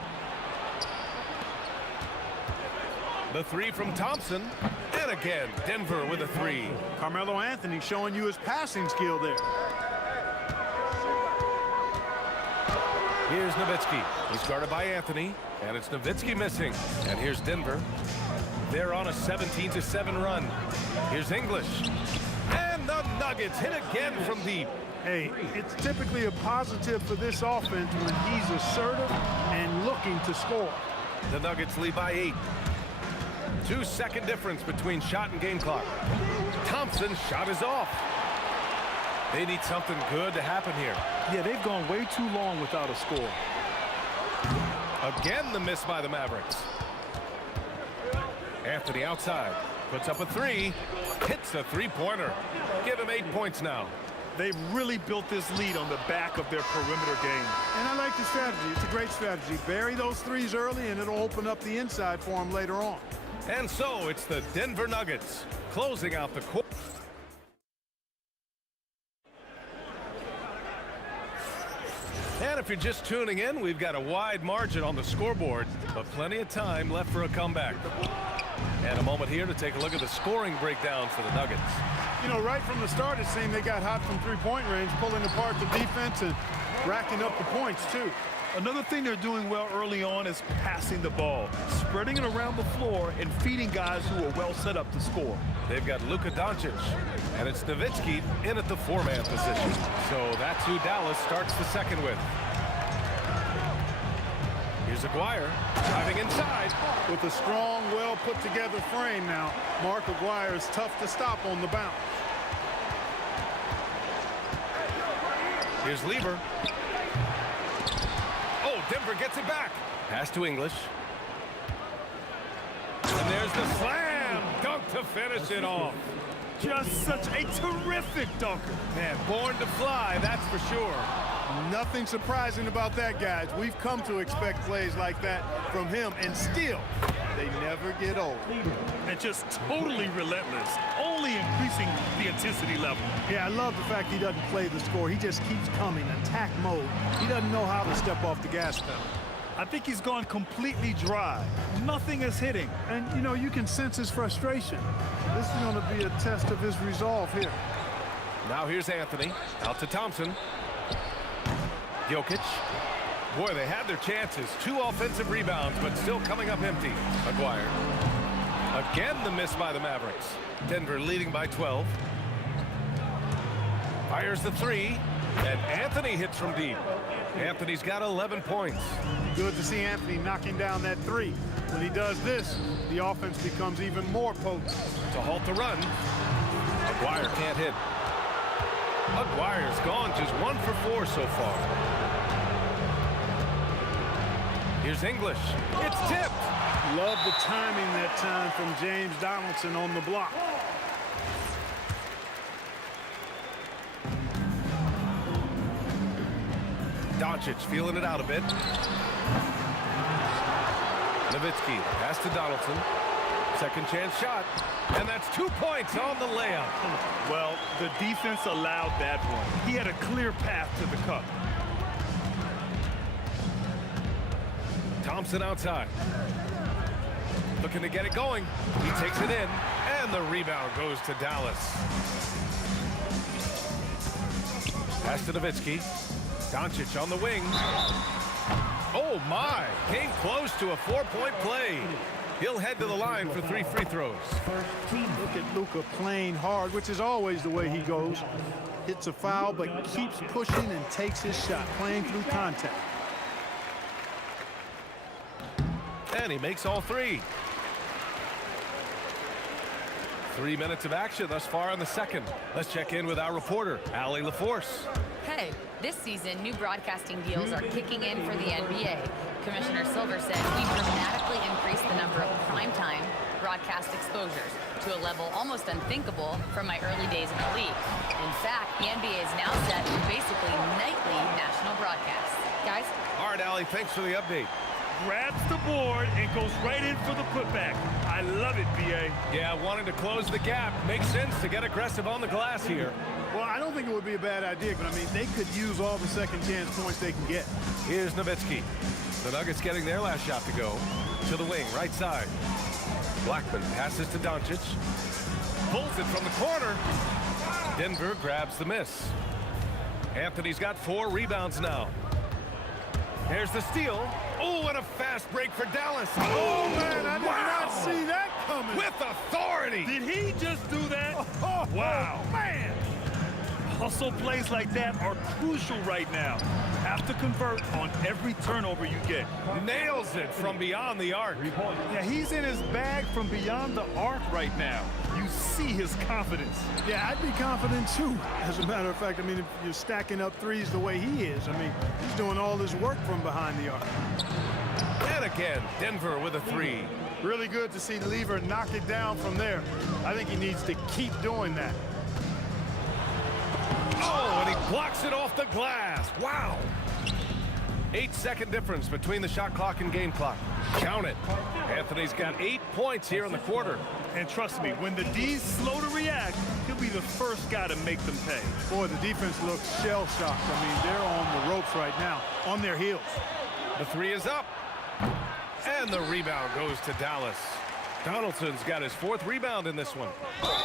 The 3 from Thompson. And again, Denver with a 3. Carmelo Anthony showing you his passing skill there. Here's Nowitzki. He's guarded by Anthony. And it's Nowitzki missing. And here's Denver. They're on a 17-7 run. Here's English. And the Nuggets hit again from deep. Hey, it's typically a positive for this offense when he's assertive and looking to score. The Nuggets lead by 8. 2-second difference between shot and game clock. Thompson's shot is off. They need something good to happen here. Yeah, they've gone way too long without a score. Again, the miss by the Mavericks. Anthony outside. Puts up a 3. Hits a 3-pointer. Give him 8 points now. They've really built this lead on the back of their perimeter game. And I like the strategy. It's a great strategy. Bury those 3s early, and it'll open up the inside for them later on. And so it's the Denver Nuggets closing out the quarter. if you're just tuning in, we've got a wide margin on the scoreboard, but plenty of time left for a comeback. And a moment here to take a look at the scoring breakdown for the Nuggets. You know, right from the start, it seemed they got hot from three-point range, pulling apart the defense and racking up the points, too. Another thing they're doing well early on is passing the ball, spreading it around the floor and feeding guys who are well set up to score. They've got Luka Doncic, and it's Nowitzki in at the four-man position. So that's who Dallas starts the second with. Here's Aguirre driving inside. With a strong, well-put-together frame now, Mark Aguirre is tough to stop on the bounce. Here's Lieber. Oh, Denver gets it back. Pass to English. And there's the slam dunk to finish it off. Just such a terrific dunker. Man, born to fly, that's for sure. Nothing surprising about that, guys. We've come to expect plays like that from him, and still, they never get old. And just totally relentless, only increasing the intensity level. Yeah, I love the fact he doesn't play the score. He just keeps coming, attack mode. He doesn't know how to step off the gas pedal. I think he's gone completely dry. Nothing is hitting. And, you know, you can sense his frustration. This is going to be a test of his resolve here. Now here's Anthony. Out to Thompson. Jokic. Boy, they had their chances. 2 offensive rebounds, but still coming up empty. Aguirre. Again, the miss by the Mavericks. Denver leading by 12. Fires the 3. And Anthony hits from deep. Anthony's got 11 points. Good to see Anthony knocking down that 3. When he does this, the offense becomes even more potent. To halt the run. Aguirre can't hit. Aguirre's gone just 1 for 4 so far. Here's English. It's tipped. Love the timing that time from James Donaldson on the block. Doncic feeling it out a bit. Nowitzki pass to Donaldson. Second chance shot. And that's 2 points on the layup. Well, the defense allowed that one. He had a clear path to the cup. Thompson outside. Looking to get it going. He takes it in. And the rebound goes to Dallas. Pass to Nowitzki. Doncic on the wing. Oh, my. Came close to a 4-point play. He'll head to the line for 3 free throws. Look at Luka playing hard, which is always the way he goes. Hits a foul, but keeps pushing and takes his shot, playing through contact. And he makes all 3. 3 minutes of action thus far in the second. Let's check in with our reporter, Allie LaForce. Hey, this season, new broadcasting deals are kicking in for the NBA. Commissioner Silver said we dramatically increased the number of primetime broadcast exposures to a level almost unthinkable from my early days in the league. In fact, the NBA is now set for basically nightly national broadcasts. Guys? All right, Allie, thanks for the update. Grabs the board and goes right in for the putback. I love it, B.A. Yeah, wanting to close the gap. Makes sense to get aggressive on the glass here. Well, I don't think it would be a bad idea, but I mean, they could use all the second chance points they can get. Here's Nowitzki. The Nuggets getting their last shot to go. To the wing, right side. Blackman passes to Doncic. Pulls it from the corner. Denver grabs the miss. Anthony's got 4 rebounds now. Here's the steal. Oh, and a fast break for Dallas. Oh, man, I did not see that coming. With authority. Did he just do that? Oh, wow. Man. Hustle plays like that are crucial right now. Have to convert on every turnover you get. Nails it from beyond the arc. Yeah, he's in his bag from beyond the arc right now. You see his confidence. Yeah, I'd be confident too. As a matter of fact, I mean, if you're stacking up threes the way he is, I mean, he's doing all this work from behind the arc. And again, Denver with a 3. Really good to see Lever knock it down from there. I think he needs to keep doing that. Oh, and he blocks it off the glass. Wow. 8-second difference between the shot clock and game clock. Count it. Anthony's got 8 points here in the quarter. And trust me, when the D's slow to react, he'll be the first guy to make them pay. Boy, the defense looks shell-shocked. I mean, they're on the ropes right now, on their heels. The three is up. And the rebound goes to Dallas. Donaldson's got his 4th rebound in this one.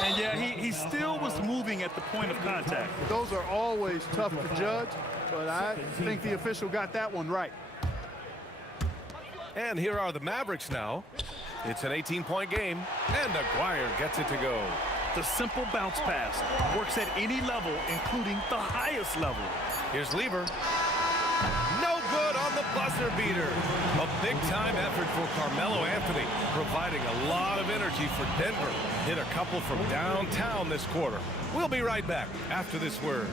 And yeah, he still was moving at the point of contact. Those are always tough to judge, but I think the official got that one right. And here are the Mavericks now. It's an 18-point game, and Aguirre gets it to go. The simple bounce pass works at any level, including the highest level. Here's Lever. No good on the buzzer beater. A big-time effort for Carmelo Anthony, providing a lot of energy for Denver. Hit a couple from downtown this quarter. We'll be right back after this word.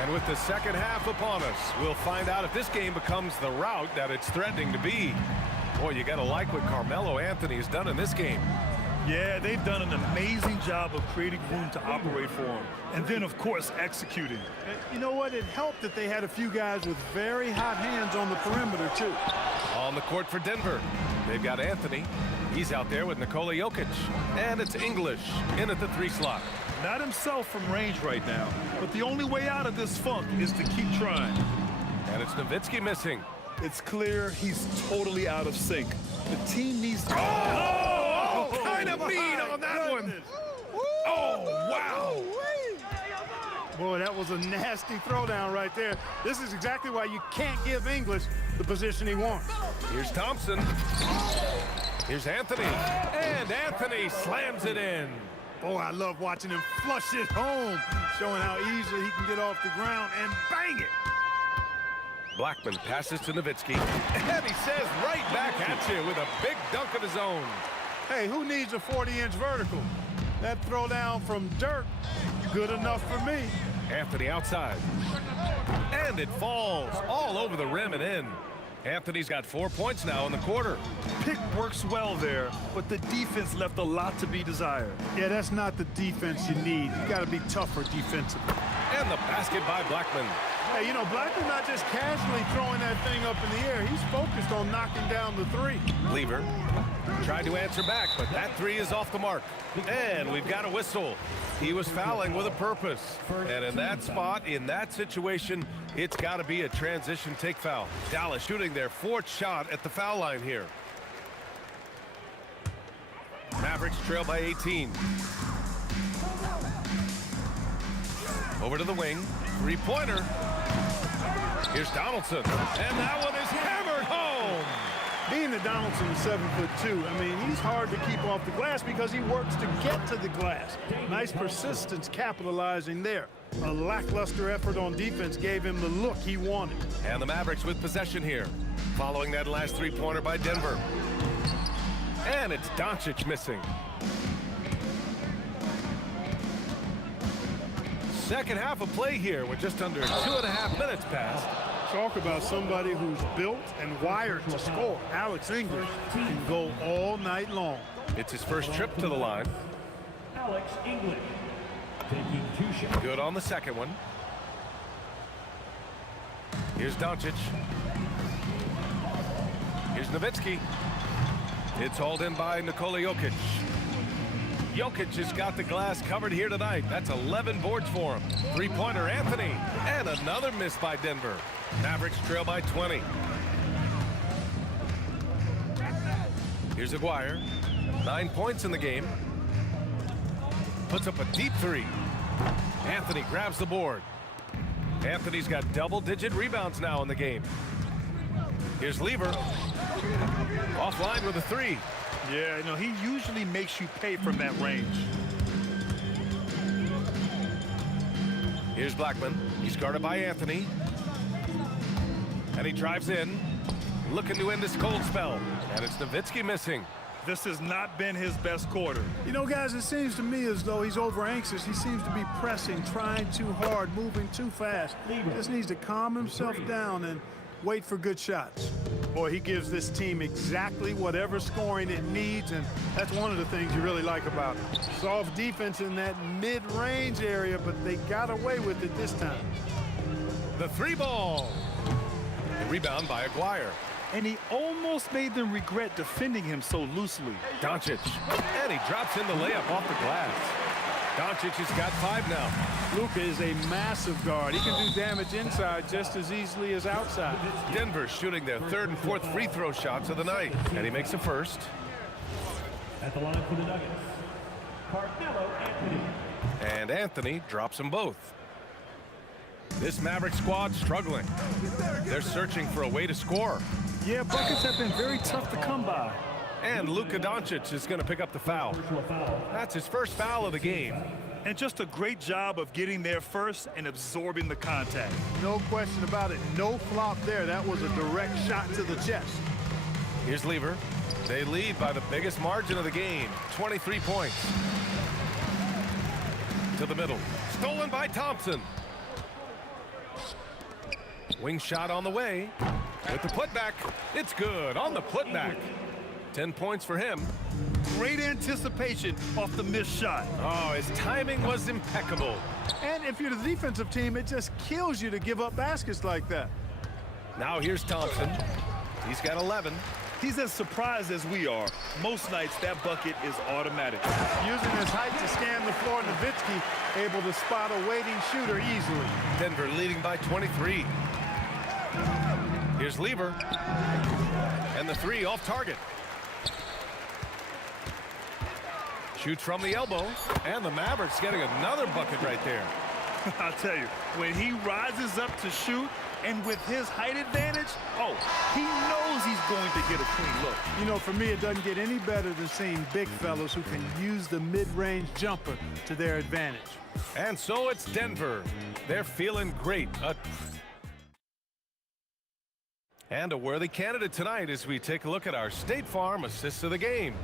And with the second half upon us, we'll find out if this game becomes the rout that it's threatening to be. Boy, you got to like what Carmelo Anthony has done in this game. Yeah, they've done an amazing job of creating room to operate for him. And then, of course, executing. You know what? It helped that they had a few guys with very hot hands on the perimeter, too. On the court for Denver, they've got Anthony. He's out there with Nikola Jokic. And it's English in at the 3 slot. Not himself from range right now, but the only way out of this funk is to keep trying. And it's Nowitzki missing. It's clear he's totally out of sync. The team needs to... Kind of mean on that one. Oh, wow. Boy, that was a nasty throwdown right there. This is exactly why you can't give English the position he wants. Here's Thompson. Here's Anthony. And Anthony slams it in. Boy, I love watching him flush it home, showing how easily he can get off the ground and bang it. Blackman passes to Nowitzki, and he says right back at you with a big dunk of his own. Hey, who needs a 40-inch vertical? That throwdown from Dirk, good enough for me. Anthony outside. And it falls all over the rim and in. Anthony's got 4 points now in the quarter. Pick works well there, but the defense left a lot to be desired. Yeah, that's not the defense you need. You got to be tougher defensively. And the basket by Blackman. Hey, you know, Blackman's not just casually throwing that thing up in the air. He's focused on knocking down the 3. Lever tried to answer back, but that 3 is off the mark. And we've got a whistle. He was fouling with a purpose. And in that spot, in that situation, it's got to be a transition take foul. Dallas shooting their 4th shot at the foul line here. Mavericks trail by 18. Over to the wing. 3-pointer. Here's Donaldson. And that one is hammered home. Being that Donaldson's 7'2", I mean, he's hard to keep off the glass because he works to get to the glass. Nice persistence capitalizing there. A lackluster effort on defense gave him the look he wanted. And the Mavericks with possession here, following that last 3-pointer by Denver. And it's Doncic missing. Second half of play here with just under 2.5 minutes passed. Talk about somebody who's built and wired to score. Alex English can go all night long. It's his first trip to the line. Alex English taking 2 shots. Good on the second one. Here's Doncic. Here's Nowitzki. It's hauled in by Nikola Jokic. Jokic has got the glass covered here tonight. That's 11 boards for him. 3-pointer Anthony. And another miss by Denver. Mavericks trail by 20. Here's Aguirre. 9 points in the game. Puts up a deep 3. Anthony grabs the board. Anthony's got double-digit rebounds now in the game. Here's Lever. Offline with a 3. Yeah, you know, he usually makes you pay from that range. Here's Blackman. He's guarded by Anthony. And he drives in, looking to end this cold spell. And it's Nowitzki missing. This has not been his best quarter. You know, guys, it seems to me as though he's over anxious. He seems to be pressing, trying too hard, moving too fast. Just needs to calm himself down and wait for good shots. Boy, he gives this team exactly whatever scoring it needs, and that's one of the things you really like about him. Soft defense in that mid-range area, but they got away with it this time. The 3 ball. The rebound by Aguirre. And he almost made them regret defending him so loosely. Doncic. And he drops in the layup off the glass. Doncic has got 5 now. Luka is a massive guard. He can do damage inside just as easily as outside. Denver shooting their 3rd and 4th free throw shots of the night. And he makes a first. At the line for the Nuggets, Carmelo Anthony. And Anthony drops them both. This Maverick squad struggling. They're searching for a way to score. Yeah, buckets have been very tough to come by. And Luka Doncic is going to pick up the foul. That's his first foul of the game. And just a great job of getting there first and absorbing the contact. No question about it. No flop there. That was a direct shot to the chest. Here's Lever. They lead by the biggest margin of the game, 23 points. To the middle. Stolen by Thompson. Wing shot on the way. With the putback, it's good on the putback. 10 points for him. Great anticipation off the missed shot. Oh, his timing was impeccable. And if you're the defensive team, it just kills you to give up baskets like that. Now here's Thompson. He's got 11. He's as surprised as we are. Most nights, that bucket is automatic. Using his height to scan the floor, Nowitzki able to spot a waiting shooter easily. Denver leading by 23. Here's Lever. And the 3 off target. Shoots from the elbow. And the Mavericks getting another bucket right there. I'll tell you, when he rises up to shoot, and with his height advantage, oh, he knows he's going to get a clean look. You know, for me, it doesn't get any better than seeing big fellas who can use the mid-range jumper to their advantage. And so it's Denver. They're feeling great. And a worthy candidate tonight as we take a look at our State Farm assists of the game.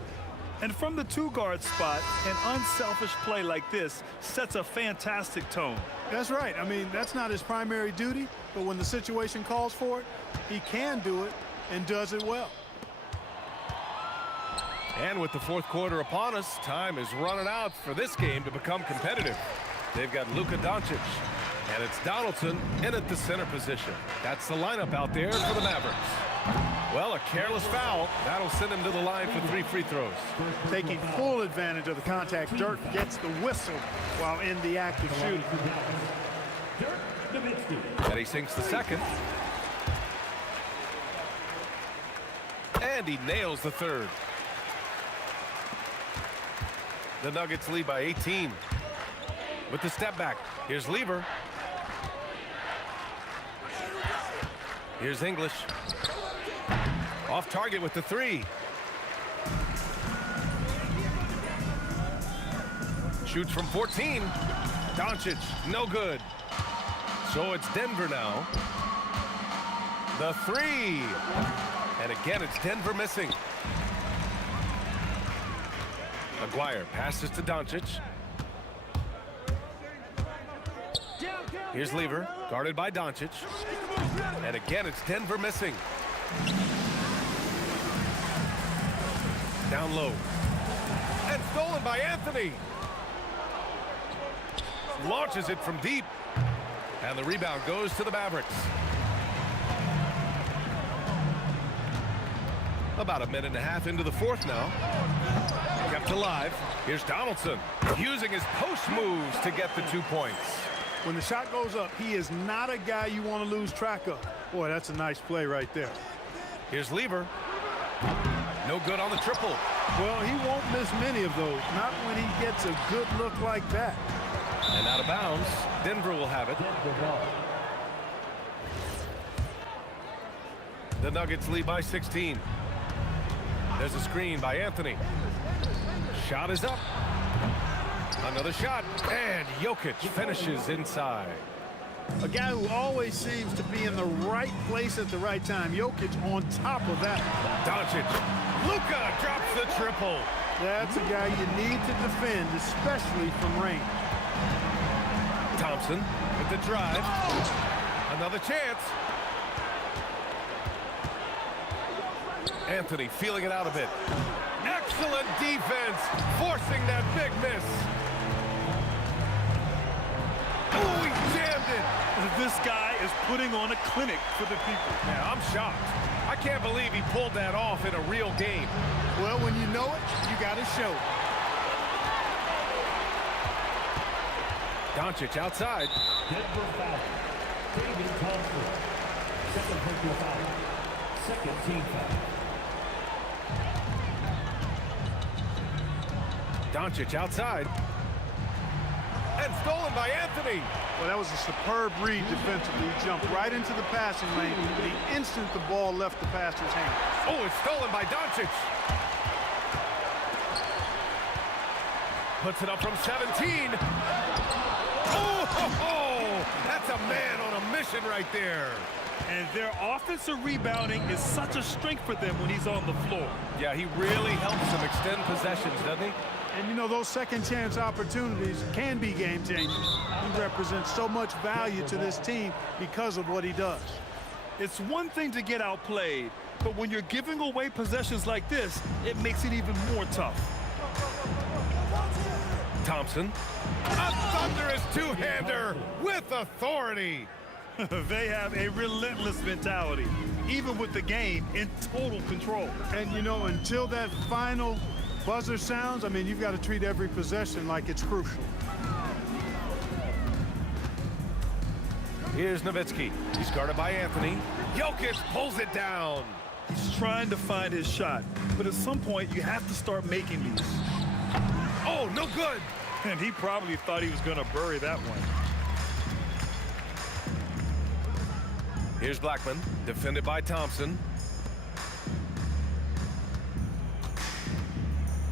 And from the 2-guard spot, an unselfish play like this sets a fantastic tone. That's right. I mean, that's not his primary duty, but when the situation calls for it, he can do it and does it well. And with the 4th quarter upon us, time is running out for this game to become competitive. They've got Luka Doncic, and it's Donaldson in at the center position. That's the lineup out there for the Mavericks. Well, a careless foul. That'll send him to the line for 3 free throws. Taking full advantage of the contact, Dirk gets the whistle while in the act of shooting. And he sinks the second. And he nails the 3rd. The Nuggets lead by 18. With the step back, here's Lever. Here's English. Off target with the 3. Shoots from 14. Doncic, no good. So it's Denver now. The 3. And again, it's Denver missing. Aguirre passes to Doncic. Here's Lever, guarded by Doncic. And again, it's Denver missing. Down low. And stolen by Anthony. Launches it from deep. And the rebound goes to the Mavericks. About a minute and a half into the 4th now. Kept alive. Here's Donaldson using his post moves to get the 2 points. When the shot goes up, he is not a guy you want to lose track of. Boy, that's a nice play right there. Here's Lever. No good on the triple. Well, he won't miss many of those. Not when he gets a good look like that. And out of bounds. Denver will have it. The Nuggets lead by 16. There's a screen by Anthony. Shot is up. Another shot. And Jokic finishes inside. A guy who always seems to be in the right place at the right time. Jokic on top of that. Doncic. Luka drops the triple. That's a guy you need to defend, especially from range. Thompson with the drive. Another chance. Anthony feeling it out a bit. Excellent defense, forcing that big miss. Oh, he jammed it. This guy is putting on a clinic for the people. Yeah, I'm shocked. I can't believe he pulled that off in a real game. Well, when you know it, you got to show it. Doncic outside. Denver foul. David Thompson. Second personal foul. Second team foul. Doncic outside. And stolen by Anthony. Well, that was a superb read defensively. He jumped right into the passing lane the instant the ball left the passer's hand. Oh, it's stolen by Doncic. Puts it up from 17. Oh, that's a man on a mission right there. And their offensive rebounding is such a strength for them when he's on the floor. Yeah, he really helps them extend possessions, doesn't he? And, you know, those second-chance opportunities can be game-changing. He represents so much value to this team because of what he does. It's one thing to get outplayed, but when you're giving away possessions like this, it makes it even more tough. Thompson. A thunderous two-hander with authority. They have a relentless mentality, even with the game in total control. And, you know, until that final buzzer sounds, I mean, you've got to treat every possession like it's crucial. Here's Nowitzki. He's guarded by Anthony. Jokic pulls it down. He's trying to find his shot, but at some point, you have to start making these. Oh, no good. And he probably thought he was going to bury that one. Here's Blackman, defended by Thompson.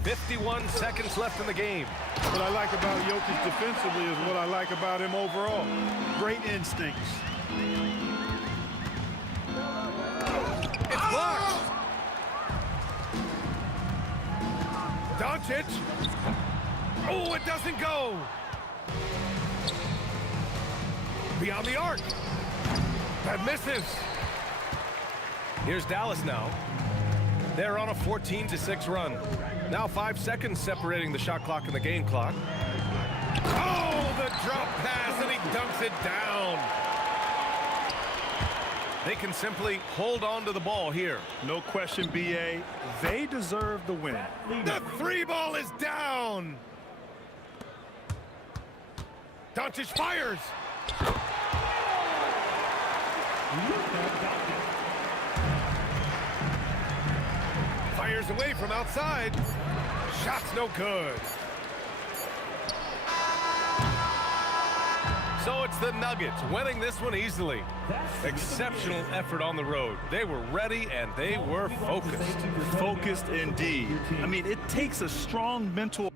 51 seconds left in the game. What I like about Jokic defensively is what I like about him overall. Great instincts. It's blocked. Doncic. Oh, it doesn't go. Beyond the arc. That misses. Here's Dallas now. They're on a 14-6 run. Now 5 seconds separating the shot clock and the game clock. Oh, the drop pass, and he dunks it down. They can simply hold on to the ball here. No question, B.A. They deserve the win. The three ball is down. Doncic fires. Fires away from outside. Shot's no good. So it's the Nuggets winning this one easily. Exceptional effort on the road. They were ready and they were focused. Focused indeed. I mean, it takes a strong mental